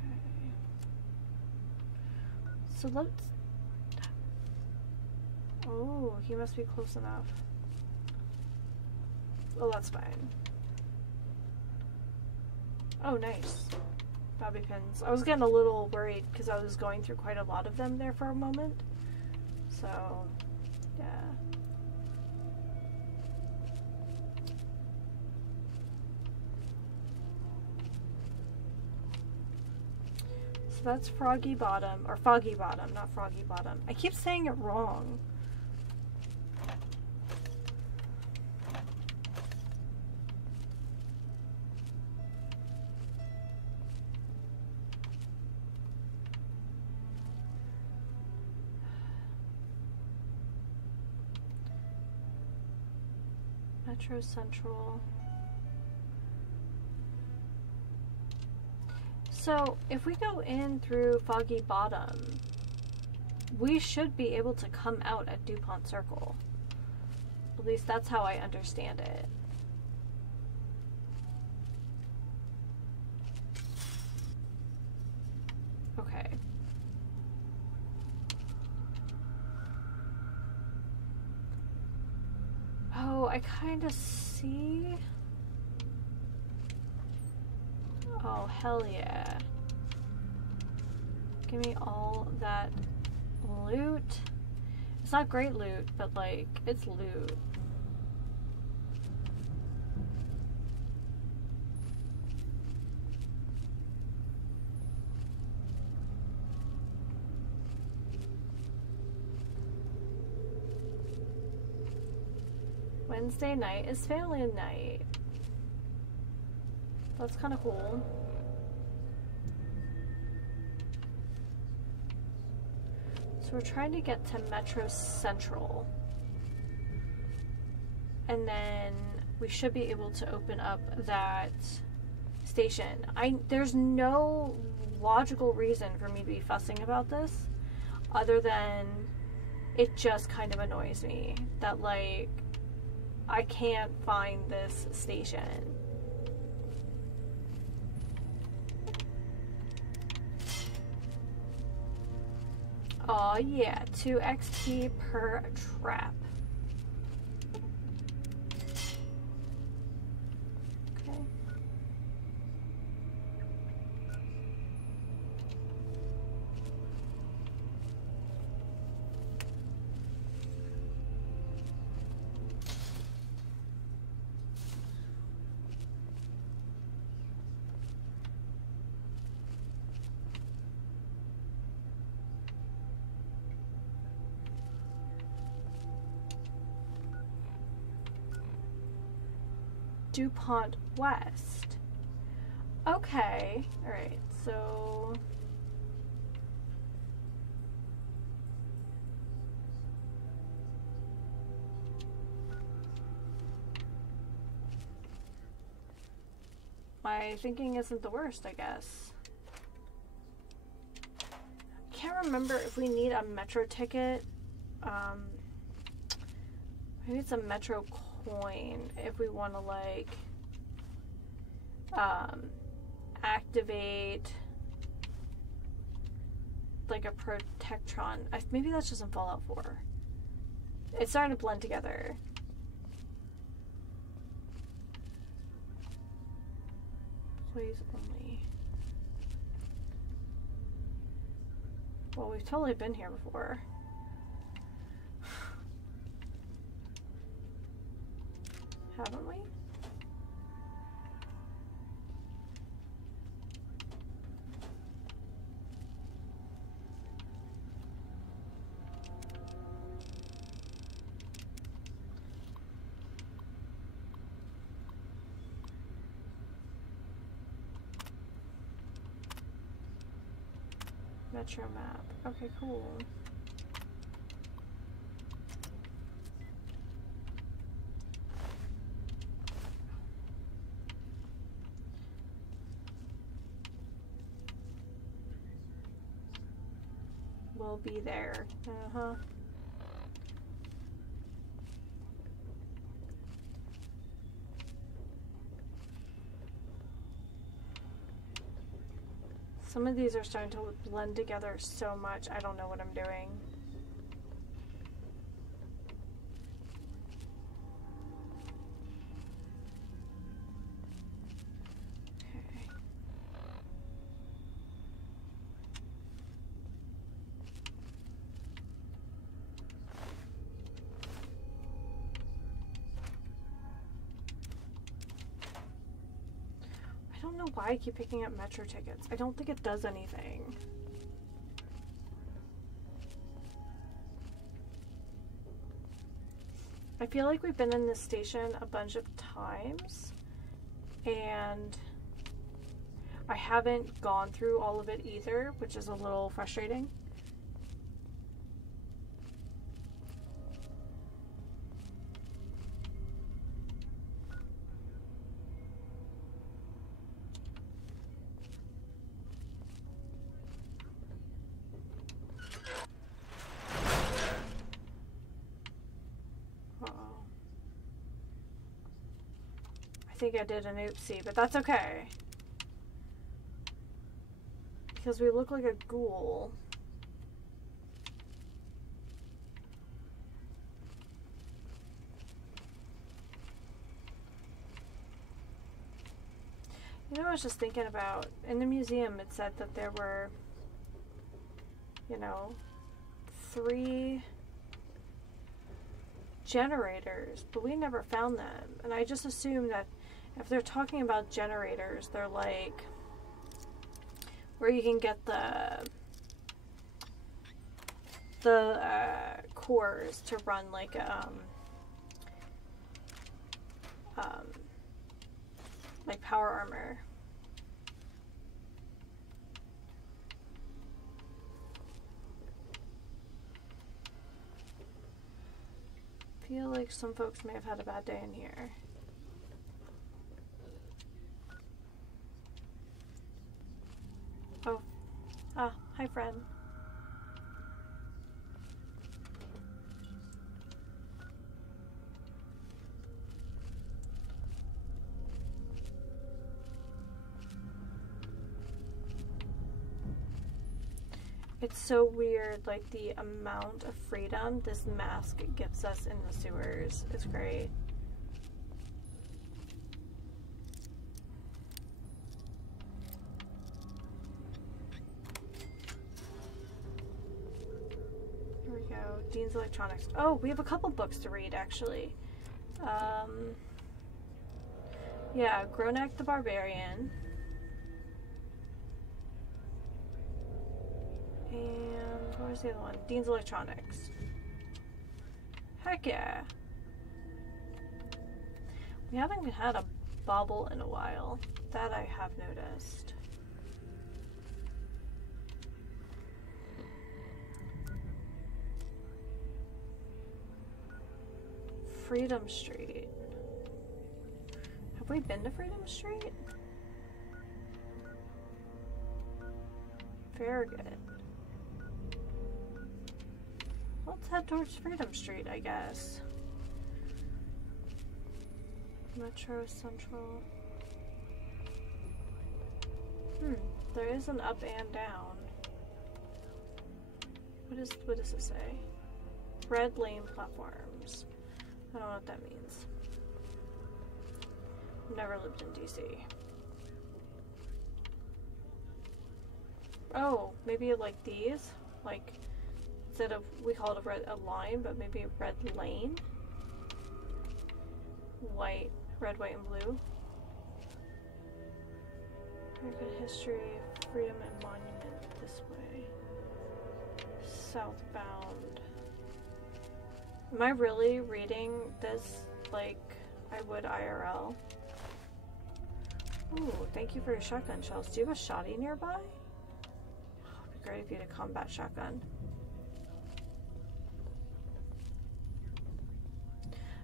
Okay. So let's... Oh, he must be close enough. Oh, that's fine. Oh, nice. Bobby pins. I was getting a little worried because I was going through quite a lot of them there for a moment. So, yeah. So that's Froggy Bottom, or Foggy Bottom, not Froggy Bottom. I keep saying it wrong. Metro Central. So, if we go in through Foggy Bottom, we should be able to come out at DuPont Circle. At least that's how I understand it. Okay. Oh, I kind of see... Oh, hell yeah. Give me all that loot. It's not great loot, but like, it's loot. Wednesday night is family night. That's kind of cool. So we're trying to get to Metro Central. And then we should be able to open up that station. There's no logical reason for me to be fussing about this other than it just kind of annoys me that, like, I can't find this station. Oh yeah, 2 XP per trap. Okay. DuPont West. Okay, alright, So... my thinking isn't the worst, I guess. Can't remember if we need a metro ticket. Maybe it's a metro coin if we want to, like, activate, like, a protectron. Maybe that's just in Fallout 4. It's starting to blend together. Please only. Well, we've totally been here before. Haven't we? Metro map. Okay, cool. We'll be there. Uh-huh. Some of these are starting to blend together so much, I don't know what I'm doing. Okay. I don't know why I keep picking up metro tickets. I don't think it does anything. I feel like we've been in this station a bunch of times and I haven't gone through all of it either, which is a little frustrating. I think I did an oopsie, but that's okay. Because we look like a ghoul. You know, I was just thinking about, in the museum it said that there were, you know, 3 generators, but we never found them. And I just assume that if they're talking about generators, they're like where you can get the cores to run like power armor. I feel like some folks may have had a bad day in here. Oh. Ah, hi friend. It's so weird, like the amount of freedom this mask gives us in the sewers. It's great. Here we go. Dean's Electronics. Oh, we have a couple books to read, actually. Yeah, Gronak the Barbarian. And what was the other one? Dean's Electronics. Heck yeah. We haven't had a bauble in a while. That I have noticed. Freedom Street. Have we been to Freedom Street? Very good. Let's head towards Freedom Street, I guess. Metro Central. There is an up and down. What does it say? Red lane platforms. I don't know what that means. Never lived in DC. Oh, maybe like these? Like, instead of, we call it a line, but maybe a red lane? White, red, white, and blue. American history, freedom, and monument this way. Southbound. Am I really reading this like I would IRL? Ooh, thank you for your shotgun shells. Do you have a shotty nearby? Oh, it'd be great if you had a combat shotgun.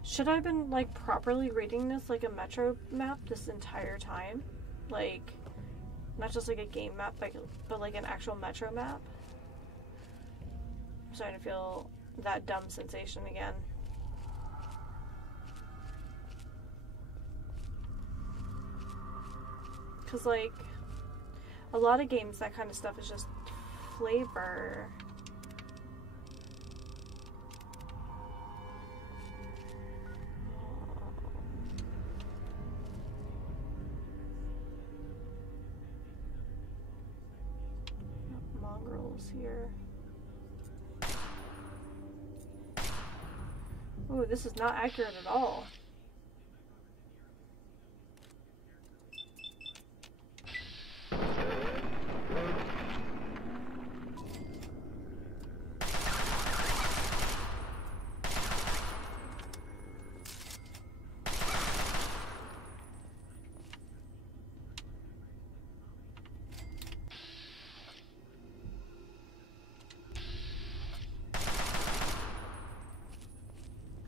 Should I have been like properly reading this like a metro map this entire time? Like, not just like a game map, but like an actual metro map? I'm starting to feel that dumb sensation again. Because like a lot of games, that kind of stuff is just flavor. Mongrels here. Ooh, this is not accurate at all.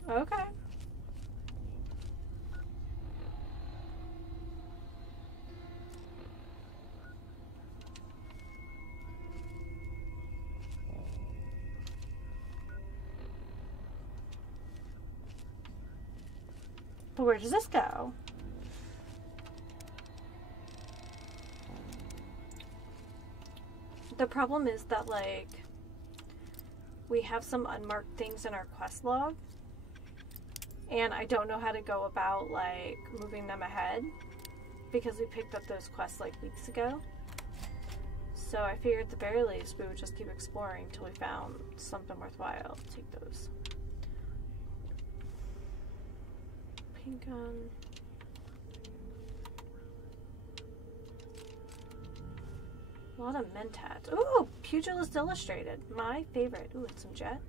Okay. But where does this go? The problem is that, like, we have some unmarked things in our quest log. And I don't know how to go about, like, moving them ahead. Because we picked up those quests, like, weeks ago. So I figured at the very least we would just keep exploring until we found something worthwhile. Take those. Pink gun. A lot of mentats. Ooh! Pugilist Illustrated. My favorite. Ooh, and some jet.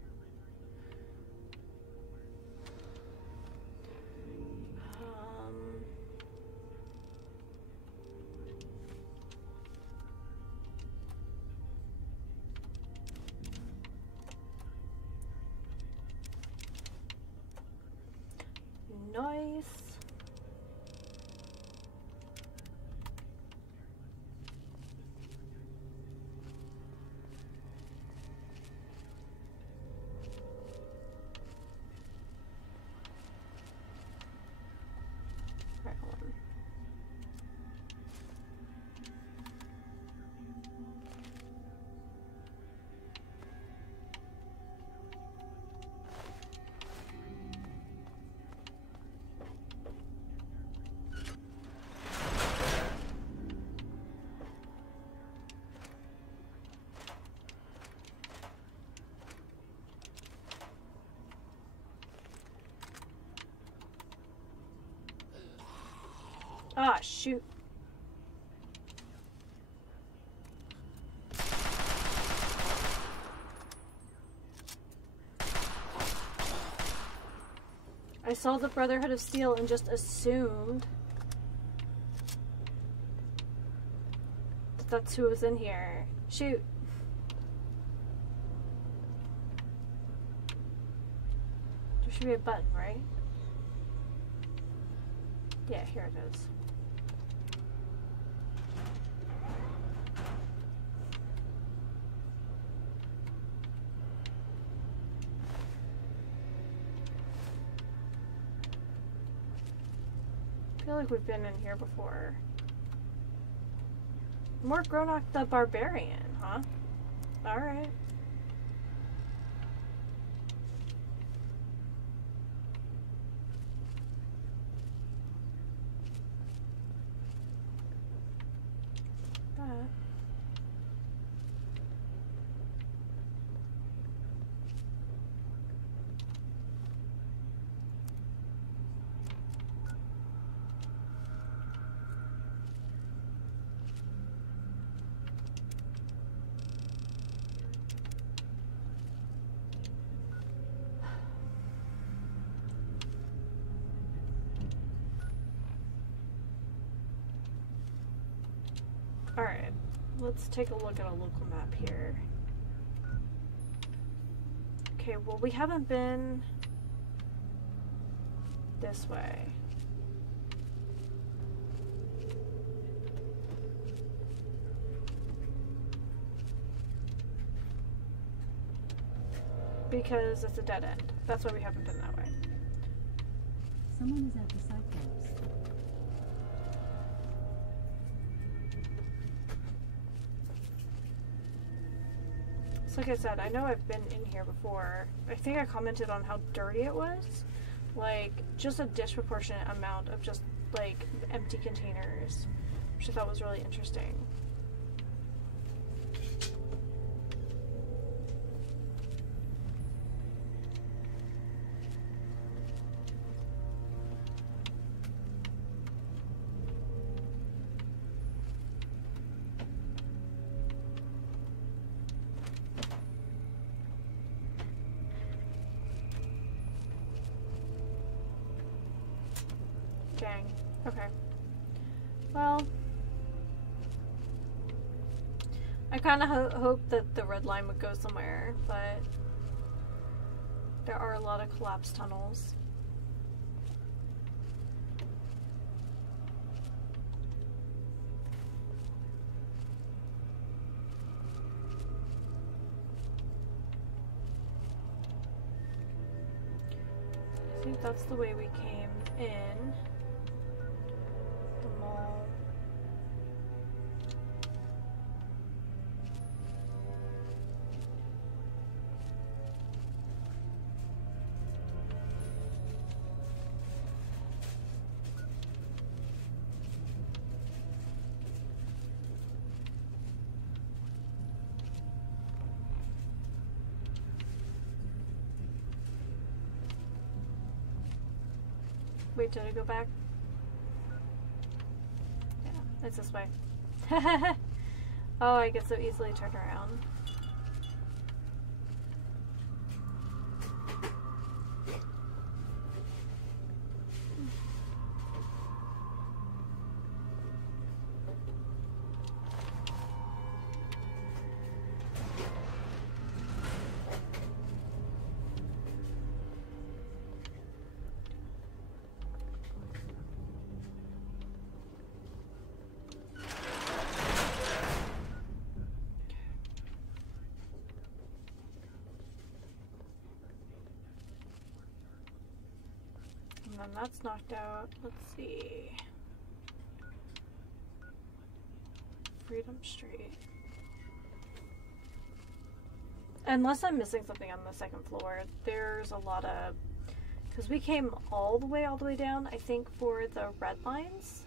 Nice. Right, hold on. Ah, shoot. I saw the Brotherhood of Steel and just assumed that that's who was in here. Shoot. There should be a button, right? Yeah, here it is. I feel like we've been in here before. More Gronok the Barbarian, huh? Alright. That. Alright, let's take a look at a local map here. Okay, well, we haven't been this way. Because it's a dead end. That's why we haven't been that way. Someone is at the Cyclops. So like I said, I know I've been in here before. I think I commented on how dirty it was. Like, just a disproportionate amount of just, like, empty containers. Which I thought was really interesting. Dang. Okay. Well, I kind of hoped that the red line would go somewhere, but there are a lot of collapsed tunnels. I think that's the way we came in. The mall. Wait, did I go back? Yeah, it's this way. Oh, I get so easily turned around. And then that's knocked out. Let's see. Freedom Street. Unless I'm missing something on the second floor, there's a lot of... Because we came all the way down, I think, for the red lines.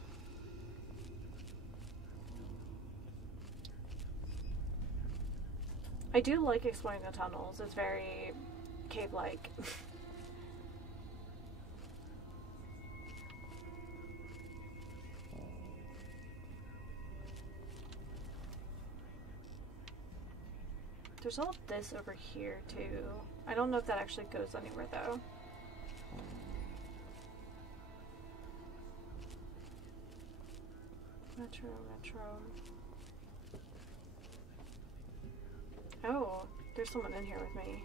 I do like exploring the tunnels. It's very cave-like. There's all this over here, too. I don't know if that actually goes anywhere, though. Metro. Oh, there's someone in here with me.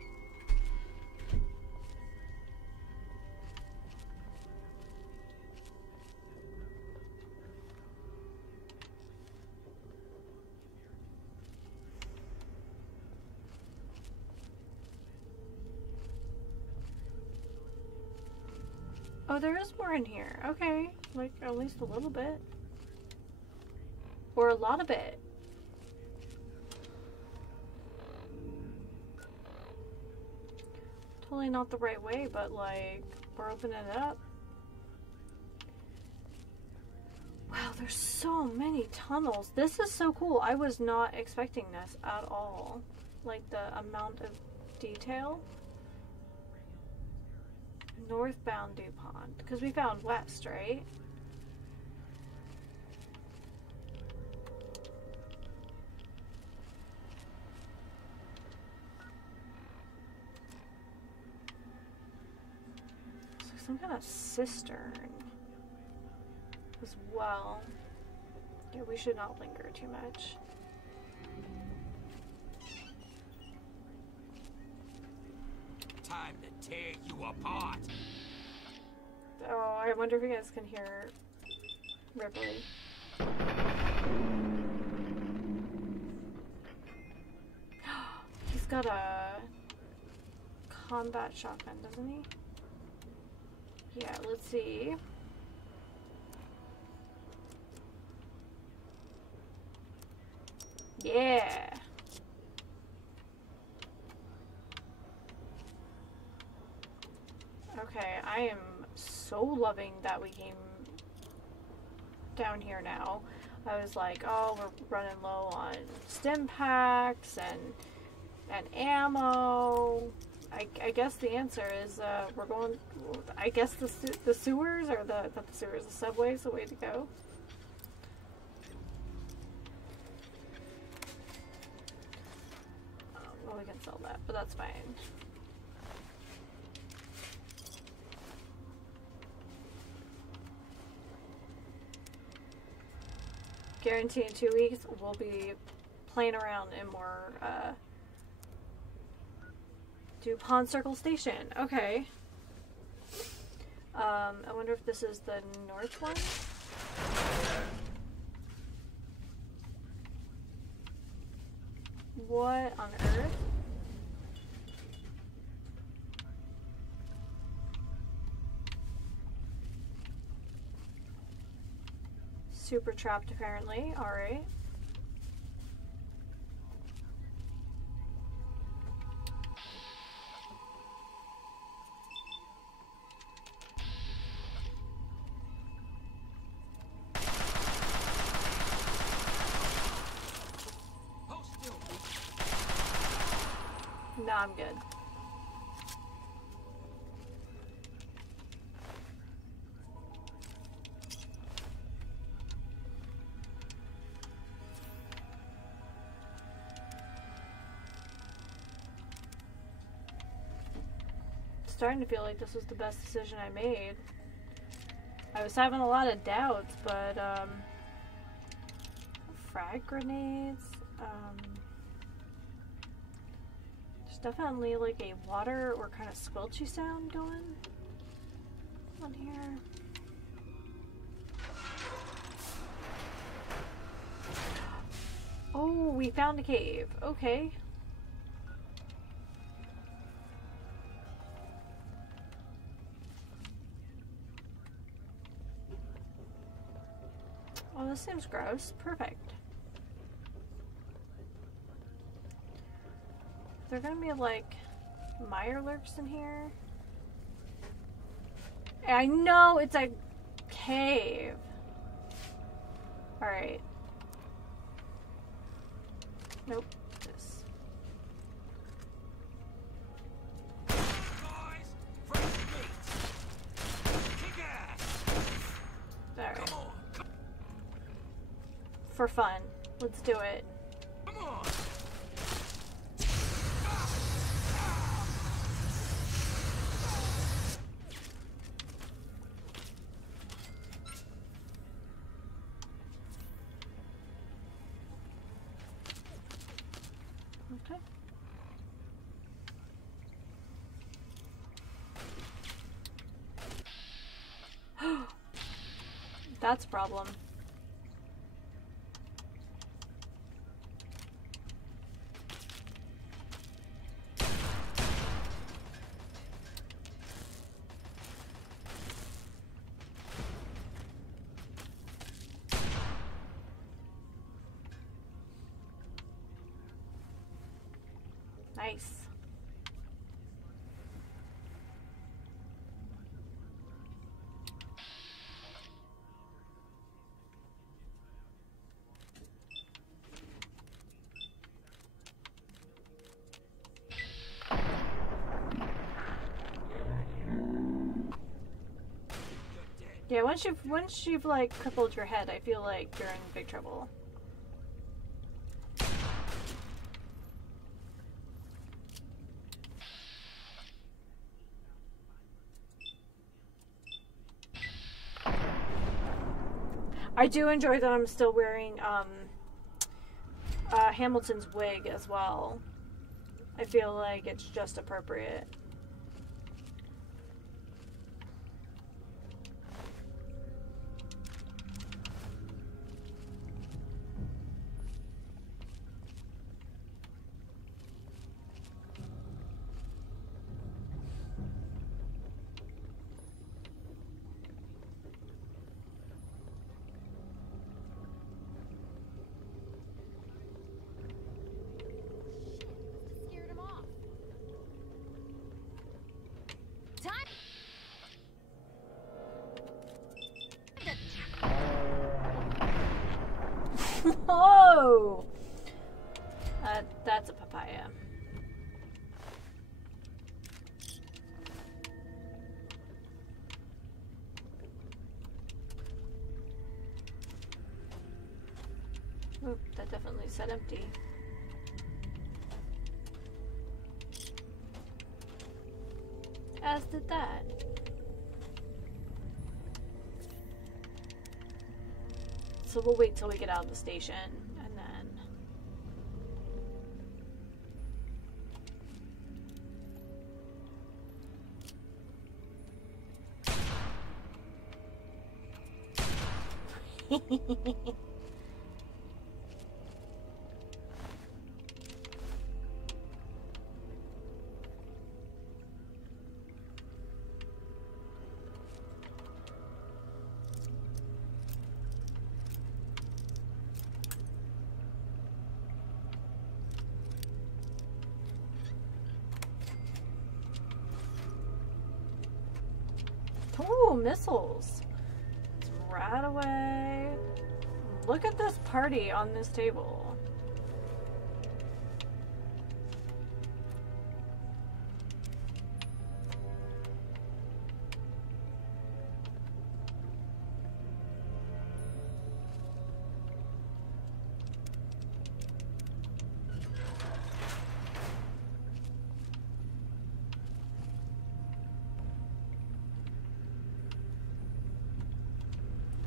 Oh, there is more in here. Okay, like at least a little bit. Or a lot of it. Totally not the right way, but like, we're opening it up. Wow, there's so many tunnels. This is so cool. I was not expecting this at all. Like the amount of detail. Northbound DuPont. Because we found west, right? It's like some kind of cistern as well. Yeah, we should not linger too much. Time to tear you apart. Oh, I wonder if you guys can hear Ripley. He's got a combat shotgun, doesn't he? Yeah, let's see. Yeah. Okay, I am so loving that we came down here now. I was like, oh, we're running low on stim packs and ammo. I guess the answer is we're going. I guess the sewers or not the sewers, the subway's the way to go. Well, we can sell that, but that's fine. Guarantee in 2 weeks we'll be playing around in more DuPont Circle Station. Okay. I wonder if this is the north one? What on earth? Super trapped apparently. Alright. No, I'm good. Starting to feel like this was the best decision I made. I was having a lot of doubts, but frag grenades, there's definitely like a water or kind of squelchy sound going on here. Oh, we found a cave. Okay. Oh, this seems gross. Perfect. Are there gonna be like mirelurks in here? I know it's a cave. Alright. Nope. This. Alright. For fun. Let's do it. Come on. Okay. That's a problem. Nice. Yeah, once you've like crippled your head, I feel like you're in big trouble. I do enjoy that I'm still wearing Hamilton's wig as well. I feel like it's just appropriate. Oh! That's a papaya. Oop, that definitely said empty. As did that. So we'll wait till we get out of the station, and then... Ooh, missiles. It's right away. Look at this party on this table.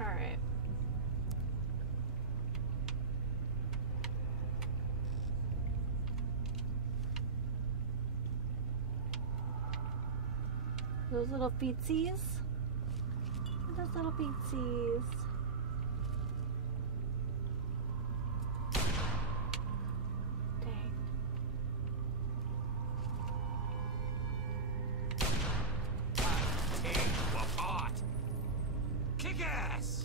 Alright. Those little feetsies. Those little feetsies. Dang. Take you apart. Kick ass.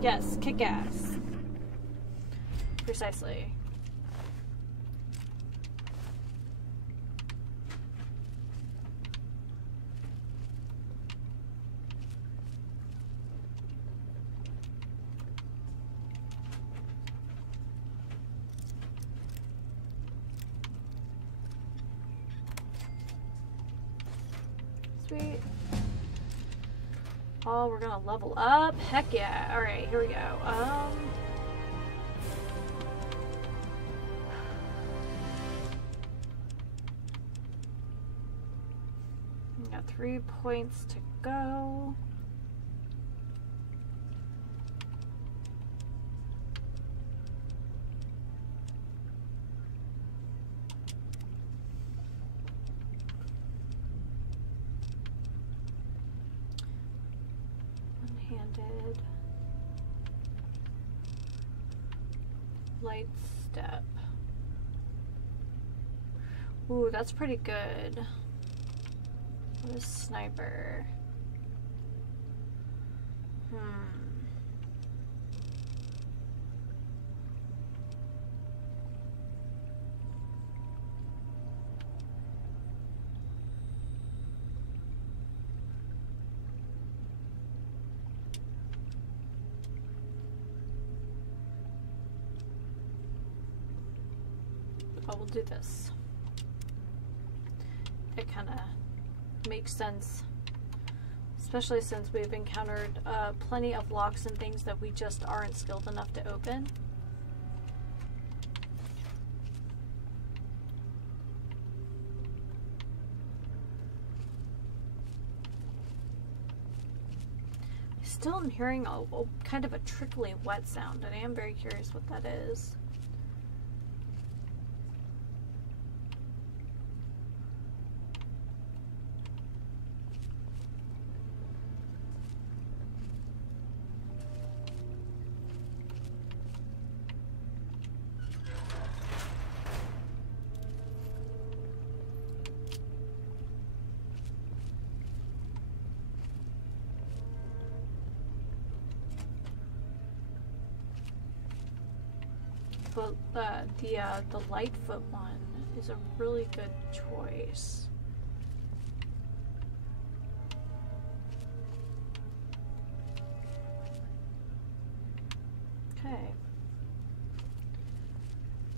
Yes, kick ass. Precisely. Sweet. Oh, we're gonna level up. Heck yeah. Alright, here we go. We got 3 points to go. One-handed. Light step. Ooh, that's pretty good. What is sniper? but we'll do this. It kind of makes sense. Especially since we've encountered plenty of locks and things that we just aren't skilled enough to open. Still am hearing a kind of a trickly wet sound, and I am very curious what that is. But the Lightfoot one is a really good choice. Okay.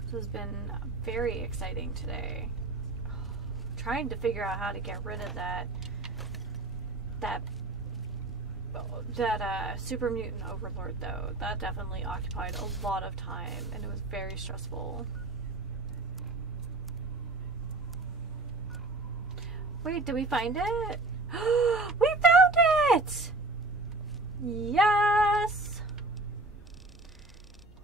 This has been very exciting today. Trying to figure out how to get rid of that super mutant overlord, though. That definitely occupied a lot of time, and it was very stressful. Wait, did we find it? We found it! Yes!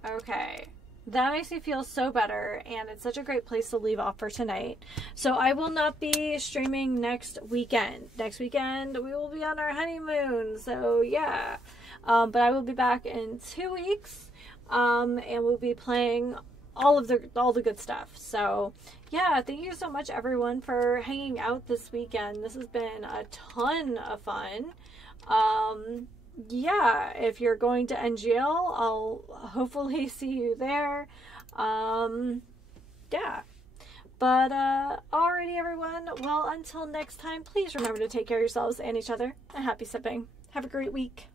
Okay. That makes me feel so better, and it's such a great place to leave off for tonight. So I will not be streaming next weekend. Next weekend, we will be on our honeymoon, so yeah. But I will be back in 2 weeks, and we'll be playing all the good stuff. So yeah, thank you so much, everyone, for hanging out this weekend. This has been a ton of fun. Yeah, if you're going to NGL, I'll hopefully see you there. Yeah. But, alrighty, everyone. Well, until next time, please remember to take care of yourselves and each other. And happy sipping. Have a great week.